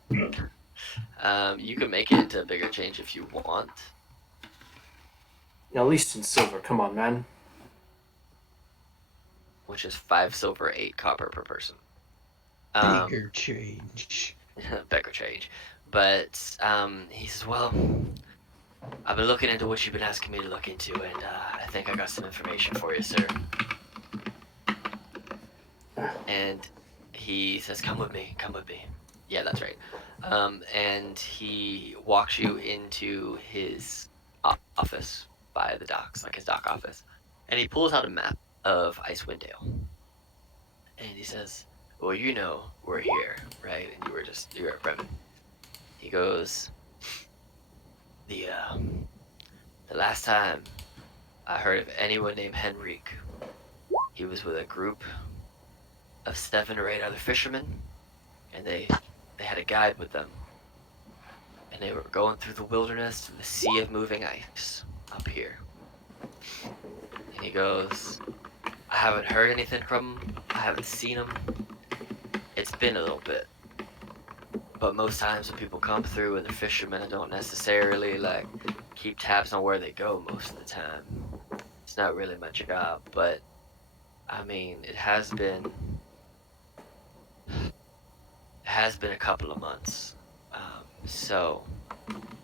You can make it into a bigger change if you want. At least in silver. Come on, man. Which is 5 silver, 8 copper per person. Bigger change. Beggar change. But he says, well, I've been looking into what you've been asking me to look into, and I think I got some information for you, sir. And he says, come with me, come with me. Yeah, that's right. And he walks you into his office by the docks, like his dock office. And he pulls out a map of Icewind Dale. And he says, well, you know we're here, right? And you're at Bremen. He goes, the last time I heard of anyone named Henrik, he was with a group of 7 or 8 other fishermen, and they had a guide with them, and they were going through the wilderness and the sea of moving ice up here. And he goes, I haven't heard anything from him, I haven't seen him. It's been a little bit. But most times when people come through and they're fishermen, I don't necessarily like keep tabs on where they go most of the time. It's not really my job, but I mean, it has been a couple of months. So,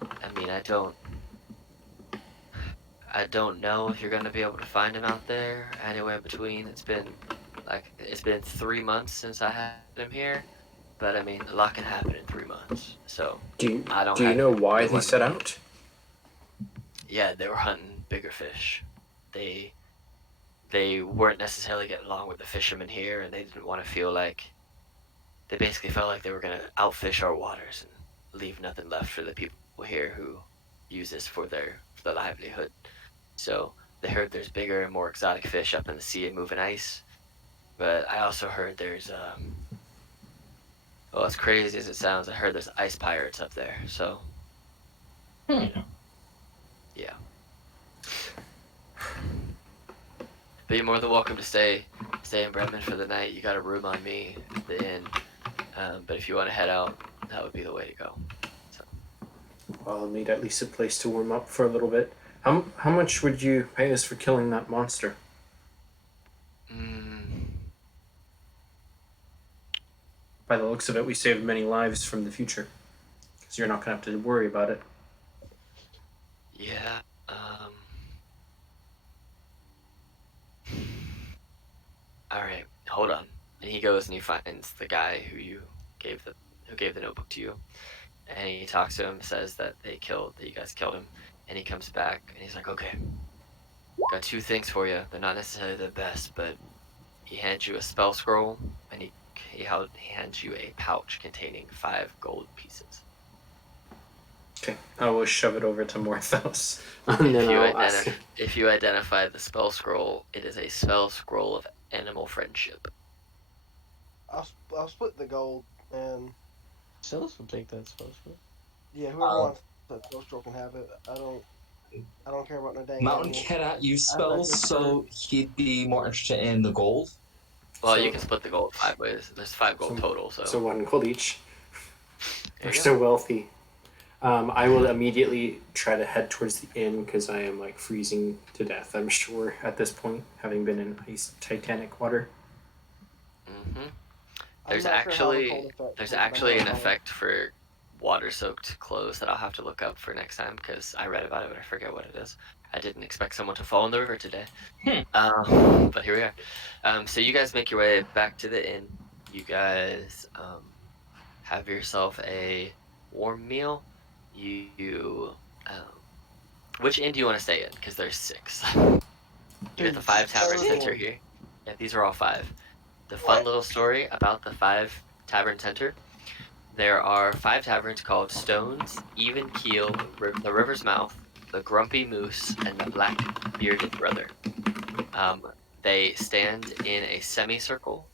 I mean, I don't know if you're gonna be able to find him out there. Anywhere in between, it's been 3 months since I had him here, but I mean, a lot can happen in 3 months. So I don't Do you have know why they anyone. set out? Yeah, they were hunting bigger fish. They weren't necessarily getting along with the fishermen here, and they didn't want to feel like they basically felt like they were gonna outfish our waters and leave nothing left for the people here who use this for their livelihood. So they heard there's bigger and more exotic fish up in the sea and moving ice. But I also heard there's well, as crazy as it sounds, I heard there's ice pirates up there. So yeah. But you're more than welcome to stay in Bremen for the night. You got a room on me at the inn. But if you want to head out, that would be the way to go. So. Well, I'll need at least a place to warm up for a little bit. How much would you pay us for killing that monster? By the looks of it, we saved many lives from the future. Because you're not going to have to worry about it. Yeah. All right. Hold on. And he goes and he finds the guy who gave the notebook to you, and he talks to him, says that you guys killed him, and he comes back and he's like, okay, got two things for you. They're not necessarily the best, but he hands you a spell scroll, and he hands you a pouch containing 5 gold pieces. Okay, I will shove it over to Morthos, and then I'll ask him. If you identify the spell scroll, it is a spell scroll of animal friendship. I'll split the gold, and Silas will take that spell scroll. yeah, whoever wants that spell scroll can have it. I don't care about no dang Mountain animal. cannot use I read spells, this so he'd be more interested in the gold. Well, So- you can split the gold 5 ways. There's 5 gold total, So 1 gold each. There We're you go. so wealthy. I will immediately try to head towards the inn because I am like freezing to death. I'm sure at this point, having been in ice Titanic water. Mm-hmm. I'm There's not sure how the actually cold effect there's works, but I actually know an how- effect for water-soaked clothes that I'll have to look up for next time because I read about it, but I forget what it is. I didn't expect someone to fall in the river today. But here we are. So you guys make your way back to the inn. You guys have yourself a warm meal. Which inn do you want to stay in? Because there's 6. You got the 5 Tavern Dude, Center here. Yeah, these are all 5. The fun little story about the 5 Tavern Center. There are 5 taverns called Stones, Even Keel, the River's Mouth, the Grumpy Moose, and the Black Bearded Brother. They stand in a semicircle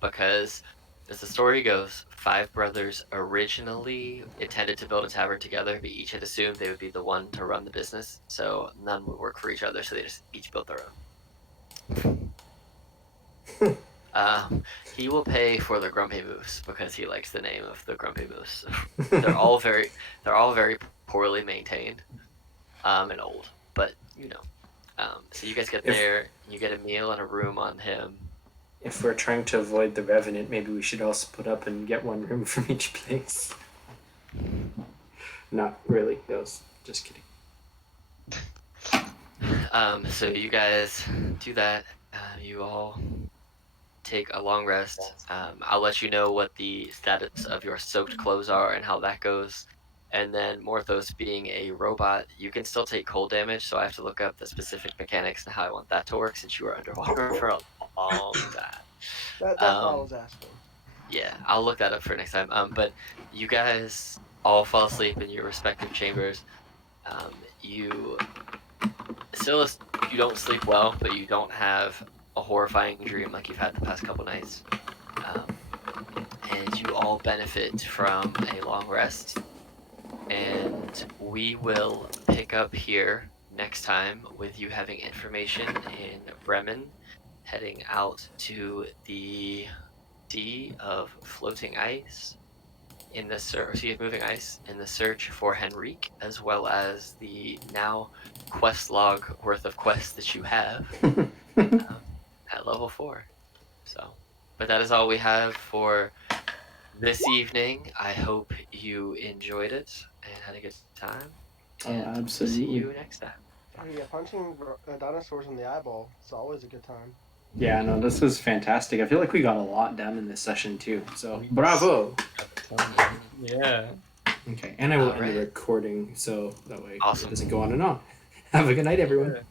because, as the story goes, 5 brothers originally intended to build a tavern together, but each had assumed they would be the one to run the business, so none would work for each other, so they just each built their own. He will pay for the Grumpy Moose because he likes the name of the Grumpy Moose. they're all very poorly maintained, and old. But so you guys get there, you get a meal and a room on him. If we're trying to avoid the Revenant, maybe we should all split up and get 1 room from each place. Not really. That was just kidding. So you guys do that. You all take a long rest. I'll let you know what the status of your soaked clothes are and how that goes. And then Morthos being a robot, you can still take cold damage, so I have to look up the specific mechanics and how I want that to work since you were underwater for a long time. That's what I was asking. Yeah, I'll look that up for next time. But you guys all fall asleep in your respective chambers. You still you don't sleep well, but you don't have a horrifying dream like you've had the past couple nights. And you all benefit from a long rest. And we will pick up here next time with you having information in Bremen, heading out to the sea of floating ice in the moving ice in the search for Henrique, as well as the now quest log worth of quests that you have at level 4. So, but that is all we have for this evening. I hope you enjoyed it and had a good time. And absolutely. See you next time. Yeah, punching dinosaurs in the eyeball. It's always a good time. Yeah, no, this was fantastic. I feel like we got a lot done in this session too. So bravo. Yeah. Okay, and I will end the Alright. recording so that way Awesome. it doesn't go on and on. Have a good night, everyone. Yeah.